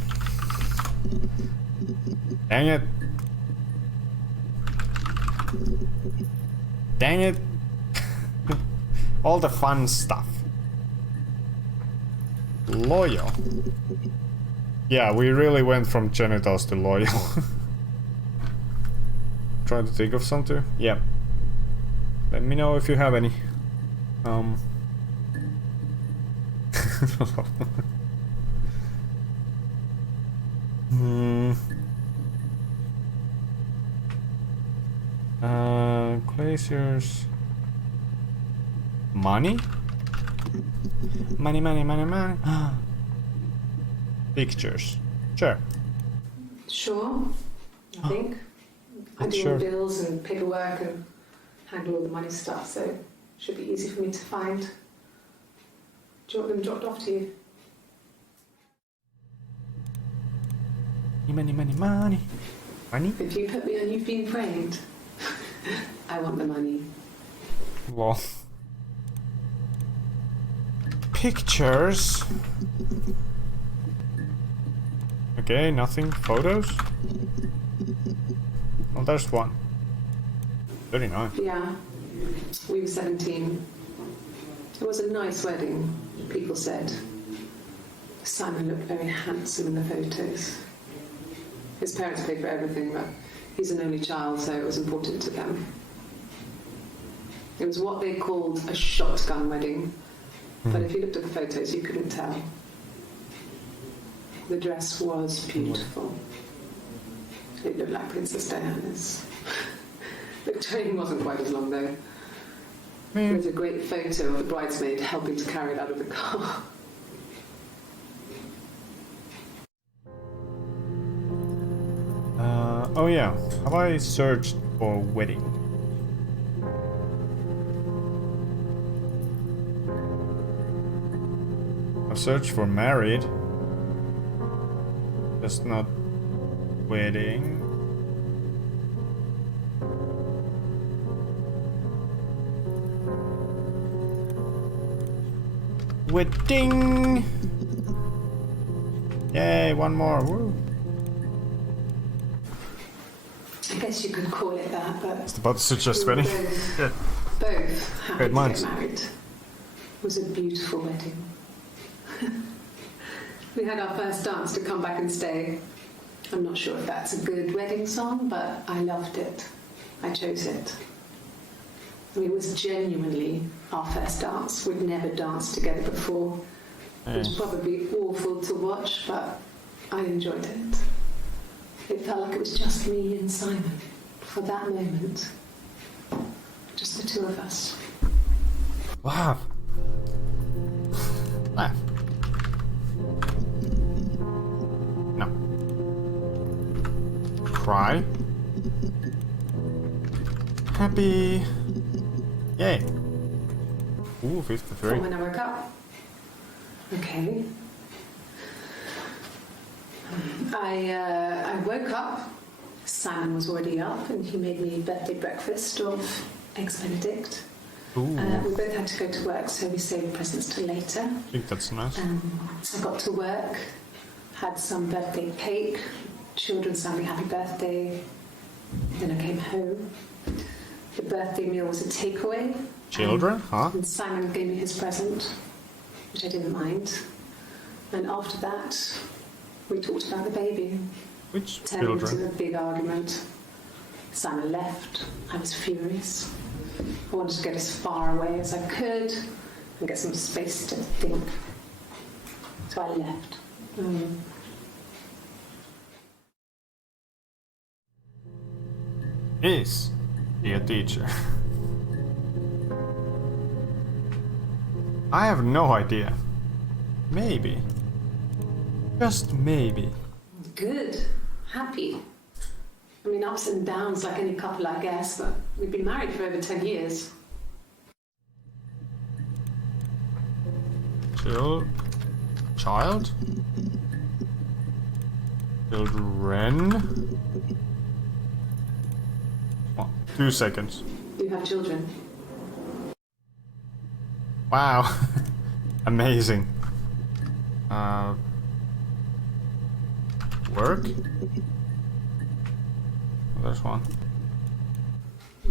Dang it. Dang it. All the fun stuff. Loyal. Yeah, we really went from genitals to loyal. Trying to think of something? Yep. Let me know if you have any. Glaciers. Money? Money, money, money, money. Pictures. Sure. Sure, I think. I do all the bills and paperwork and handle all the money stuff, so it should be easy for me to find. Do you want them dropped off to you? Money, money, money. Money? If you put me on You've Been Framed, I want the money. Well. Pictures. Okay, nothing. Photos? Well, there's one. 39. Yeah, we were 17. It was a nice wedding, people said. Simon looked very handsome in the photos. His parents paid for everything, but he's an only child, so it was important to them. It was what they called a shotgun wedding, but if you looked at the photos, you couldn't tell. The dress was beautiful. It looked like Princess Diana's. The train wasn't quite as long, though. There's a great photo of the bridesmaid helping to carry it out of the car. Oh yeah, have I searched for wedding? I've searched for married. Just not wedding. Wedding! Yay, one more. Woo. I guess you could call it that, but It's about to suggest we were wedding. both, Yeah. both happy Great to minds. get married. It was a beautiful wedding. We had our first dance to Come Back and Stay. I'm not sure if that's a good wedding song, but I loved it. I chose it. I mean, it was genuinely our first dance. We'd never danced together before. It was probably awful to watch, but I enjoyed it. It felt like it was just me and Simon for that moment. Just the two of us. Laugh. Laugh. No. Cry. Happy. Yay. Ooh, 53. From when I woke up. Okay. I woke up. Simon was already up, and he made me birthday breakfast of eggs Benedict. Ooh, We both had to go to work, so we saved presents till later. I think that's nice. I got to work, had some birthday cake, children sang me happy birthday. Then I came home. The birthday meal was a takeaway. Children, huh? And Simon gave me his present, which I didn't mind. And after that, we talked about the baby. Which Turned into children? a big argument. Simon left. I was furious. I wanted to get as far away as I could and get some space to think. So I left. Is he a teacher? I have no idea. Maybe. Just maybe. Good. Happy. I mean, ups and downs like any couple, I guess, but we've been married for over 10 years. Child? Children? 2 seconds. You have children. Wow. Amazing. Work? Oh, there's one.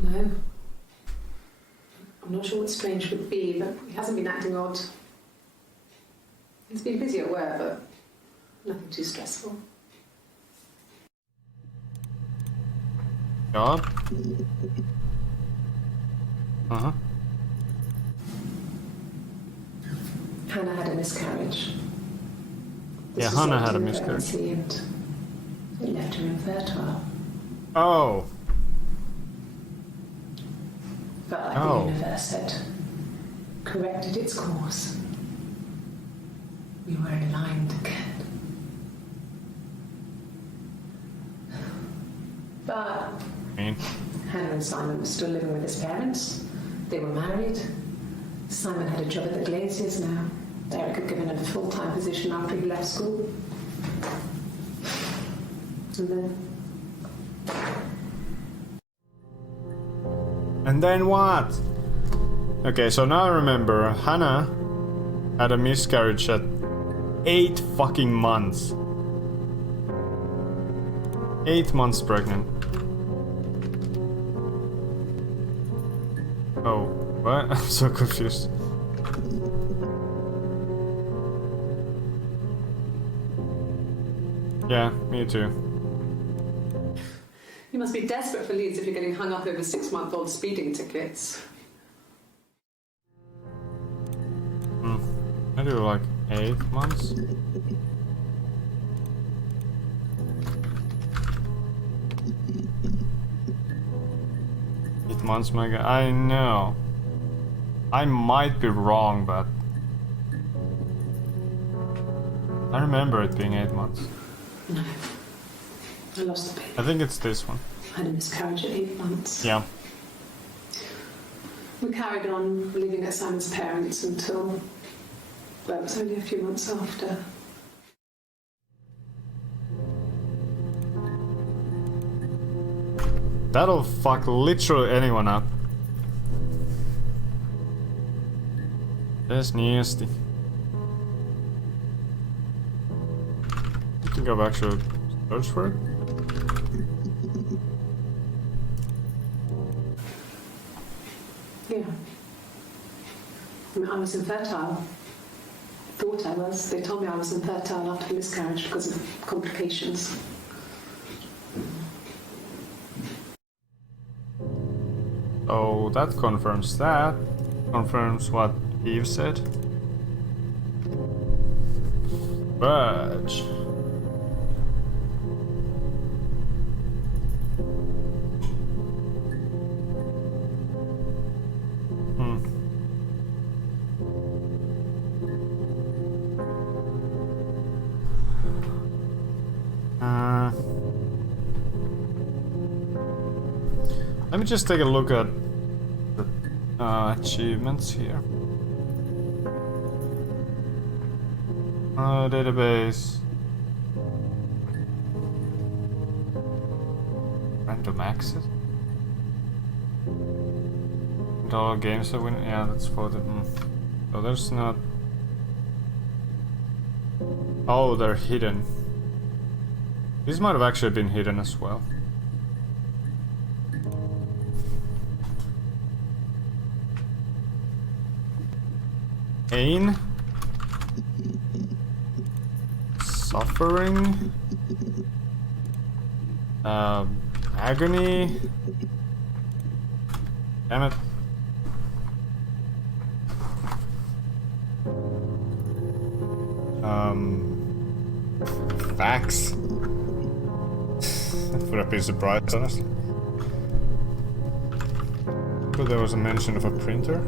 No. I'm not sure what strange would be, but he hasn't been acting odd. He's been busy at work, but nothing too stressful. Job? Uh-huh. Hannah had a miscarriage. Yeah, Hannah had a miscarriage. And it left her infertile. Oh. Felt like Oh. the universe had corrected its course. We were aligned again. But I mean, Hannah and Simon were still living with his parents. They were married. Simon had a job at the Glaziers now. Derek had given him a full-time position after he left school. And then what? Okay, so now I remember Hannah had a miscarriage at 8 fucking months. 8 months pregnant. Oh, what? I'm so confused. Yeah, me too. you must be desperate for leads if you're getting hung up over 6-month-old speeding tickets. I do like 8 months. Months, my guy. I know. I might be wrong, but I remember it being 8 months. No. I lost the baby. I think it's this one. I had a miscarriage at 8 months. Yeah. We carried on living at Simon's parents until, well, it was only a few months after. That'll fuck literally anyone up. That's nasty. I think I've actually searched for it. Yeah. I mean, I was infertile. Thought I was. They told me I was infertile after the miscarriage because of complications. Oh, that confirms that. Confirms what Eve said. But... Let me just take a look at the achievements here. Database. Random access. And all games that win. Yeah, that's for the. So there's not. Oh, they're hidden. These might have actually been hidden as well. Pain, suffering, agony. Damn it. Facts. Would have been surprised, honestly. But there was a mention of a printer.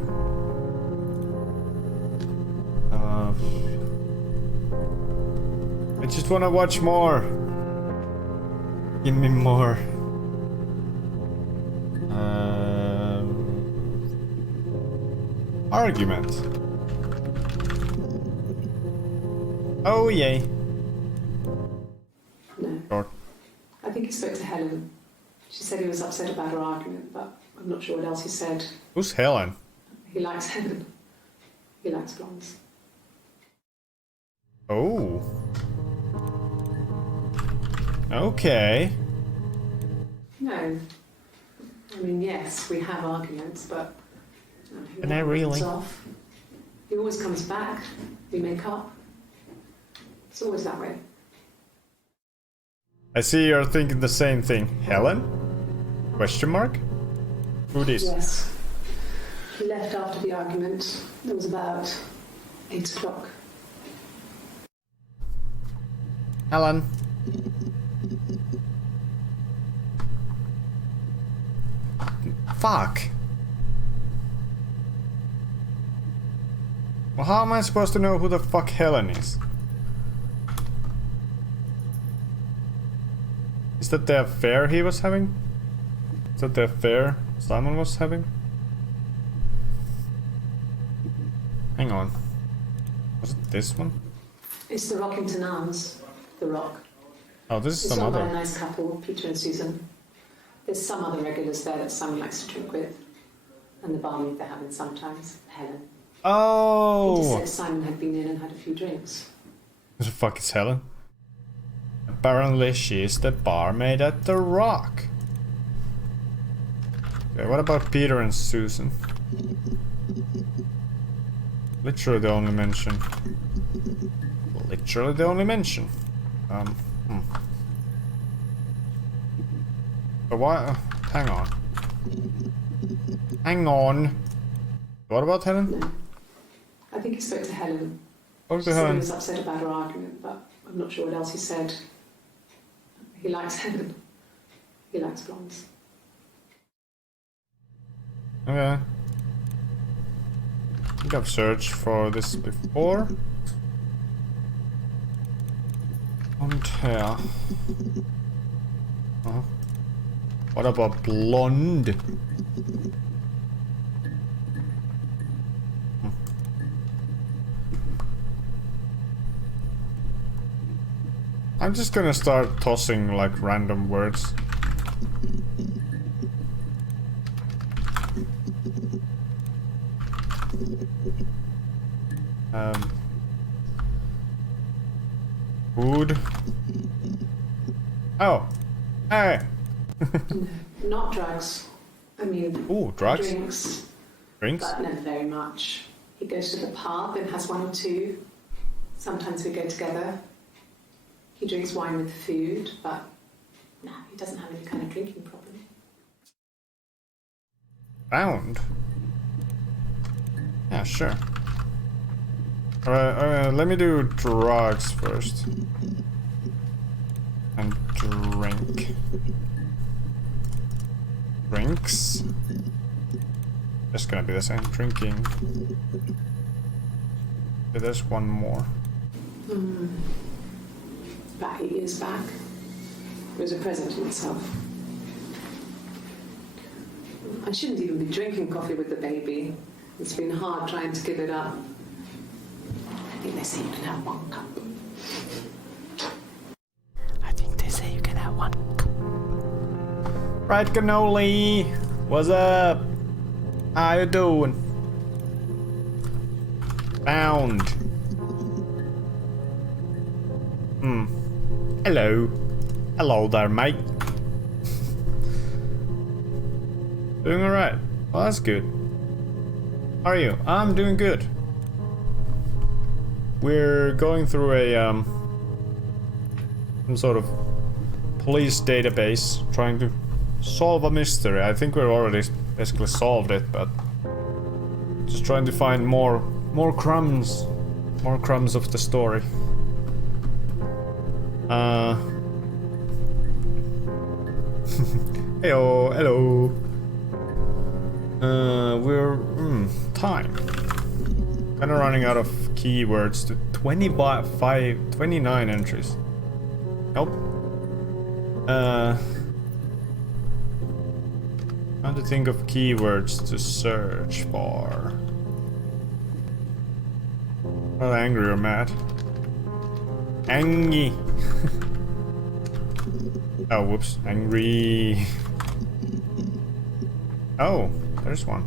I just wanna watch more. Give me more. Argument. Oh yay. No. Short. I think he spoke to Helen. She said he was upset about her argument, but I'm not sure what else he said. Who's Helen? He likes Helen. He likes blondes. Oh. Okay. No. I mean, yes, we have arguments, but... he But not never really. comes off. He always comes back. We make up. It's always that way. I see you're thinking the same thing. Helen? Question mark? Who this? Yes. He left after the argument. It was about 8 o'clock. Helen. Fuck. Well, how am I supposed to know who the fuck Helen is? Is that the affair he was having? Is that the affair Simon was having? Hang on. Was it this one? It's the Rockington Arms. The Rock. Oh, this is It's some run by a other. nice couple, Peter and Susan. There's some other regulars there that Simon likes to drink with. And the barmaid they're having sometimes, Helen. He just Oh! said Simon had been in and had a few drinks. Who the fuck is Helen? Apparently she's the barmaid at the Rock. Okay, what about Peter and Susan? Literally the only mention. Literally the only mention. But why? Hang on. Hang on. What about Helen? No. I think he spoke to Helen. Spoke She to said he Helen. was upset about her argument, but I'm not sure what else he said. He likes Helen. He likes blondes. Okay. I think I've searched for this before. And here. Uh-huh. What about blonde? I'm just gonna start tossing like random words. Food. Oh, hey. Not drugs. I mean, Ooh, drugs. drinks, Drinks. but never very much. He goes to the pub and has one or two. Sometimes we go together. He drinks wine with food, but no, he doesn't have any kind of drinking problem. Found. Yeah, sure. Alright, let me do drugs first. And drink. Drinks. Just gonna be the same. Drinking. Okay, there's one more. About 8 years back, it was a present to myself. I shouldn't even be drinking coffee with the baby. It's been hard trying to give it up. I think they say you can have 1 cup. I think they say you can have 1 cup. Right, cannoli. What's up? How you doing? Found. Hello. Hello there, mate. Doing alright. Well, that's good. How are you? I'm doing good. We're going through a some sort of police database, trying to solve a mystery. I think we've already basically solved it, but just trying to find more crumbs of the story. Hello. We're time. Kind of running out of keywords to 29 entries. Nope. Trying to think of keywords to search for. Well, angry or mad? Angry. Oh, whoops. Angry. Oh, there's one.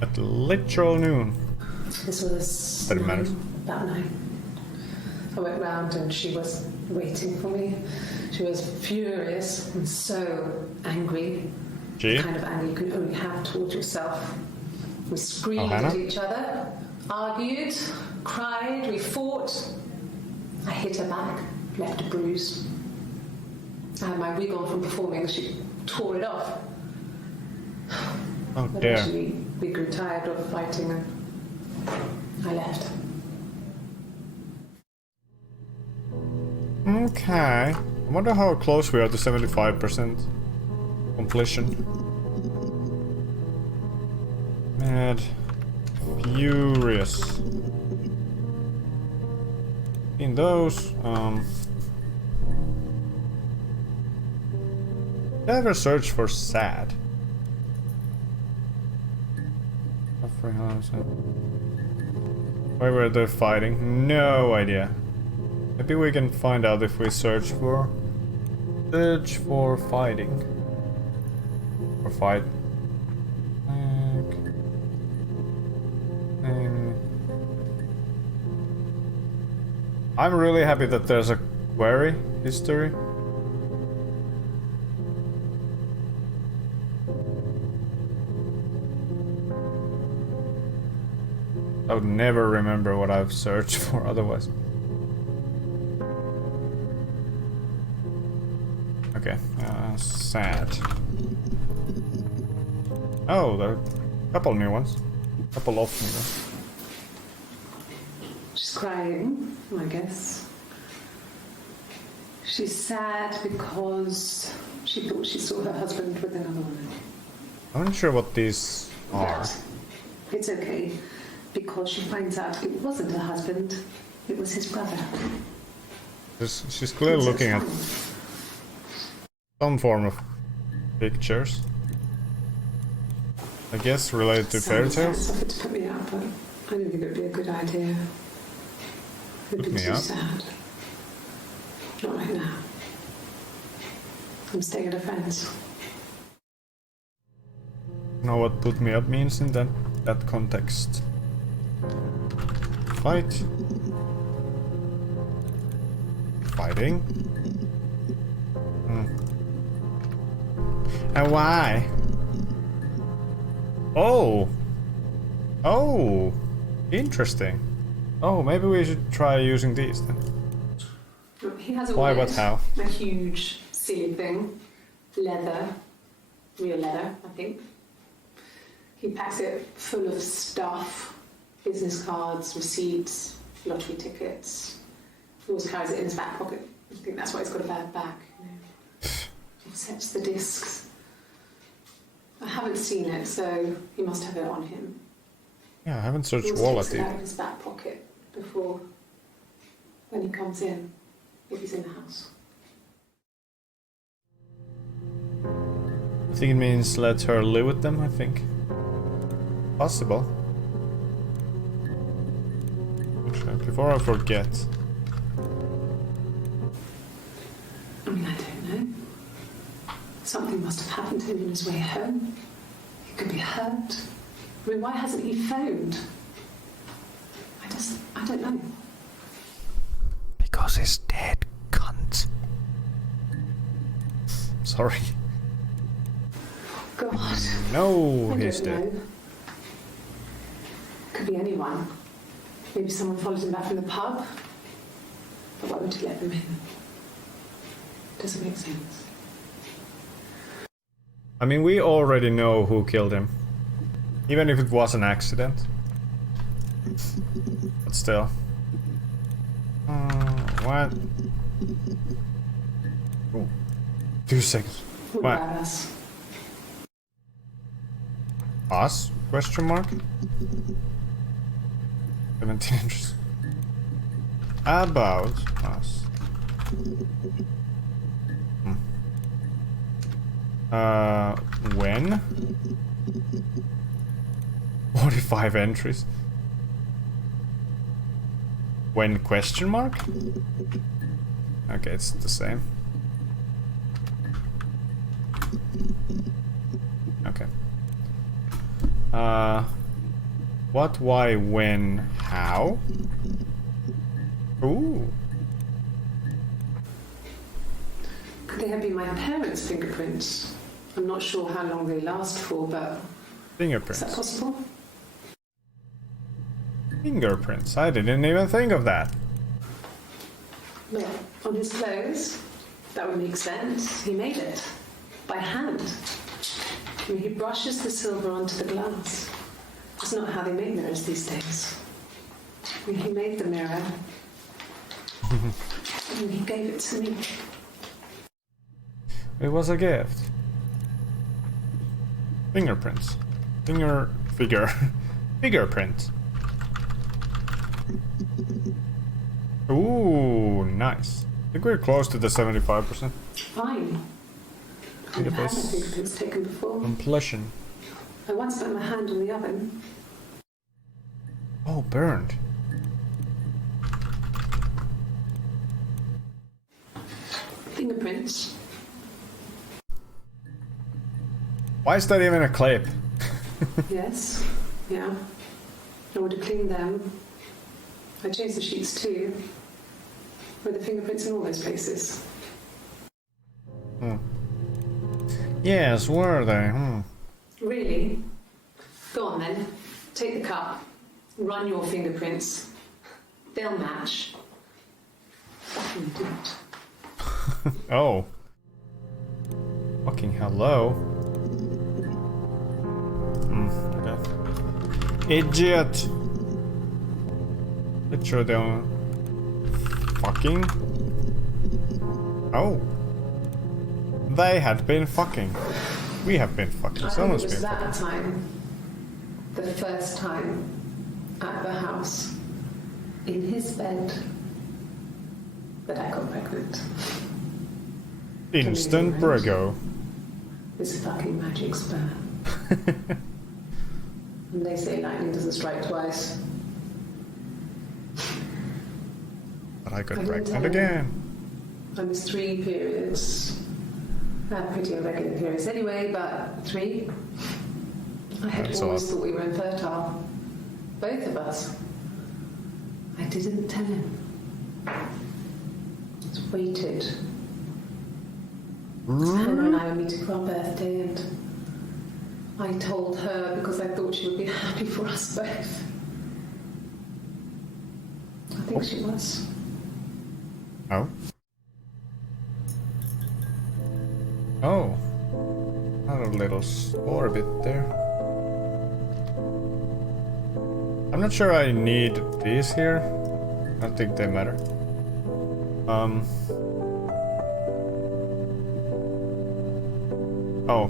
At literal noon. This was That matters. about 9. I went round and she was waiting for me. She was furious and so angry. Gee. The kind of anger you can only have towards yourself. We screamed Hannah? at each other, argued, cried, we fought. I hit her back, left a bruise. I had my wig on from performing, she tore it off. Oh dear. Eventually, we grew tired of fighting and I left. Okay. I wonder how close we are to 75% completion. Mad. Furious. In those, did I ever search for sad? Where were they fighting? No idea. Maybe we can find out if we search for fighting. Or fight. I'm really happy that there's a query history. I would never remember what I've searched for otherwise. Okay, sad. Oh, there are a couple new ones. Couple of new ones. She's crying, I guess. She's sad because she thought she saw her husband with another woman. I'm not sure what these are. But it's okay, because she finds out it wasn't her husband, it was his brother. She's clearly looking at Some form of pictures. I guess related to fairy tales. Offered to put me up, but I don't think it would be a good idea. It would be me too up? sad. Not right now. I'm staying at a friend's. Know what put me up means in that context. Fight. Fighting. And why? Oh. Oh. Interesting. Oh, maybe we should try using these then. He has a Why, wallet, what, how? a huge silly thing, leather, real leather, I think. He packs it full of stuff, business cards, receipts, lottery tickets. He always carries it in his back pocket. I think that's why he's got a bad back. You know. He sets the discs. I haven't seen it, so he must have it on him. Yeah, I haven't He searched always wallet takes it out either. of his back pocket before, when he comes in, if he's in the house. I think it means let her live with them, I think. Possible. Actually, before I forget. I mean, I don't know. Something must have happened to him on his way home. He could be hurt. I mean, why hasn't he phoned? I don't know. Because he's dead, cunt. Sorry. God. No, I he's don't dead. know. Could be anyone. Maybe someone followed him back from the pub. But why would he let them in? Doesn't make sense. I mean, we already know who killed him. Even if it was an accident. But still. What? Oh. 2 seconds. What What? about us? Us? Question mark? 17 inches. About us. When? 45 entries. When question mark? Okay, it's the same. Okay. What, why, when, how? Ooh. Could they have been my parents' fingerprints? I'm not sure how long they last for, but is that Fingerprints. possible? Fingerprints. I didn't even think of that. Well, on his clothes, that would make sense. He made it by hand. I mean, he brushes the silver onto the glass. That's not how they make mirrors these days. I mean, he made the mirror, and he gave it to me. It was a gift. Fingerprints. Fingerprint. Ooh, nice. I think we're close to the 75%. Fine. I've had my Database fingerprints taken before. completion. I once put my hand in the oven. Oh, burned. Fingerprints. Why is that even a clip? Yes. Yeah. I would have cleaned them. I changed the sheets too. With the fingerprints in all those places. Yes, were they? Really? Go on then. Take the cup. Run your fingerprints. They'll match. Fucking do it. Oh. Fucking hello. Okay. Idiot! Literally the fucking. Oh. They had been fucking. We have been fucking. I think it Someone's was been fucking. that time, the first time, at the house, in his bed, that I got pregnant. Instant Brago. This fucking magic spur. And they say lightning doesn't strike twice. But I got I didn't pregnant tell him. again. I missed 3 periods. I had pretty irregular periods anyway, but 3. I had That's a always lot. thought we were infertile. Both of us. I didn't tell him. Just waited. Hannah and I were meeting for our birthday, and I told her because I thought she would be happy for us both. I think she was. Oh. Oh. Another little spore bit there. I'm not sure I need these here. I don't think they matter. Oh.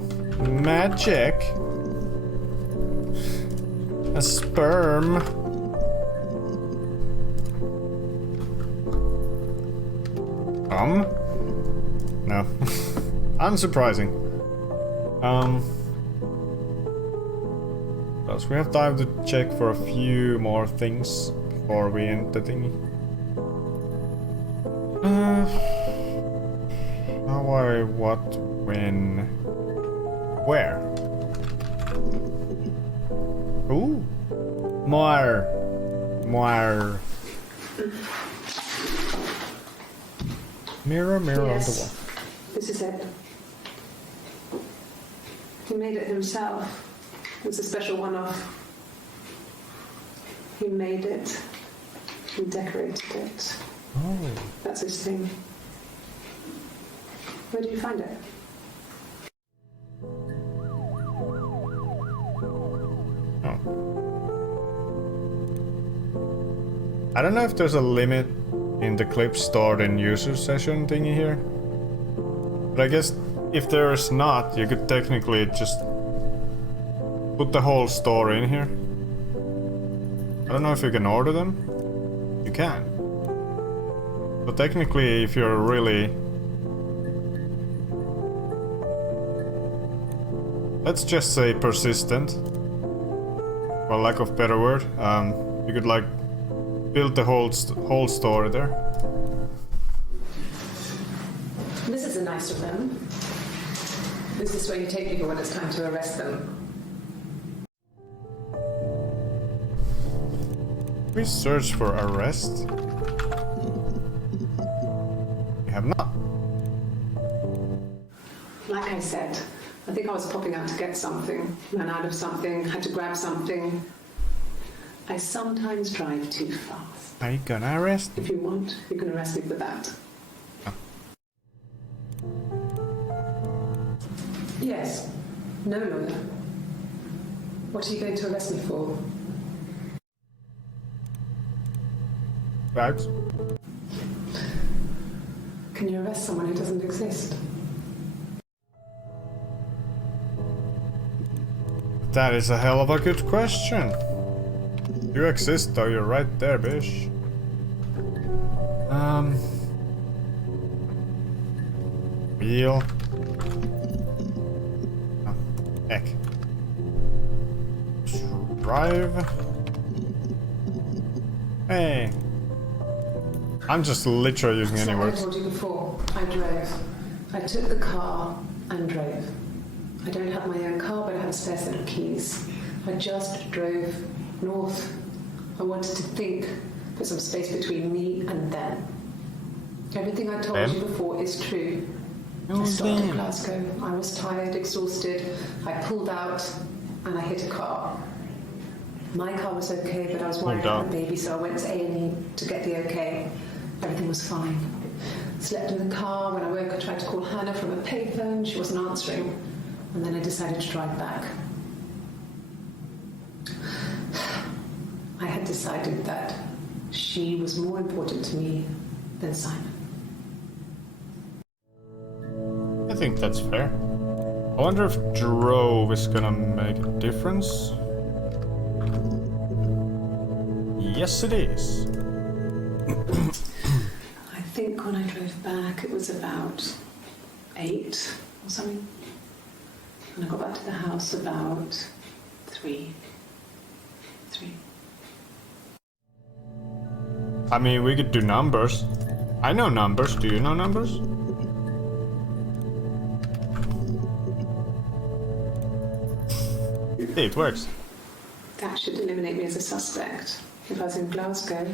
Magic. A sperm. No. Unsurprising. Plus we have time to check for a few more things before we end the thingy. How, why, what, when, where? Ooh. More. Mirror, mirror on the wall. This is it. He made it himself. It was a special one-off. He made it. He decorated it. Oh. That's his thing. Where did you find it? I don't know if there's a limit in the clips stored in user session thingy here. But I guess if there's not, you could technically just put the whole store in here. I don't know if you can order them. You can. So technically, if you're really... let's just say persistent. For lack of better word. You could like build the whole store there. This is a nice of them. This is where you take people when it's time to arrest them. We search for arrest. We have not. Like I said, I think I was popping out to get something, ran out of something, had to grab something. I sometimes drive too fast. Are you gonna arrest? If you want, you can arrest me for that. Oh. Yes. No, lawyer. What are you going to arrest me for? Right. Can you arrest someone who doesn't exist? That is a hell of a good question. You exist though, you're right there, bish. Wheel. Oh, heck. Drive. Hey. I'm just literally using any So I words. told you before, I drove. I took the car and drove. I don't have my own car, but I have a spare set of keys. I just drove north. I wanted to think, put some space between me and them. Everything I told Them? you before is true. I Who's stopped them? at Glasgow. I was tired, exhausted. I pulled out and I hit a car. My car was okay, but I was worried Pulled about out. the baby, so I went to A&E to get the okay. Everything was fine. Slept in the car. When I woke, I tried to call Hannah from a payphone. She wasn't answering. And then I decided to drive back. I had decided that she was more important to me than Simon. I think that's fair. I wonder if drove is gonna make a difference. Yes, it is. I think when I drove back, it was about 8 or something. And I got back to the house about 3. I mean, we could do numbers. I know numbers. Do you know numbers? Hey, it works. That should eliminate me as a suspect. If I was in Glasgow,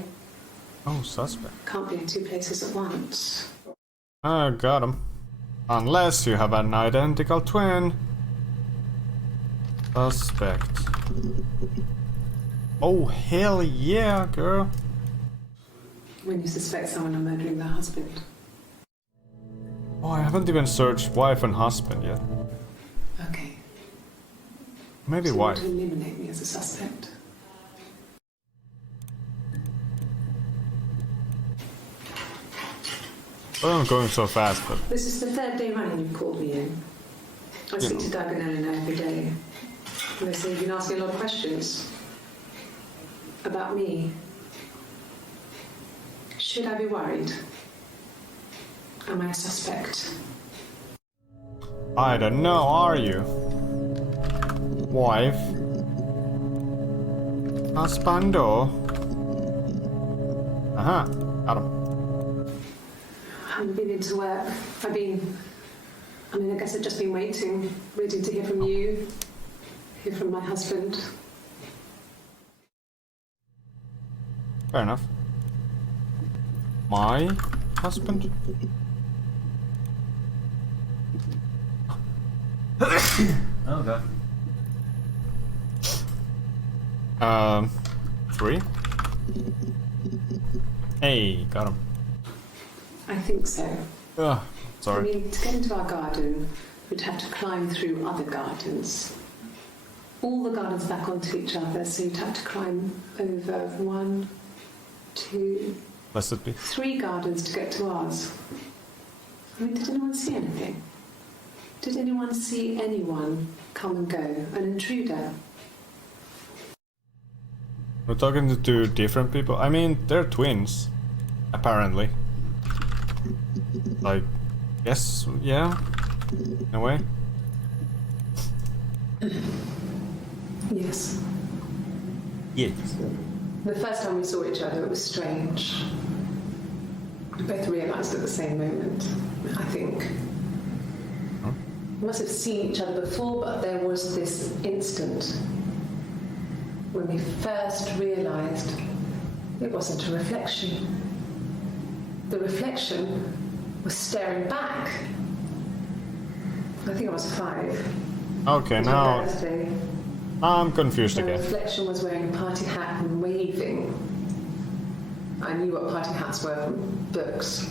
Oh, suspect. can't be in 2 places at once. I got him. Unless you have an identical twin. Suspect. Oh, hell yeah, girl. When you suspect someone of murdering their husband. Oh, I haven't even searched wife and husband yet. Okay. Maybe So you want wife. to eliminate me as a suspect. Oh, I'm going so fast, but This is the 3rd day running you've called me in. I speak to Doug and Eleanor every day. And they say you've been asking a lot of questions about me. Should I be worried? Am I a suspect? I don't know, are you? Wife? Husbando? Aha, got him. I haven't been into work. I guess I've just been waiting to hear from you, hear from my husband. Fair enough. My husband? Okay. 3? Hey, got him. I think so. Ugh, I sorry. mean, to get into our garden, we'd have to climb through other gardens. All the gardens back onto each other, so you'd have to climb over 1, 2, Blessed be. 3 gardens to get to ours. I mean, did anyone see anything? Did anyone see anyone come and go? An intruder? We're talking to 2 different people. I mean, they're twins. Apparently. Like, yes, yeah. In a way. Yes. Yes. The first time we saw each other, it was strange. We both realised at the same moment, I think. We must have seen each other before, but there was this instant when we first realised it wasn't a reflection. The reflection was staring back. I think I was 5. Okay, It was my now birthday. I'm confused The again. reflection was wearing a party hat and waving. I knew what party hats were from books.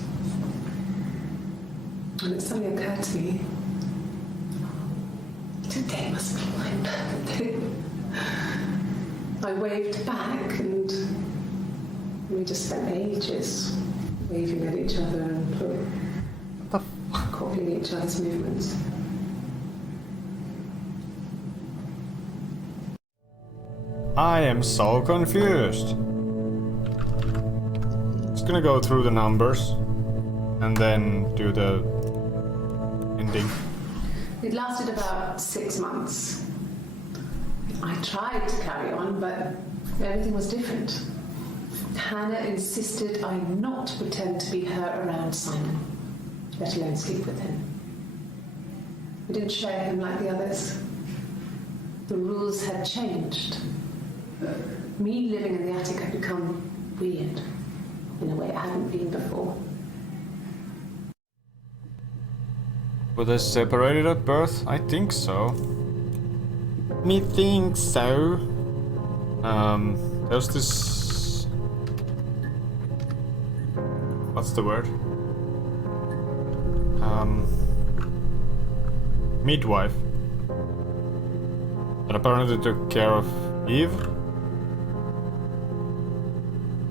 And it suddenly occurred to me, today must be my birthday. I waved back and we just spent ages waving at each other and copying each other's movements. I am so confused. Just gonna go through the numbers and then do the ending. It lasted about 6 months. I tried to carry on, but everything was different. Hannah insisted I not pretend to be her around Simon, let alone sleep with him. We didn't share him like the others. The rules had changed. Me living in the attic had become weird, in a way it hadn't been before. Were they separated at birth? I think so. Me think so. There's this... What's the word? Midwife. That apparently took care of Eve.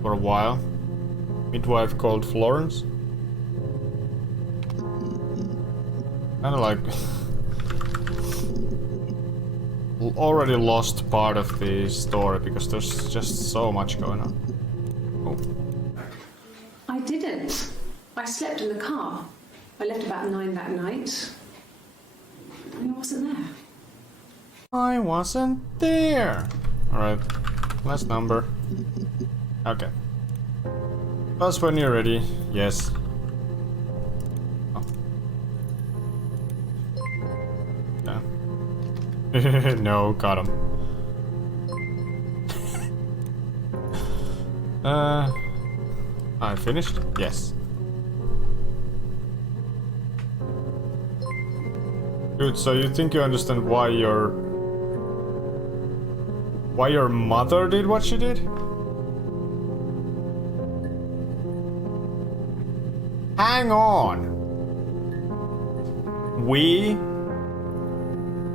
For a while. Midwife called Florence. Kinda like... already lost part of the story because there's just so much going on. Oh. I didn't. I slept in the car. I left about 9 that night. I wasn't there. I wasn't there. Alright, last number. Okay. Buzz when you're ready. Yes. Oh. Yeah. No, got him. I finished? Yes. Good, so you think you understand why your mother did what she did? Hang on. We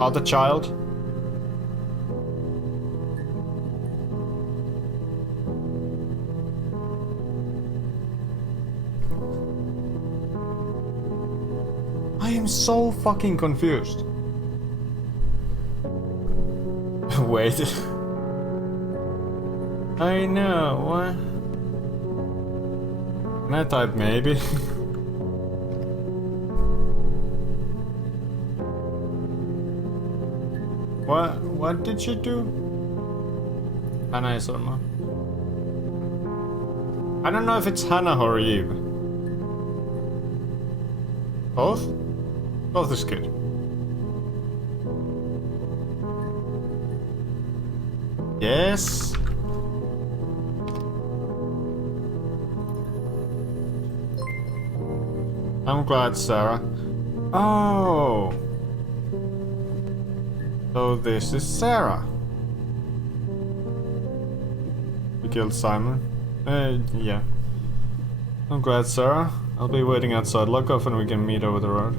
are the child? I am so fucking confused. Wait. I know, what? Can I type maybe? What did she do? Hannah is Irma. I don't know if it's Hannah or Eve. Both? Both is good. Yes. I'm glad, Sarah. Oh. So this is Sarah. We killed Simon. Yeah. I'm glad, Sarah. I'll be waiting outside. Lock off and we can meet over the road.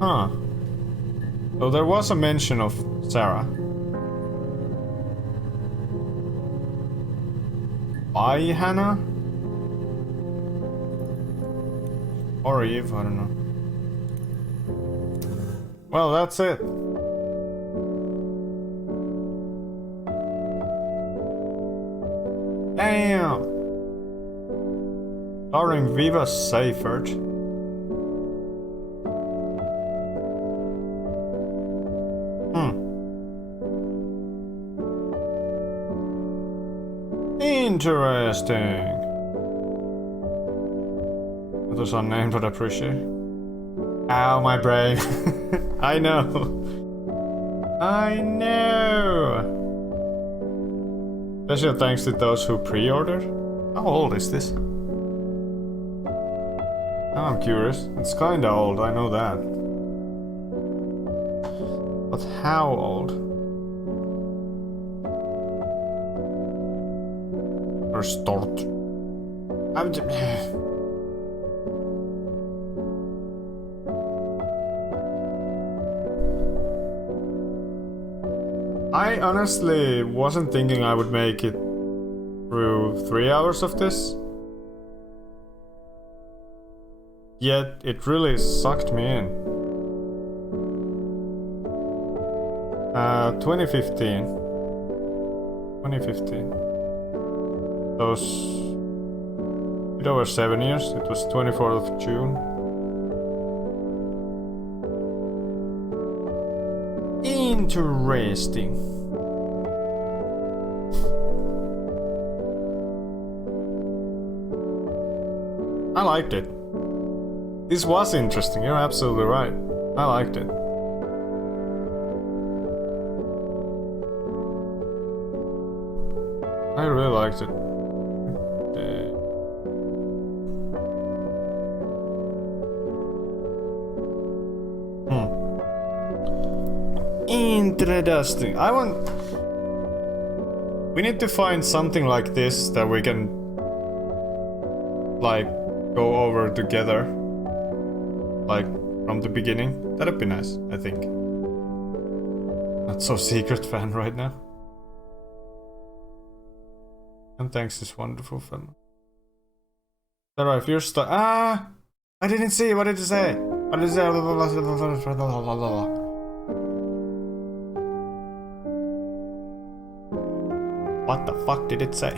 Huh. So there was a mention of Sarah. By Hannah? Or Eve, I don't know. Well, that's it. Damn! Starring Viva Seifert. Interesting. That was unnamed, but I appreciate it. Ow, my brain. I know. I know. Special thanks to those who pre-ordered. How old is this? Now I'm curious. It's kinda old, I know that. But how old? Or start? I'm I honestly wasn't thinking I would make it through 3 hours of this. Yet it really sucked me in. 2015. 2015. Those bit over 7 years. It was 24th of June. Interesting. I liked it. This was interesting, you're absolutely right. I liked it. I really liked it. Interesting. We need to find something like this that we can like go over together. Like from the beginning. That'd be nice, I think. Not so secret fan right now. And thanks this wonderful fan. Sarah, if you're stuck. I didn't see. What did it say? What did it say? What the fuck did it say?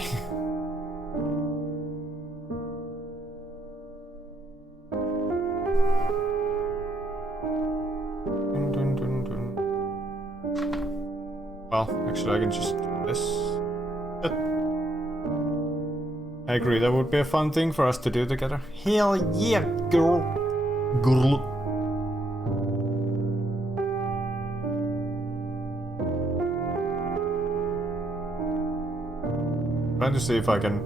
I agree, that would be a fun thing for us to do together. Hell yeah, girl. Girl. Trying to see if I can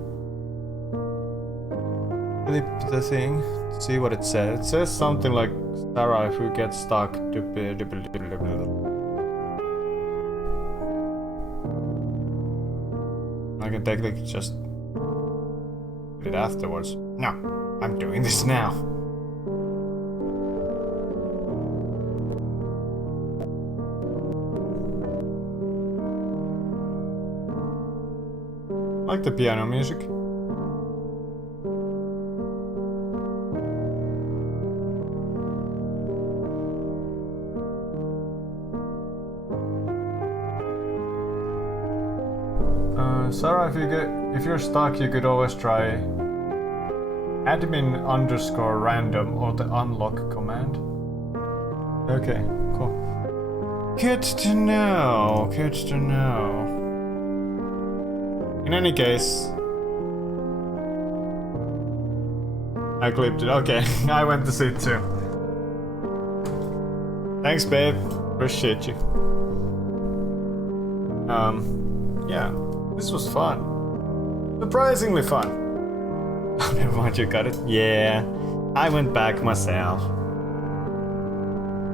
flip the thing, see what it says. It says something like Sarah if you get stuck. I can technically just do it afterwards. No, I'm doing this now. I like the piano music. Sarah, if you're stuck, you could always try admin_random or the unlock command. Okay, cool. Good to know. Good to know. In any case, I clipped it. Okay, I went to sleep too. Thanks, babe. Appreciate you. Yeah, this was fun. Surprisingly fun. Never mind, you got it. Yeah, I went back myself.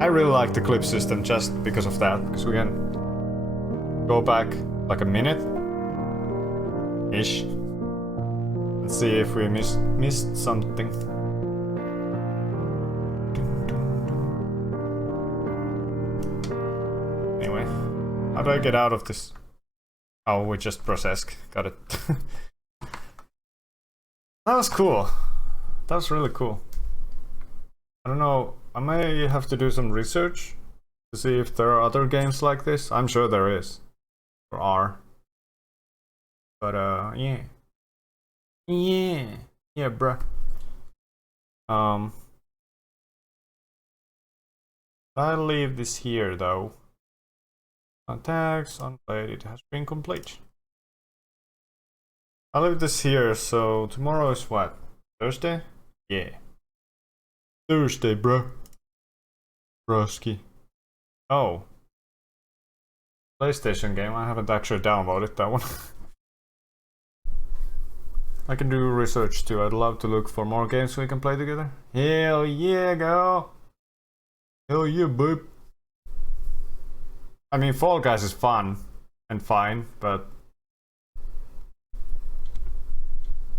I really like the clip system just because of that, because we can go back like a minute ish. Let's see if we missed something. Anyway, how do I get out of this? Oh, we just press ESC. Got it. That was cool. That was really cool. I don't know, I may have to do some research to see if there are other games like this. I'm sure there is. Or are. But yeah. Yeah, bruh. I'll leave this here though. Tags, unplayed, it has been complete. I'll leave this here, so tomorrow is what? Thursday? Yeah. Thursday, bro. Broski. Oh. PlayStation game, I haven't actually downloaded that one. I can do research too, I'd love to look for more games we can play together. Hell yeah, girl! Hell yeah, babe! I mean, Fall Guys is fun and fine, but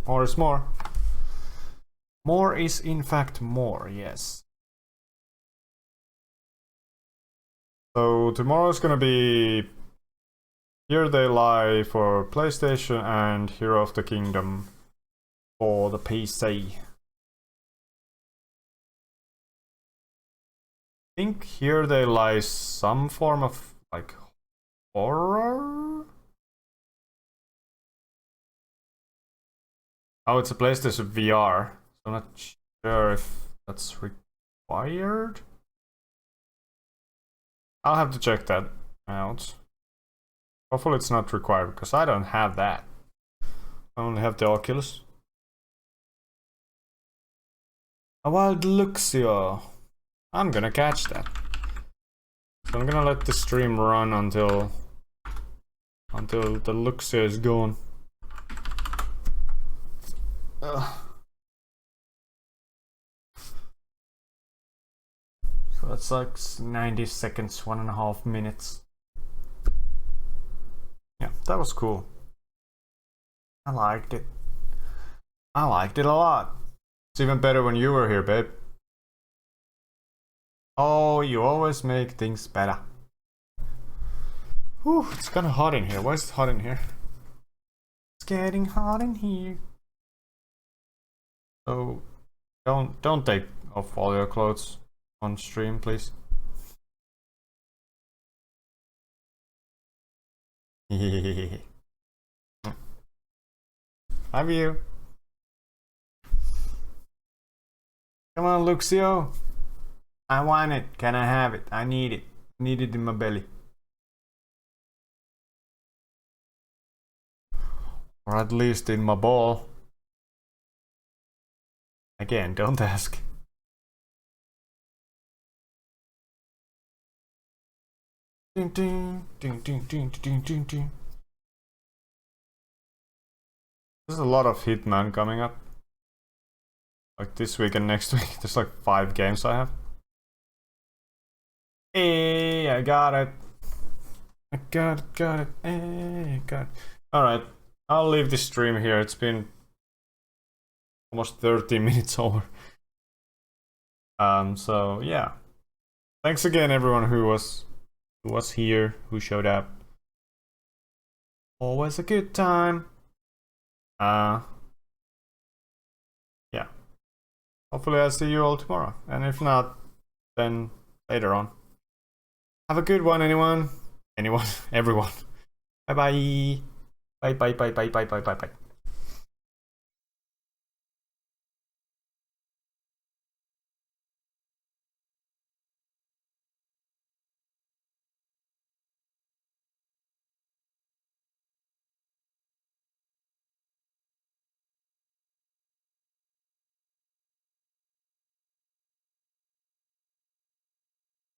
more is more. More is in fact more, yes. So tomorrow's gonna be Here They Lie for PlayStation and Hero of the Kingdom for the PC. I think Here They Lie is some form of like horror? Oh, it's a PlayStation VR. So I'm not sure if that's required. I'll have to check that out. Hopefully it's not required, because I don't have that. I only have the Oculus. A Wild Luxio. I'm gonna catch that. So I'm gonna let the stream run until the Luxio is gone. So that's like 90 seconds, 1.5 minutes. Yeah, that was cool. I liked it. I liked it a lot. It's even better when you were here, babe. Oh, you always make things better. Whew, it's kind of hot in here. Why is it hot in here? It's getting hot in here. So, don't take off all your clothes on stream, please. Have you? Come on, Luxio. I want it. Can I have it? I need it. Need it in my belly. Or at least in my ball. Again, don't ask. Ding ding ding ding ding ding ding ding. There's a lot of Hitman coming up. Like this week and next week. There's like 5 games I have. Hey, I got it. I got it. Hey, got it. Alright, I'll leave this stream here. It's been almost 30 minutes over. So yeah. Thanks again everyone who was here, who showed up. Always a good time. Yeah. Hopefully I'll see you all tomorrow. And if not, then later on. Have a good one, anyone. Everyone. Bye bye. Bye.